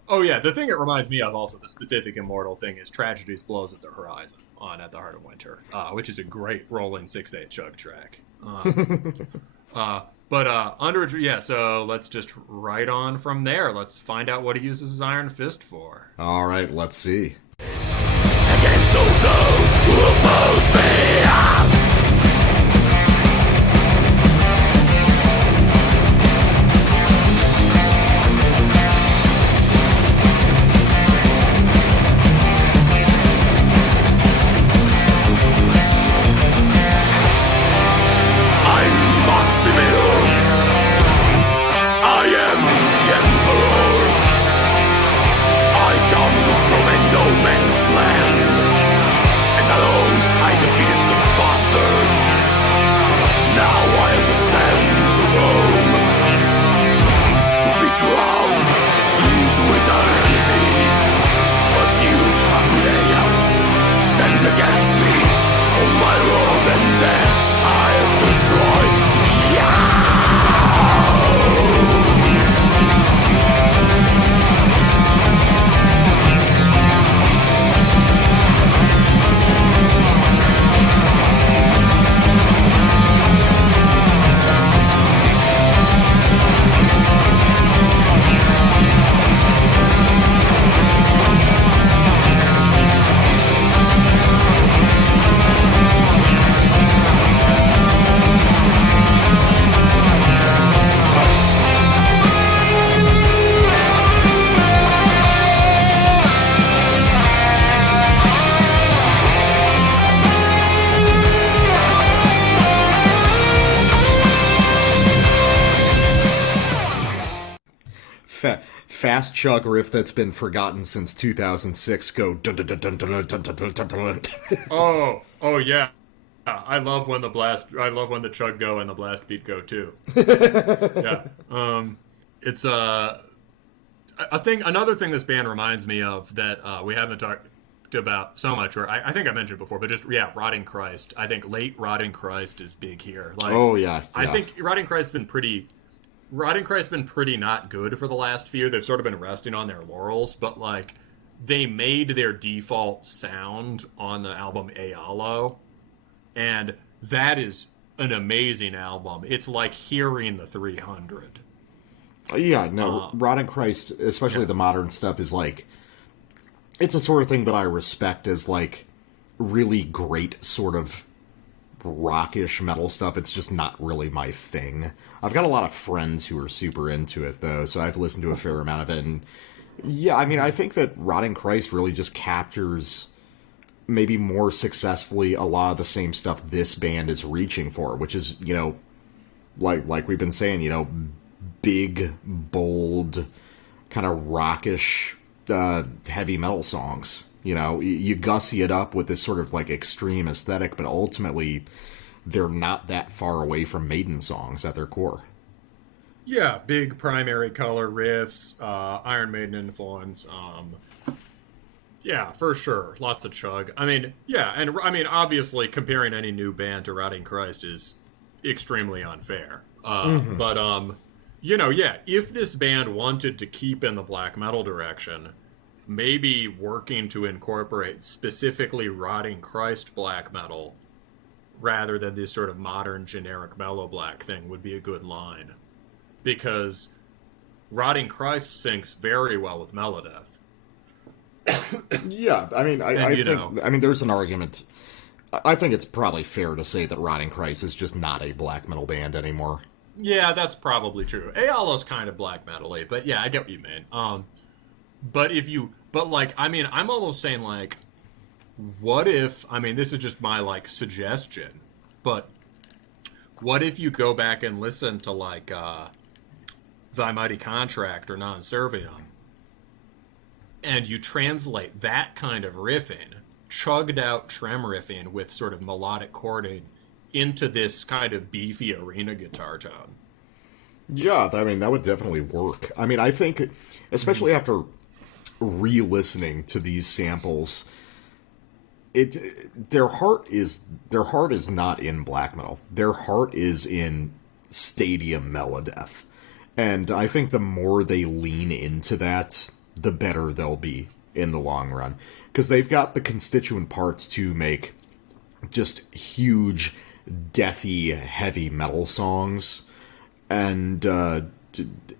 Oh yeah. The thing it reminds me of, also the specific immortal thing, is Tragedy's Blows at the Horizon on At the Heart of Winter, which is a great rolling 6/8 chug track. So let's just right on from there. Let's find out what he uses his Iron Fist for. All right, let's see. Against all those who oppose me. Against me, on my road and death, I am destroyed. Fast chug riff that's been forgotten since 2006. Go dun dun dun dun dun dun dun dun dun dun. Oh yeah. I love when the chug go and the blast beat go too. Yeah. It's another thing this band reminds me of that we haven't talked about so much, or I think I mentioned before, but just Rotting Christ. I think late Rotting Christ is big here. Like, I think Rotting Christ's been pretty not good for the last few. They've sort of been resting on their laurels, but like they made their default sound on the album Ayalo, and that is an amazing album. It's like hearing the 300. Yeah, no, Rotting Christ, especially the modern stuff, is like, it's a sort of thing that I respect as like really great sort of rockish metal stuff. It's just not really my thing. I've got a lot of friends who are super into it though, so I've listened to a fair amount of it, and yeah, I mean, I think that Rotting Christ really just captures maybe more successfully a lot of the same stuff this band is reaching for, which is, you know, like we've been saying, you know, big, bold, kind of rockish, heavy metal songs. You know, you gussy it up with this sort of like extreme aesthetic, but ultimately they're not that far away from Maiden songs at their core. Yeah, big primary color riffs, Iron Maiden influence. Yeah, for sure. Lots of chug. I mean, yeah, and I mean, obviously comparing any new band to Rotting Christ is extremely unfair. But, you know, yeah, if this band wanted to keep in the black metal direction, maybe working to incorporate specifically Rotting Christ black metal rather than this sort of modern generic mellow black thing would be a good line. Because Rotting Christ syncs very well with Melodeath. Yeah, I mean, I think, I mean, there's an argument. I think it's probably fair to say that Rotting Christ is just not a black metal band anymore. Yeah, that's probably true. Ayalo's kind of black metal-y, but yeah, I get what you mean. But like, I mean, I'm almost saying, like, what if, I mean, this is just my, like, suggestion, but what if you go back and listen to, like, Thy Mighty Contract or Non Serviam, and you translate that kind of riffing, chugged out trem riffing with sort of melodic chording, into this kind of beefy arena guitar tone. Yeah, I mean, that would definitely work. I mean, I think, especially after re-listening to these samples, their heart is not in black metal. Their heart is in stadium melodeath. And I think the more they lean into that, the better they'll be in the long run. Because they've got the constituent parts to make just huge, deathy, heavy metal songs. And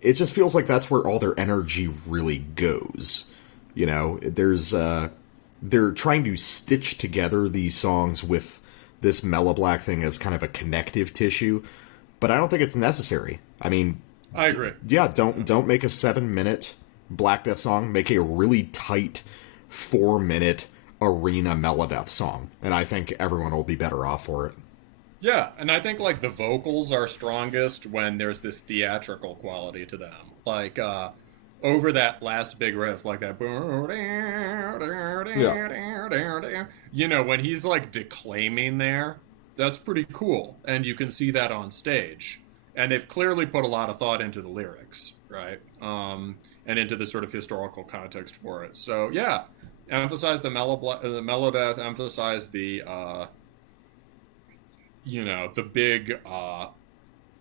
it just feels like that's where all their energy really goes. You know, they're trying to stitch together these songs with this mellow black thing as kind of a connective tissue, but I don't think it's necessary. I mean, I agree. Yeah, don't make a 7-minute Black Death song. Make a really tight 4-minute arena melodeath song, and I think everyone will be better off for it. Yeah, and I think like the vocals are strongest when there's this theatrical quality to them. Like over that last big riff, like that. Yeah. You know, when he's like declaiming there, that's pretty cool, and you can see that on stage. And they've clearly put a lot of thought into the lyrics, right? And into the sort of historical context for it. So yeah, emphasize the melodeath, emphasize the the big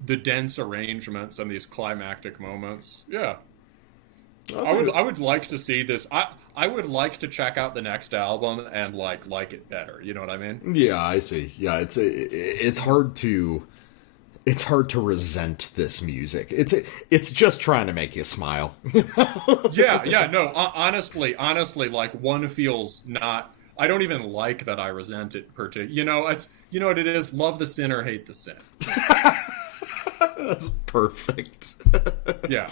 the dense arrangements and these climactic moments. Yeah. I would like to see this. I would like to check out the next album and like it better. You know what I mean? Yeah, I see. Yeah, it's hard to resent this music. It's just trying to make you smile. Yeah. No, honestly, like one feels not. I don't even like that I resent it. It's what it is. Love the sin or hate the sin. That's perfect. Yeah.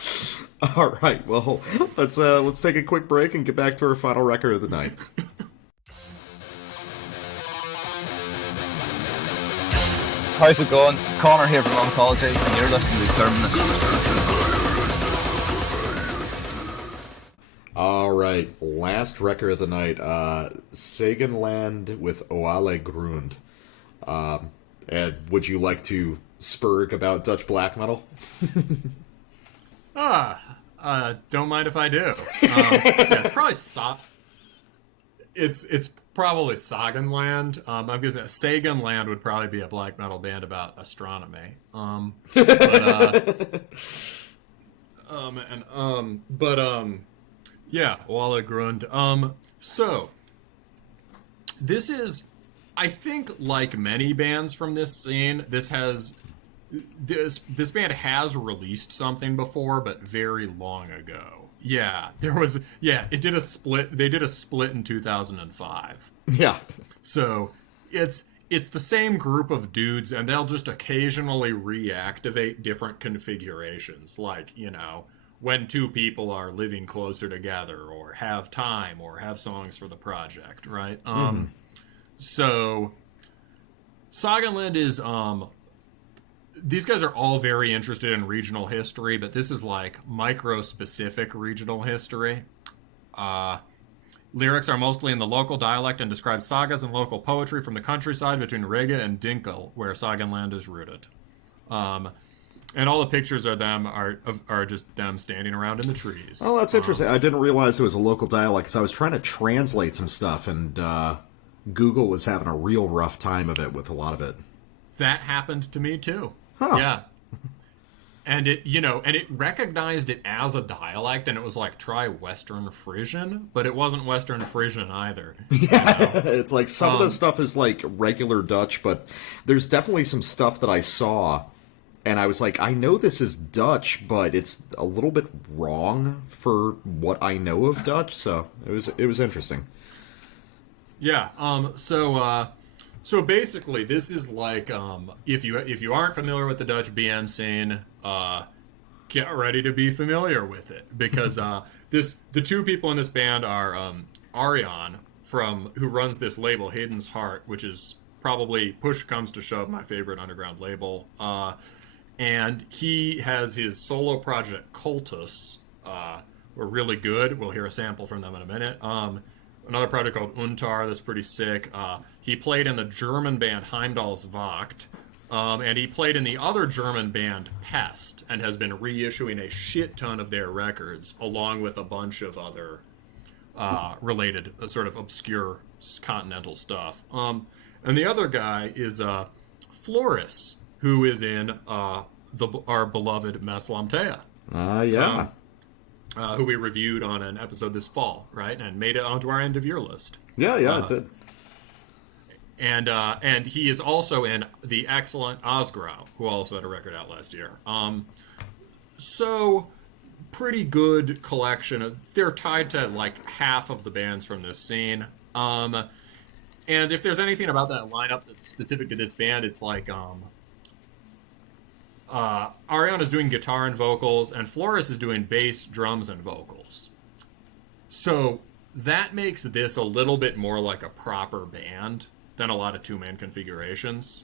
All right. Well, let's take a quick break and get back to our final record of the night. How's it going? Connor here from Oncology, and you're listening to Terminus. All right, last record of the night, Sagenland with Oale Grund. And would you like to spurg about Dutch black metal? Don't mind if I do. It's probably It's probably Sagenland. I'm gonna say Sagenland would probably be a black metal band about astronomy. Yeah, Walla Grund. So this is, I think, like many bands from this scene, this band has released something before, but very long ago. Yeah, it did a split. They did a split in 2005. Yeah. So it's the same group of dudes, and they'll just occasionally reactivate different configurations, like, when two people are living closer together, or have time, or have songs for the project, right? So Sagenland is these guys are all very interested in regional history, but this is like micro-specific regional history. Lyrics are mostly in the local dialect and describe sagas and local poetry from the countryside between Riga and Dinkel, where Sagenland is rooted. And all the pictures are just them standing around in the trees. Oh, that's interesting. I didn't realize it was a local dialect, because I was trying to translate some stuff, and Google was having a real rough time of it with a lot of it. That happened to me too. Huh. Yeah. And it recognized it as a dialect, and it was like, try Western Frisian, but it wasn't Western Frisian either. Yeah, it's like some of the stuff is like regular Dutch, but there's definitely some stuff that I saw, and I was like, I know this is Dutch, but it's a little bit wrong for what I know of Dutch, so it was interesting. Yeah. So basically, this is like, if you aren't familiar with the Dutch BM scene, get ready to be familiar with it, because the two people in this band are Arion, who runs this label Hayden's Heart, which is probably, push comes to shove, my favorite underground label, and he has his solo project Cultus. Were really good. We'll hear a sample from them in a minute. Another project called Untar that's pretty sick. He played in the German band Heimdall's Wacht, and he played in the other German band Pest, and has been reissuing a shit ton of their records, along with a bunch of other related sort of obscure continental stuff. And the other guy is Floris, who is in our beloved Meslamtea. Yeah. Who we reviewed on an episode this fall, right? And made it onto our end of year list. Yeah, it did. And he is also in the excellent Osgrau, who also had a record out last year. So pretty good collection. They're tied to like half of the bands from this scene. And if there's anything about that lineup that's specific to this band, it's like Ariana's doing guitar and vocals, and Floris is doing bass, drums, and vocals. So that makes this a little bit more like a proper band than a lot of two-man configurations,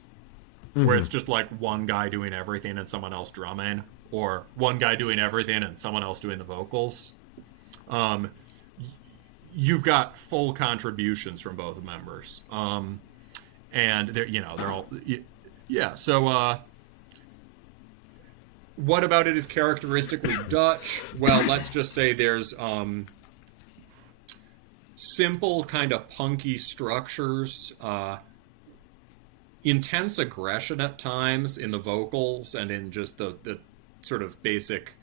where it's just like one guy doing everything and someone else drumming, or one guy doing everything and someone else doing the vocals. You've got full contributions from both members, and they're all So what about it is characteristically Dutch? Well, let's just say there's simple, kind of punky structures, intense aggression at times in the vocals and in just the sort of basic,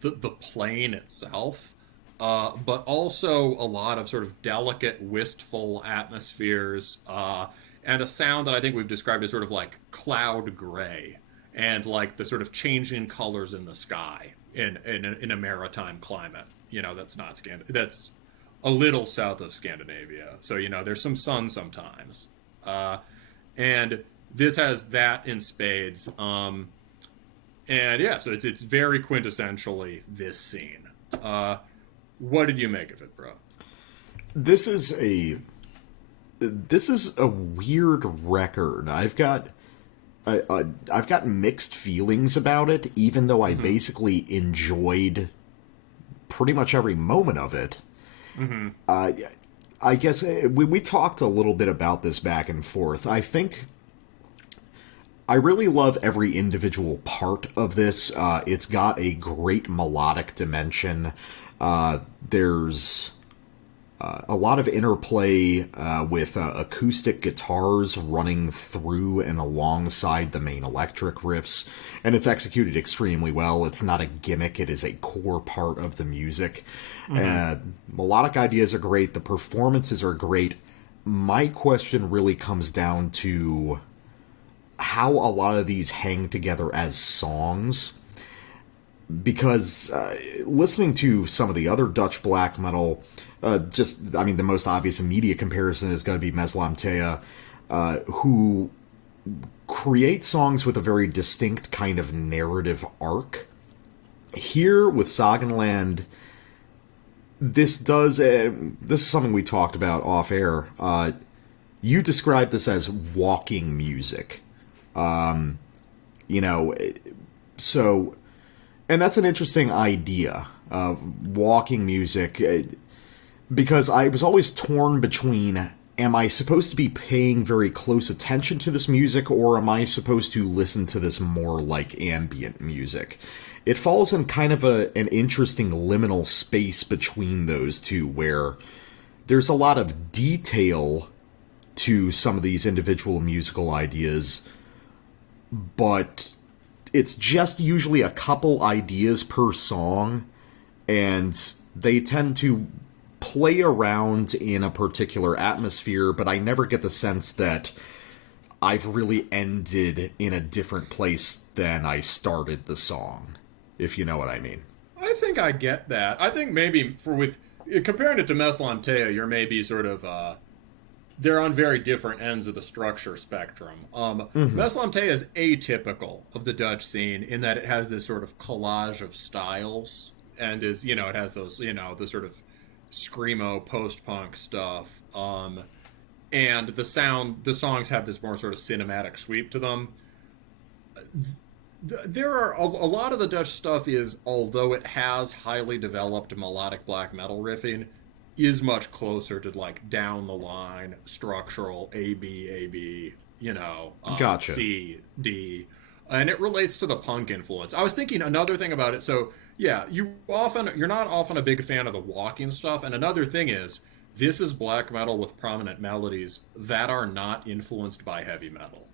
the playing itself, but also a lot of sort of delicate, wistful atmospheres, and a sound that I think we've described as sort of like cloud gray, and like the sort of changing colors in the sky in a maritime climate, that's not that's a little south of Scandinavia. So, there's some sun sometimes. And this has that in spades. So it's very quintessentially this scene. What did you make of it, bro? This is a weird record. I've got mixed feelings about it, even though I basically enjoyed pretty much every moment of it. I guess we talked a little bit about this back and forth. I think I really love every individual part of this. It's got a great melodic dimension. There's a lot of interplay with acoustic guitars running through and alongside the main electric riffs, and it's executed extremely well. It's not a gimmick, it is a core part of the music. Melodic ideas are great, the performances are great. My question really comes down to how a lot of these hang together as songs, because listening to some of the other Dutch black metal, the most obvious immediate comparison is going to be Meslamtea, who create songs with a very distinct kind of narrative arc. Here with Sagenland, this is something we talked about off air. You described this as walking music. And that's an interesting idea, walking music, because I was always torn between, am I supposed to be paying very close attention to this music, or am I supposed to listen to this more like ambient music? It falls in kind of an interesting liminal space between those two, where there's a lot of detail to some of these individual musical ideas, but it's just usually a couple ideas per song, and they tend to play around in a particular atmosphere, but I never get the sense that I've really ended in a different place than I started the song, if you know what I mean. I think I get that. I think maybe comparing it to Meslamtea, you're maybe sort of they're on very different ends of the structure spectrum. Meslamtea is atypical of the Dutch scene in that it has this sort of collage of styles, and is, it has those, the sort of screamo post-punk stuff. And the songs have this more sort of cinematic sweep to them. There are a lot of the Dutch stuff is, although it has highly developed melodic black metal riffing, is much closer to like down the line structural A-B, gotcha. C, D, and it relates to the punk influence. I was thinking another thing about it. So yeah, you're not often a big fan of the walking stuff, and another thing is this is black metal with prominent melodies that are not influenced by heavy metal.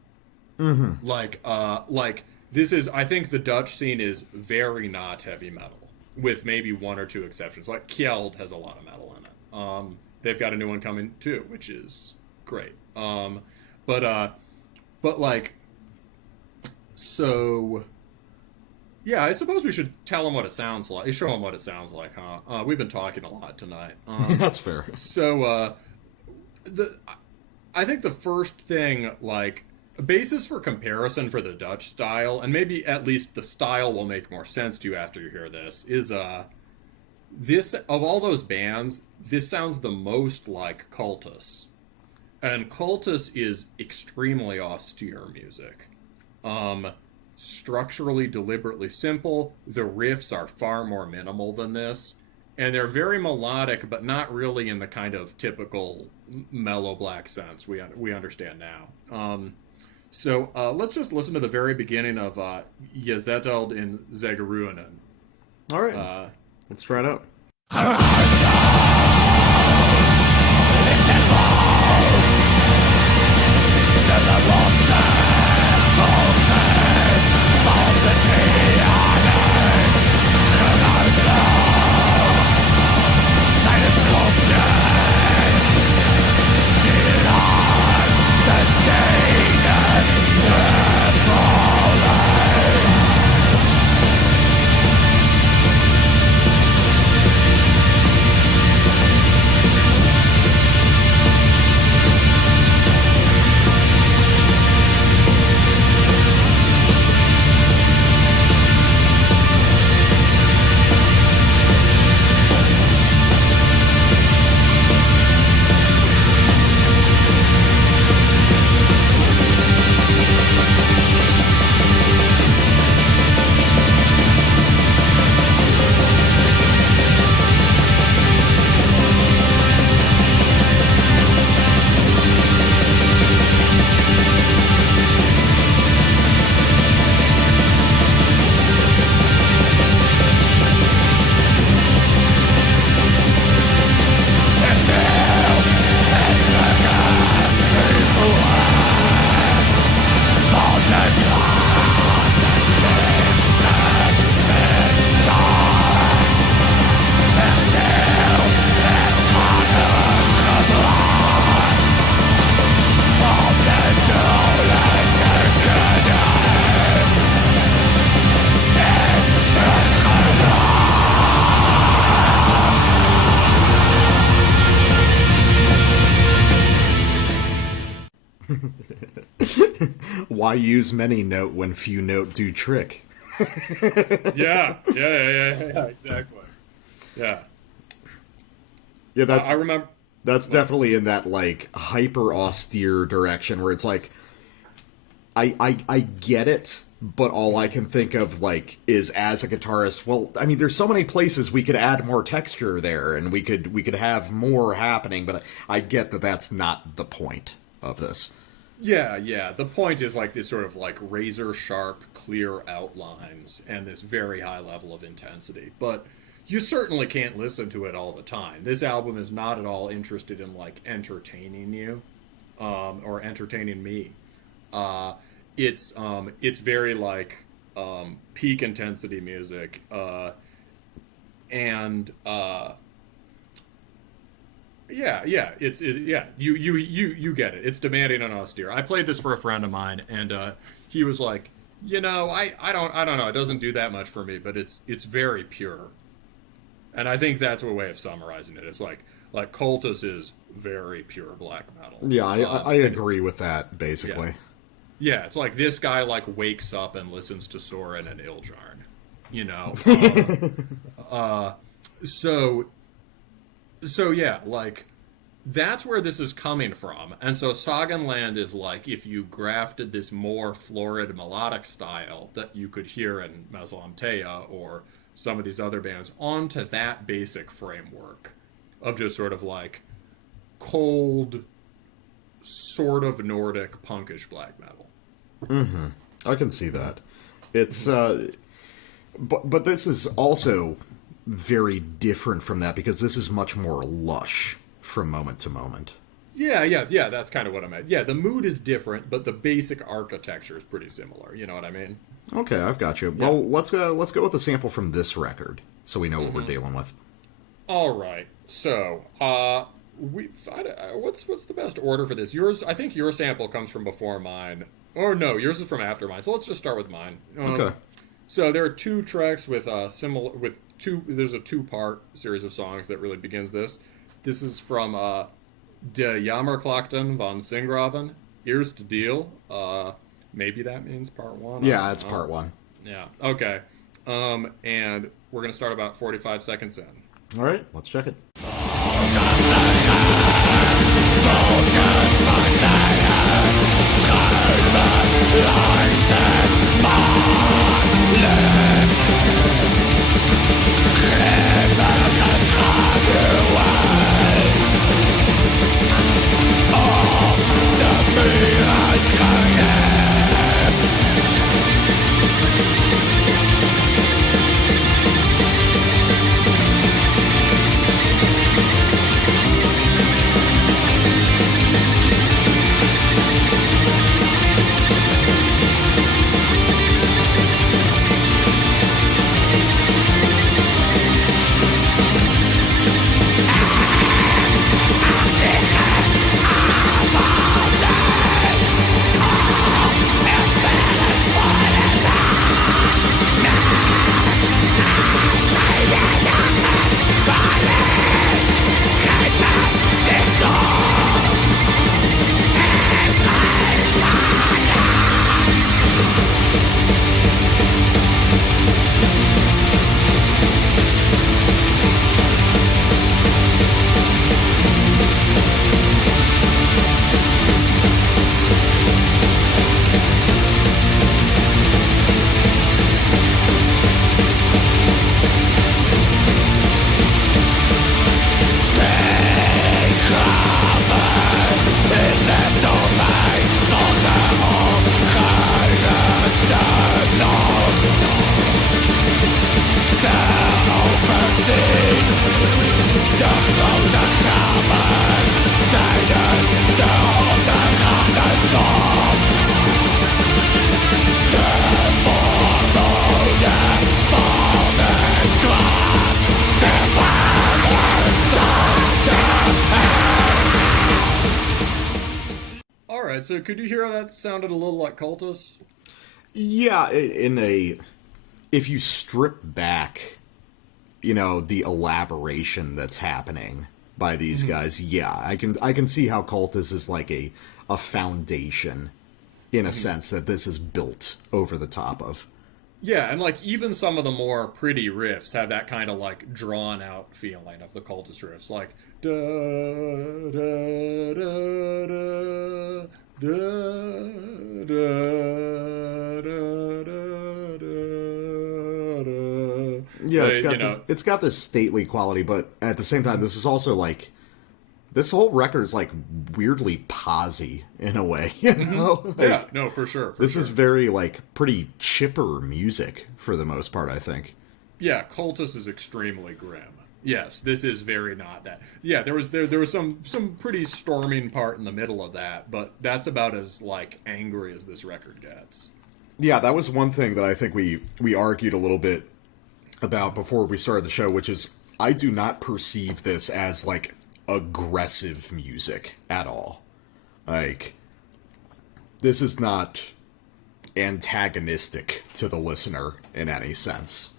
Mm-hmm. Like this is, I think the Dutch scene is very not heavy metal, with maybe one or two exceptions. Like Kjeld has a lot of metal in it. They've got a new one coming too, which is great. But like, so yeah, I suppose we should tell them what it sounds like. Show them what it sounds like, huh? We've been talking a lot tonight. That's fair. So, I think the first thing, like, a basis for comparison for the Dutch style, and maybe at least the style will make more sense to you after you hear this, is, this, of all those bands, this sounds the most like Cultus. And Cultus is extremely austere music. Structurally deliberately simple. The riffs are far more minimal than this, and they're very melodic, but not really in the kind of typical mellow black sense we understand now. So let's just listen to the very beginning of Jezeteld in Zegeruinen. All right, let's try it out. Why use many note when few note do trick? Yeah, exactly. Yeah. Yeah, that's I remember. That's definitely in that like hyper austere direction where it's like I get it, but all I can think of like is as a guitarist, well, I mean there's so many places we could add more texture there and we could have more happening, but I get that that's not the point of this. Yeah. The point is like this sort of like razor sharp, clear outlines and this very high level of intensity. But you certainly can't listen to it all the time. This album is not at all interested in like entertaining you, or entertaining me. It's very like peak intensity music, and you get it. It's demanding and austere. I played this for a friend of mine, and he was like, I don't know, it doesn't do that much for me, but it's very pure. And I think that's a way of summarizing it. It's like Cultus is very pure black metal. Yeah, I agree with that, basically. Yeah, it's like this guy like wakes up and listens to Soren and Iljarn, So yeah, like that's where this is coming from. And so Sagenland is like if you grafted this more florid melodic style that you could hear in Meslamtea or some of these other bands onto that basic framework of just sort of like cold, sort of Nordic punkish black metal. Mm-hmm. I can see that. It's but this is also very different from that because this is much more lush from moment to moment. Yeah, that's kind of what I meant. Yeah, the mood is different, but the basic architecture is pretty similar. You know what I mean? Okay, I've got you. Well, let's go with a sample from this record, so we know what we're dealing with. All right. So, what's the best order for this? Yours, I think your sample comes from before mine. Or no, yours is from after mine. So let's just start with mine. Okay. So there are two tracks with there's a two-part series of songs that really begins this. This is from De Jammerklachten van Singraven, Ears to Deal. Maybe that means part one. Yeah, that's part one. Yeah. Okay. And we're gonna start about 45 seconds in. All right, let's check it. So could you hear how that sounded a little like Cultus? Yeah, if you strip back, the elaboration that's happening by these guys, yeah, I can see how Cultus is like a foundation in a sense that this is built over the top of. Yeah, and like even some of the more pretty riffs have that kind of like drawn out feeling of the Cultus riffs, like da da da da da da da da. Yeah, it's got this stately quality, but at the same time, this is also like this whole record is like weirdly posy in a way. Yeah, no, for sure. This is very like pretty chipper music for the most part, I think. Yeah, Cultus is extremely grim. Yes, this is very not that. Yeah, there was some pretty storming part in the middle of that, but that's about as like angry as this record gets. Yeah, that was one thing that I think we argued a little bit about before we started the show, which is I do not perceive this as like aggressive music at all. Like, this is not antagonistic to the listener in any sense.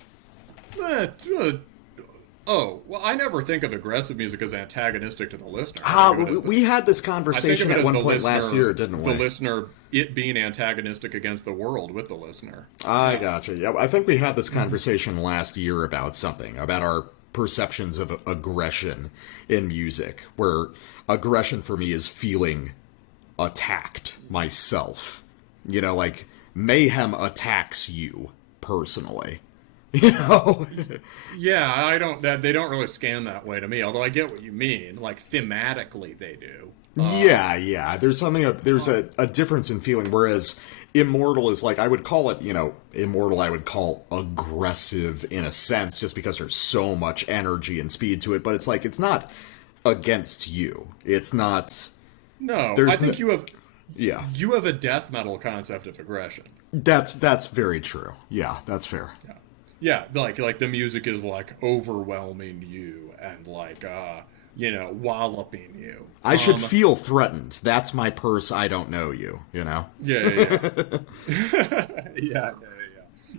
Oh, well, I never think of aggressive music as antagonistic to the listener. We had this conversation at one point last year, didn't we? The listener, it being antagonistic against the world with the listener. I gotcha. Yeah, I think we had this conversation last year about something, about our perceptions of aggression in music, where aggression for me is feeling attacked myself. Like mayhem attacks you personally. Yeah, they don't really scan that way to me, although I get what you mean. Like thematically they do. Yeah. There's a difference in feeling, whereas Immortal is like, I would call it, Immortal I would call aggressive in a sense, just because there's so much energy and speed to it, but it's like, it's not against you. It's not. No, There's I think you have. Yeah, You have a death metal concept of aggression. that's very true. Yeah, that's fair. Yeah, like the music is like overwhelming you and like walloping you. I should feel threatened. That's my purse. I don't know you. You know.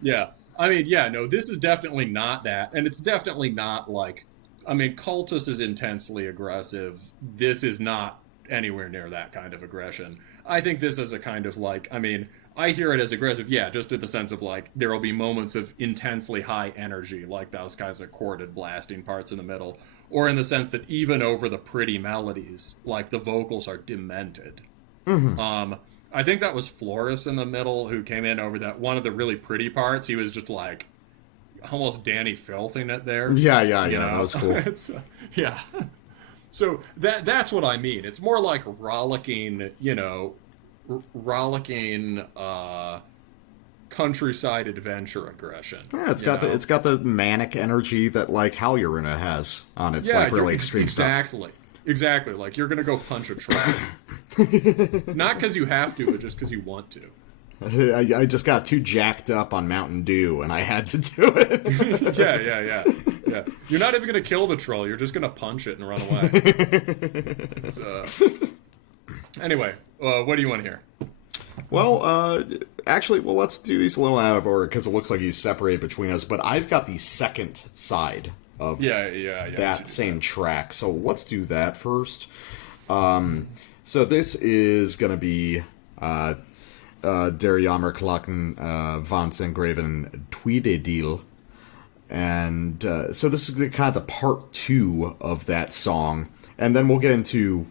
Yeah. I mean, no, this is definitely not that, and it's definitely not like. I mean, Cultus is intensely aggressive. This is not anywhere near that kind of aggression. I think this is a kind of like, I mean, I hear it as aggressive, just in the sense of like, there will be moments of intensely high energy, like those kinds of chorded blasting parts in the middle, or in the sense that even over the pretty melodies, like the vocals are demented. Mm-hmm. I think that was Florus in the middle who came in over that one of the really pretty parts. He was just like almost Danny Filthing it there. Yeah, that was cool. Yeah. So that's what I mean. It's more like rollicking, countryside adventure aggression. Yeah, it's got the manic energy that like Haljoruna has on its like really extreme stuff. Exactly. Like you're gonna go punch a troll, not because you have to, but just because you want to. I just got too jacked up on Mountain Dew, and I had to do it. Yeah. You're not even going to kill the troll. You're just going to punch it and run away. Anyway, what do you want to hear? Well, actually, let's do these a little out of order, because it looks like you separate between us, but I've got the second side of that same track, so let's do that first. So this is going to be... Der Jammerklagen Vans Engraven Tweededeel. And so this is kind of the part 2 of that song. And then we'll get into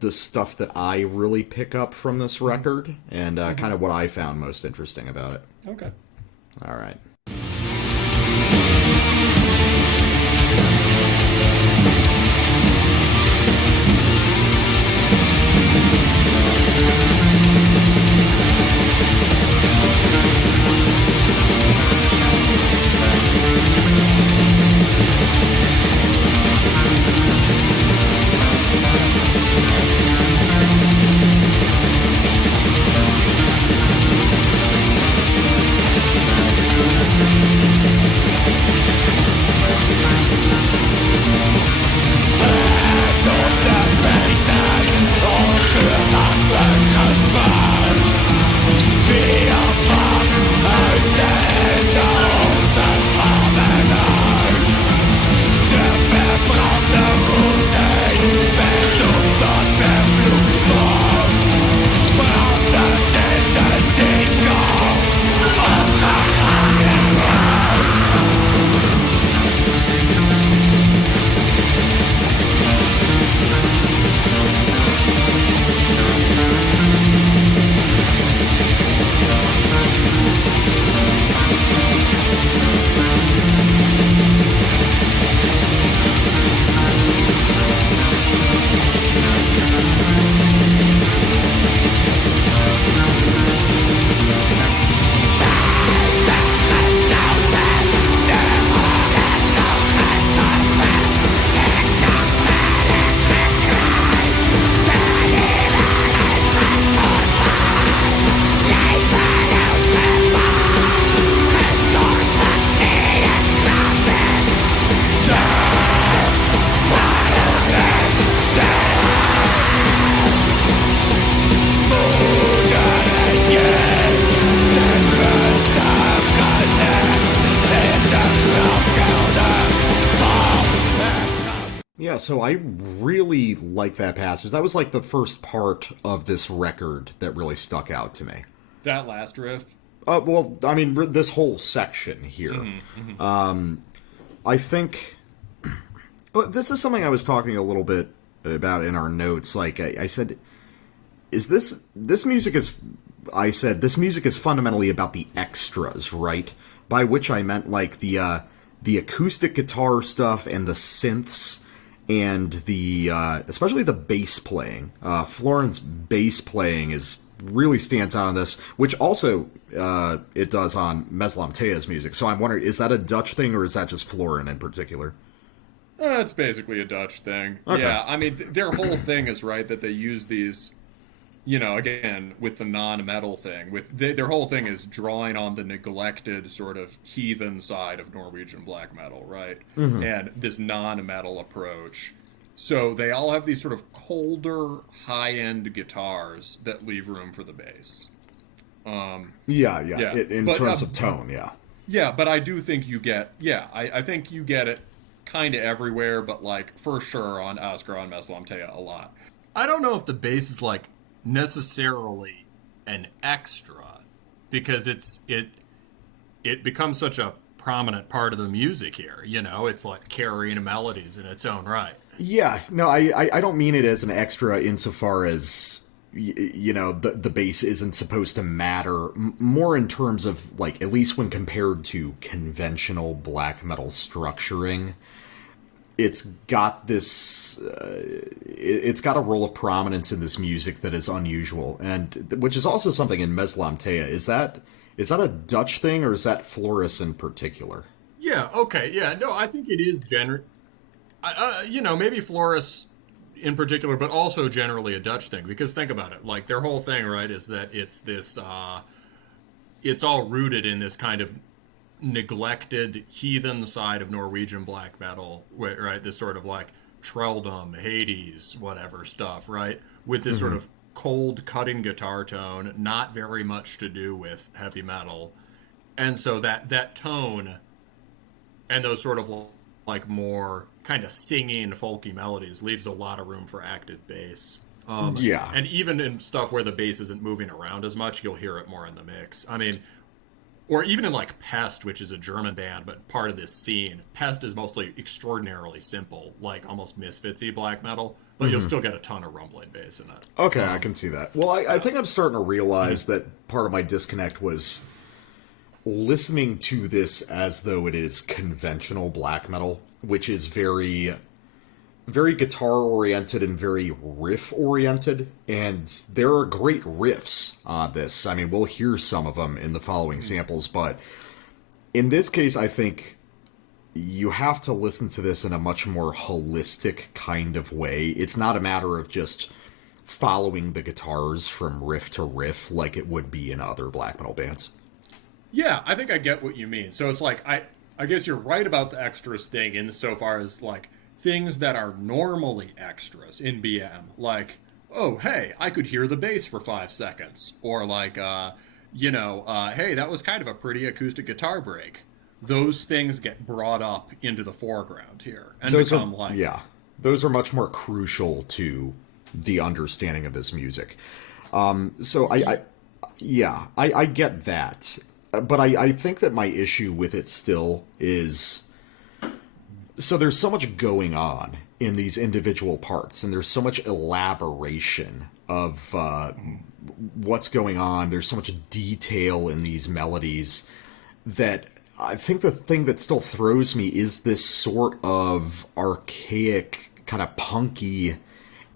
the stuff that I really pick up from this record and kind of what I found most interesting about it. Okay. All right. Yeah, so I really like that passage. That was like the first part of this record that really stuck out to me. That last riff? Well, I mean, this whole section here. I think... Well, this is something I was talking a little bit about in our notes. Like, I said, this music is... I said, this music is fundamentally about the extras, right? By which I meant, like, the acoustic guitar stuff and the synths and the especially the bass playing. Florence bass playing really stands out on this, which also it does on Meslamtea's music. So I'm wondering, is that a Dutch thing or is that just Florin in particular? It's basically a Dutch thing. Okay. Yeah, I mean, their whole thing is, right, that they use these, again, with the non-metal thing, their whole thing is drawing on the neglected sort of heathen side of Norwegian black metal, right? Mm-hmm. And this non-metal approach. So they all have these sort of colder, high-end guitars that leave room for the bass. Yeah. In But, terms of tone, yeah. Yeah, but I do think you get, I think you get it kind of everywhere, but, like, for sure on Asgard and Meslamtea a lot. I don't know if the bass is, like, necessarily an extra, because it becomes such a prominent part of the music here, it's like carrying melodies in its own right. Yeah, no, I don't mean it as an extra insofar as, the bass isn't supposed to matter, more in terms of, like, at least when compared to conventional black metal structuring, it's got this, it's got a role of prominence in this music that is unusual, and which is also something in Meslamtea. Is that a Dutch thing, or is that Floris in particular? Yeah, okay, yeah, no, I think it is maybe Floris in particular, but also generally a Dutch thing, because think about it, like, their whole thing, right, is that it's this, it's all rooted in this kind of neglected heathen side of Norwegian black metal, right, this sort of, like, Trelldom, Hades, whatever stuff, right, with this sort of cold cutting guitar tone, not very much to do with heavy metal, and so that tone and those sort of, like, more kind of singing folky melodies leaves a lot of room for active bass. Yeah. And even in stuff where the bass isn't moving around as much, you'll hear it more in the mix. I mean, or even in, like, Pest, which is a German band, but part of this scene, Pest is mostly extraordinarily simple, like almost Misfits-y black metal, but you'll still get a ton of rumbling bass in it. Okay, I can see that. Well, I think I'm starting to realize that part of my disconnect was listening to this as though it is conventional black metal, which is very, very guitar-oriented and very riff-oriented, and there are great riffs on this. I mean, we'll hear some of them in the following samples, but in this case, I think you have to listen to this in a much more holistic kind of way. It's not a matter of just following the guitars from riff to riff like it would be in other black metal bands. Yeah, I think I get what you mean. So it's like, I guess you're right about the extras thing insofar as, like, things that are normally extras in BM, like, oh, hey, I could hear the bass for 5 seconds, or like, hey, that was kind of a pretty acoustic guitar break. Those things get brought up into the foreground here and those become those are much more crucial to the understanding of this music. So I get that. But I think that my issue with it still is, so there's so much going on in these individual parts, and there's so much elaboration of what's going on. There's so much detail in these melodies that I think the thing that still throws me is this sort of archaic, kind of punky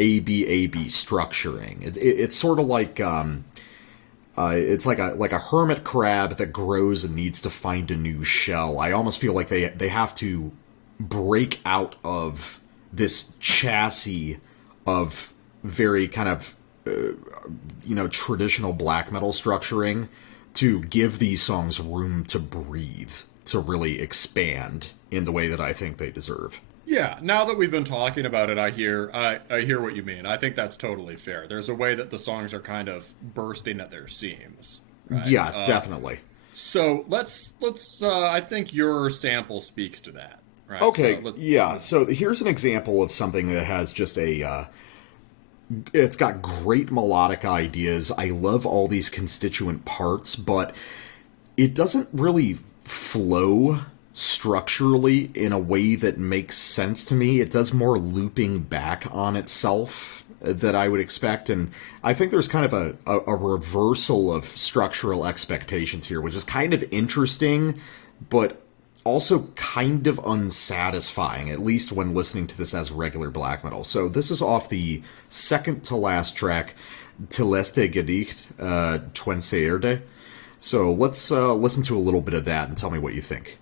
ABAB structuring. It's sort of like... it's like a hermit crab that grows and needs to find a new shell. I almost feel like they have to break out of this chassis of very kind of traditional black metal structuring to give these songs room to breathe, to really expand in the way that I think they deserve. Yeah, now that we've been talking about it, I hear what you mean. I think that's totally fair. There's a way that the songs are kind of bursting at their seams. Right? Yeah, definitely. So let's I think your sample speaks to that. Right? Okay, so here's an example of something that has just it's got great melodic ideas. I love all these constituent parts, but it doesn't really flow structurally in a way that makes sense to me. It does more looping back on itself that I would expect, and I think there's kind of a reversal of structural expectations here, which is kind of interesting, but also kind of unsatisfying, at least when listening to this as regular black metal. So this is off the second to last track, Tileste Gedicht, Twense Erde. So let's listen to a little bit of that and tell me what you think.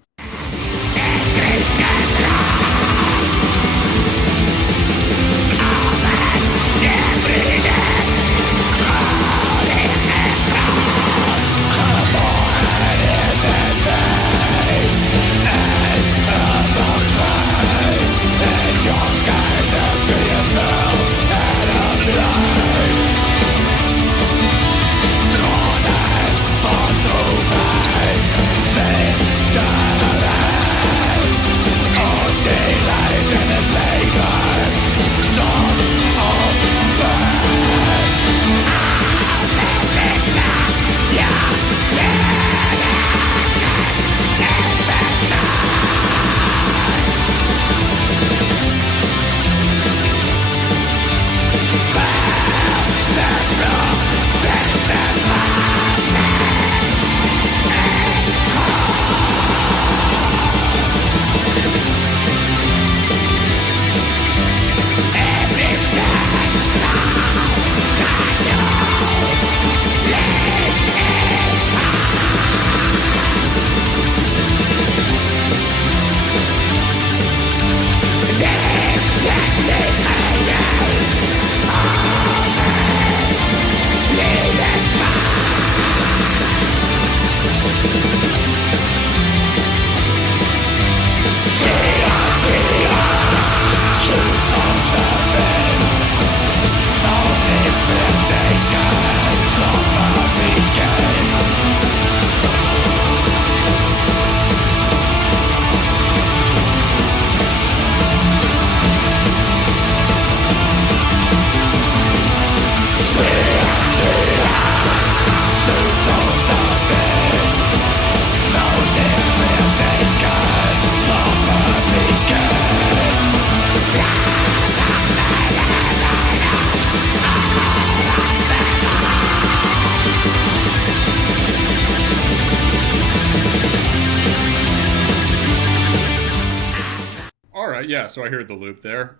yeah, so I heard the loop there.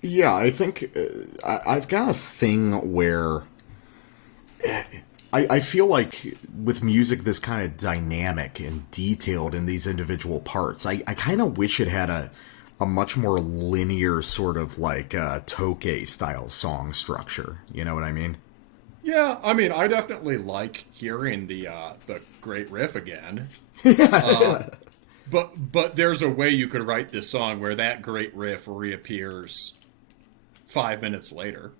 Yeah, I think I've got a thing where I feel like with music this kind of dynamic and detailed in these individual parts, I kind of wish it had a much more linear sort of like toke style song structure. You know what I mean? Yeah, I mean, I definitely like hearing the great riff again. But there's a way you could write this song where that great riff reappears 5 minutes later.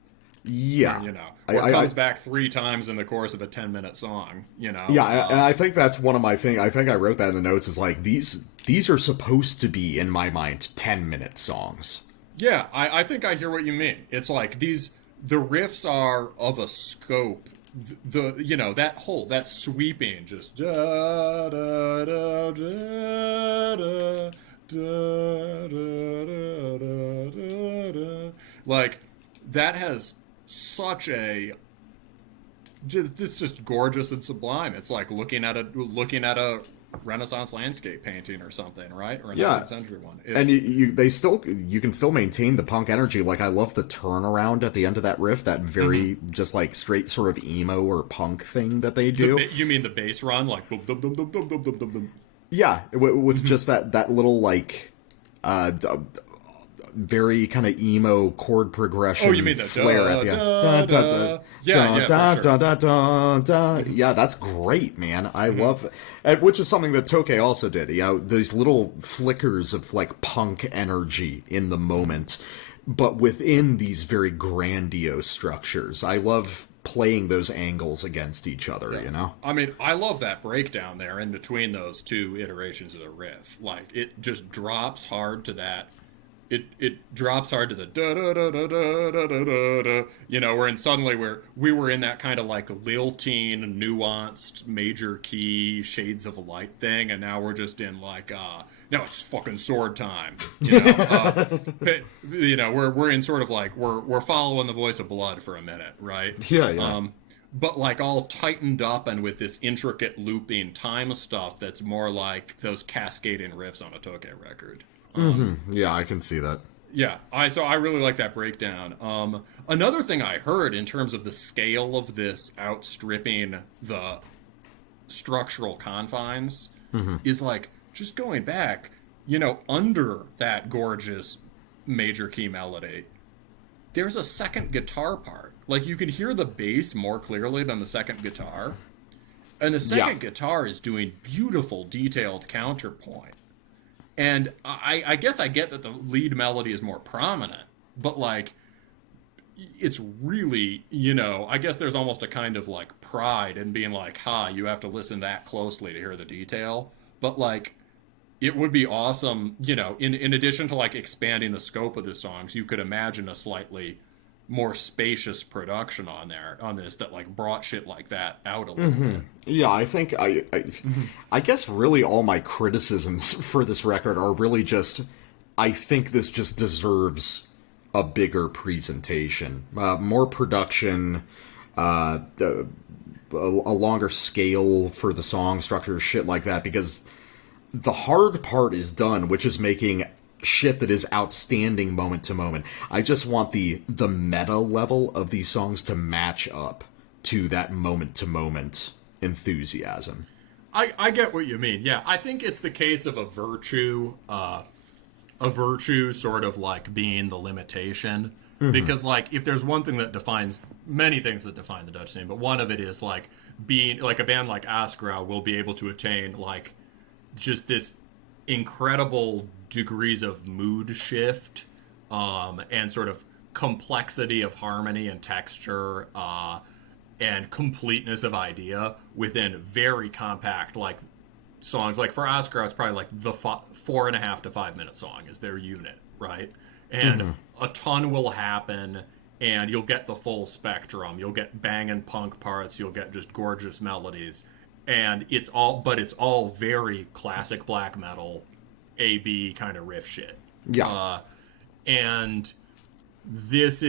Yeah, You know, or it comes back 3 times in the course of a 10-minute song. You know. Yeah, and I think that's one of my things. I think I wrote that in the notes. Is like these are supposed to be, in my mind, 10-minute songs. Yeah, I think I hear what you mean. It's like the riffs are of a scope. That sweeping just da da da da da da da da da, like that has such a. It's just gorgeous and sublime. It's like looking at a Renaissance landscape painting or something, right? Or a 19th century one. And you can still maintain the punk energy. Like I love the turnaround at the end of that riff, that very just like straight sort of emo or punk thing that they do. You mean the bass run, like boom, boom, boom, boom, boom, boom, boom, boom. Yeah, with just that little like very kind of emo chord progression. Oh, you mean the flare at the end? Yeah, that's great, man. I love it. Which is something that Toke also did. You know, these little flickers of like punk energy in the moment, but within these very grandiose structures. I love playing those angles against each other, you know? I mean, I love that breakdown there in between those 2 iterations of the riff. Like, it just drops hard to that. It drops hard to the da da da da da da da da. You know, we were in that kind of like lilting, nuanced major key shades of light thing, and now we're just in like now it's fucking sword time. You know, we're in sort of like we're following the voice of blood for a minute, right? Yeah. But like all tightened up and with this intricate looping time stuff that's more like those cascading riffs on a Toke record. Yeah, I can see that. Yeah, I really like that breakdown. Another thing I heard in terms of the scale of this outstripping the structural confines is like just going back, you know, under that gorgeous major key melody, there's a second guitar part. Like you can hear the bass more clearly than the second guitar. And the second guitar is doing beautiful, detailed counterpoint. And I guess I get that the lead melody is more prominent, but like, it's really, you know, I guess there's almost a kind of like pride in being like, you have to listen that closely to hear the detail. But like, it would be awesome, you know, in addition to like expanding the scope of the songs, you could imagine a slightly more spacious production on this that like brought shit like that out a little bit. Yeah, I think I guess really all my criticisms for this record are really just I think this just deserves a bigger presentation, more production, a longer scale for the song structure, shit like that, because the hard part is done, which is making shit that is outstanding moment to moment. I just want the meta level of these songs to match up to that moment to moment enthusiasm. I get what you mean. Yeah, I think it's the case of a virtue sort of like being the limitation. Because like if there's one thing that defines many things that define the Dutch scene, but one of it is like being like a band like Asgrau will be able to attain like just this incredible degrees of mood shift and sort of complexity of harmony and texture and completeness of idea within very compact like songs. Like for Asgrau, it's probably like the 4.5 to 5 minute song is their unit, right? And a ton will happen and you'll get the full spectrum. You'll get banging punk parts, you'll get just gorgeous melodies, and it's all very classic black metal AB kind of riff shit. Yeah. And this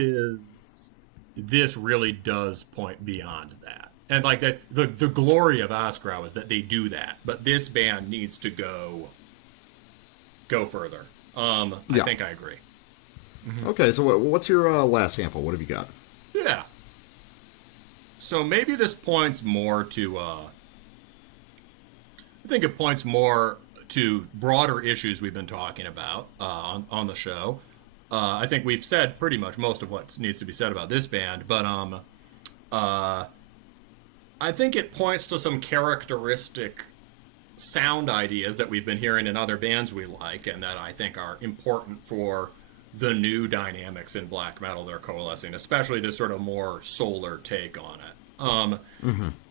really does point beyond that. And like the glory of Asgrau is that they do that, but this band needs to go further. I think I agree. Okay, so what's your last sample? What have you got? Yeah. So maybe this points more to, I think it points more to broader issues we've been talking about on the show. I think we've said pretty much most of what needs to be said about this band, but I think it points to some characteristic sound ideas that we've been hearing in other bands we like, and that I think are important for the new dynamics in black metal they're coalescing, especially this sort of more solar take on it.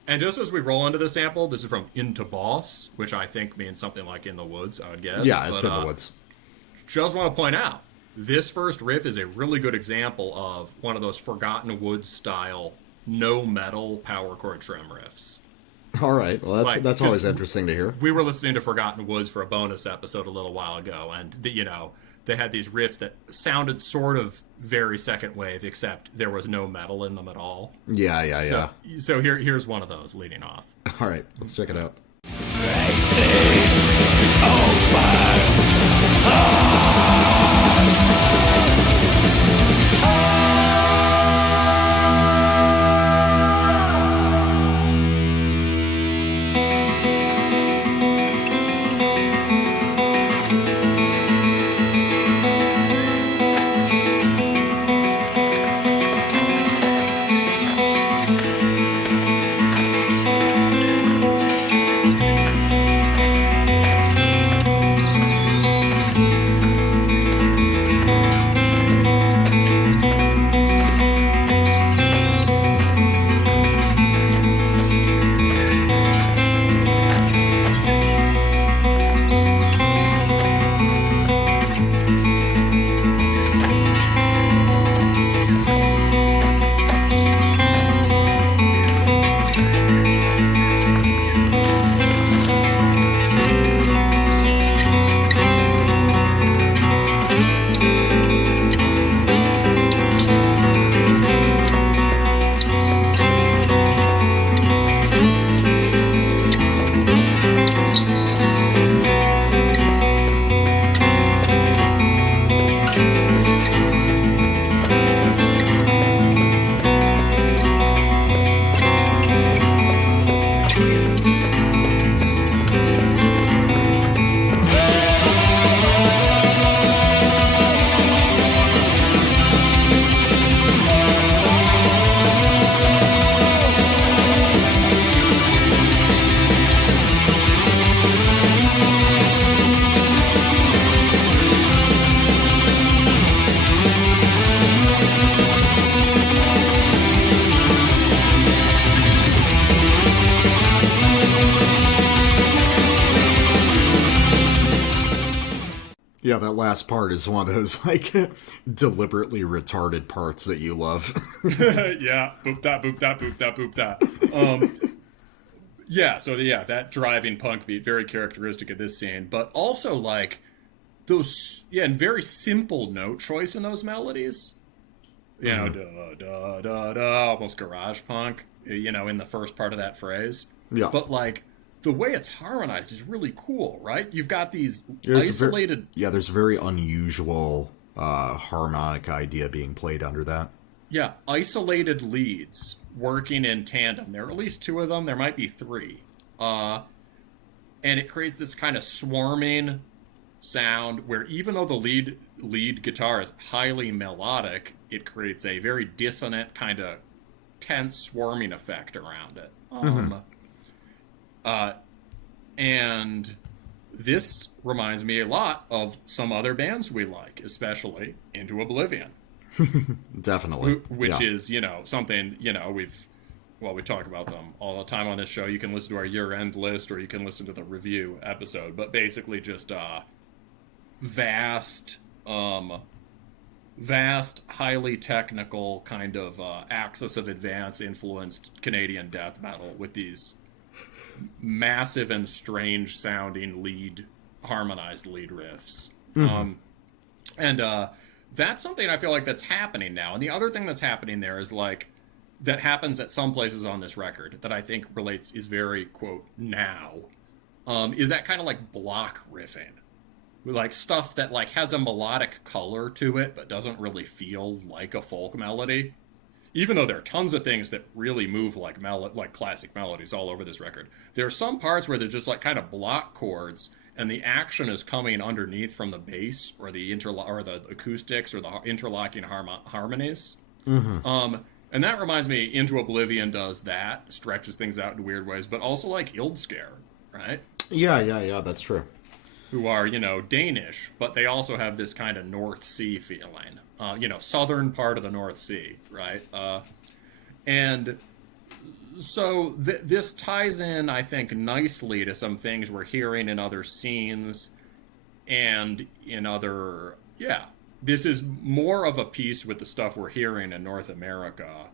And just as we roll into the sample, this is from Into Boss, which I think means something like in the woods, I would guess. Yeah, it's in the woods. Just want to point out, this first riff is a really good example of one of those Forgotten Woods style no metal power chord trem riffs. All right. Well, that's always interesting to hear. We were listening to Forgotten Woods for a bonus episode a little while ago, and they had these riffs that sounded sort of very second wave, except there was no metal in them at all. Yeah. So here's one of those leading off. All right, let's check it out. Yeah, that last part is one of those, like, deliberately retarded parts that you love. Yeah, boop that, boop that, boop that, boop that. That driving punk beat, very characteristic of this scene, but also, like, and very simple note choice in those melodies. You know, da, da, da, da, almost garage punk, in the first part of that phrase. Yeah. But, like, the way it's harmonized is really cool, right? You've got these isolated... there's a very unusual harmonic idea being played under that. Yeah, isolated leads working in tandem. There are at least two of them. There might be three. And it creates this kind of swarming sound where even though the lead guitar is highly melodic, it creates a very dissonant kind of tense swarming effect around it. And this reminds me a lot of some other bands we like, especially Into Oblivion. Definitely. Which is, something, we talk about them all the time on this show. You can listen to our year-end list or you can listen to the review episode. But basically just vast, highly technical kind of Axis of Advance influenced Canadian death metal with these massive and strange sounding harmonized lead riffs. That's something I feel like that's happening now. And the other thing that's happening there is like that happens at some places on this record that I think is very quote now is that kind of like block riffing. like stuff that like has a melodic color to it, but doesn't really feel like a folk melody. Even though there are tons of things that really move like like classic melodies all over this record, there are some parts where they're just like kind of block chords, and the action is coming underneath from the bass or the acoustics or the interlocking harmonies. And that reminds me, Into Oblivion does that, stretches things out in weird ways, but also like Ildskär, right? Yeah, that's true. Who are, Danish, but they also have this kind of North Sea feeling. Southern part of the North Sea, right? And so this ties in, I think, nicely to some things we're hearing in other scenes and in other... Yeah, this is more of a piece with the stuff we're hearing in North America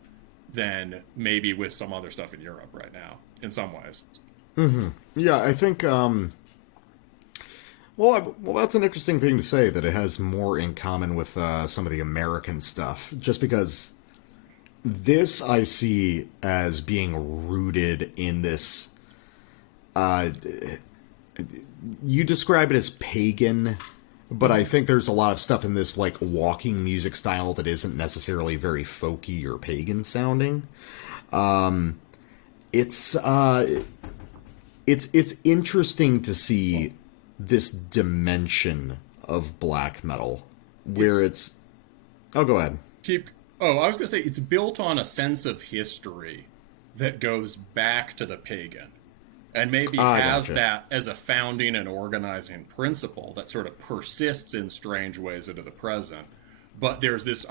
than maybe with some other stuff in Europe right now, in some ways. Mm-hmm. Yeah, I think... Well, that's an interesting thing to say, that it has more in common with some of the American stuff, just because this I see as being rooted in this... you describe it as pagan, but I think there's a lot of stuff in this, like, walking music style that isn't necessarily very folky or pagan sounding. It's interesting to see this dimension of black metal where it's oh, go ahead. I was gonna say it's built on a sense of history that goes back to the pagan and maybe has that as a founding and organizing principle that sort of persists in strange ways into the present. But there's this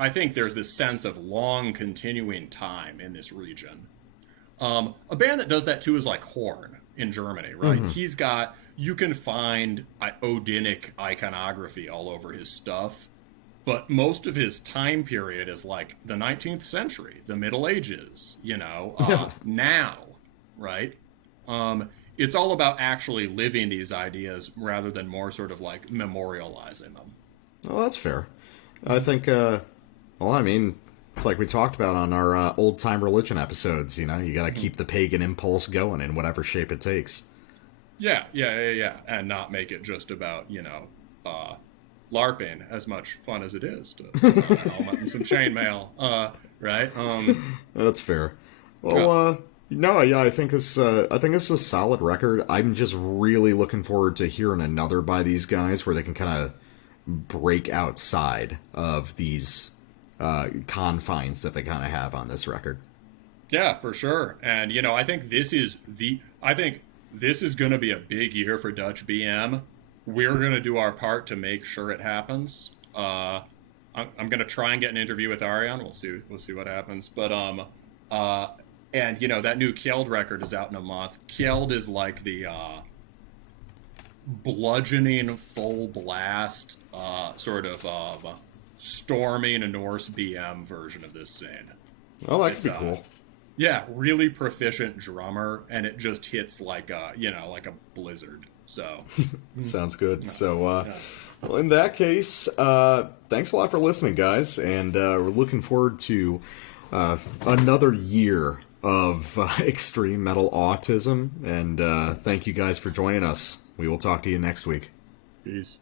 sense of long continuing time in this region. A band that does that too is like Horn in Germany, right? Mm-hmm. You can find Odinic iconography all over his stuff, but most of his time period is like the 19th century, the Middle Ages, now, right? It's all about actually living these ideas rather than more sort of like memorializing them. Well, that's fair. I think, it's like we talked about on our old-time religion episodes, you gotta keep the pagan impulse going in whatever shape it takes. Yeah, and not make it just about, LARPing, as much fun as it is to helmet and some chainmail, right? That's fair. Well, I think this is a solid record. I'm just really looking forward to hearing another by these guys where they can kind of break outside of these confines that they kind of have on this record. Yeah, for sure. And, I think this is going to be a big year for Dutch BM. We're going to do our part to make sure it happens. I'm going to try and get an interview with Arion. We'll see what happens. But and that new Kjeld record is out in a month. Kjeld is like the bludgeoning full blast sort of storming a Norse BM version of this scene. Oh, that could be cool. Yeah, really proficient drummer, and it just hits like a blizzard. So sounds good. So, well, in that case, thanks a lot for listening, guys, and we're looking forward to another year of extreme metal autism. And thank you guys for joining us. We will talk to you next week. Peace.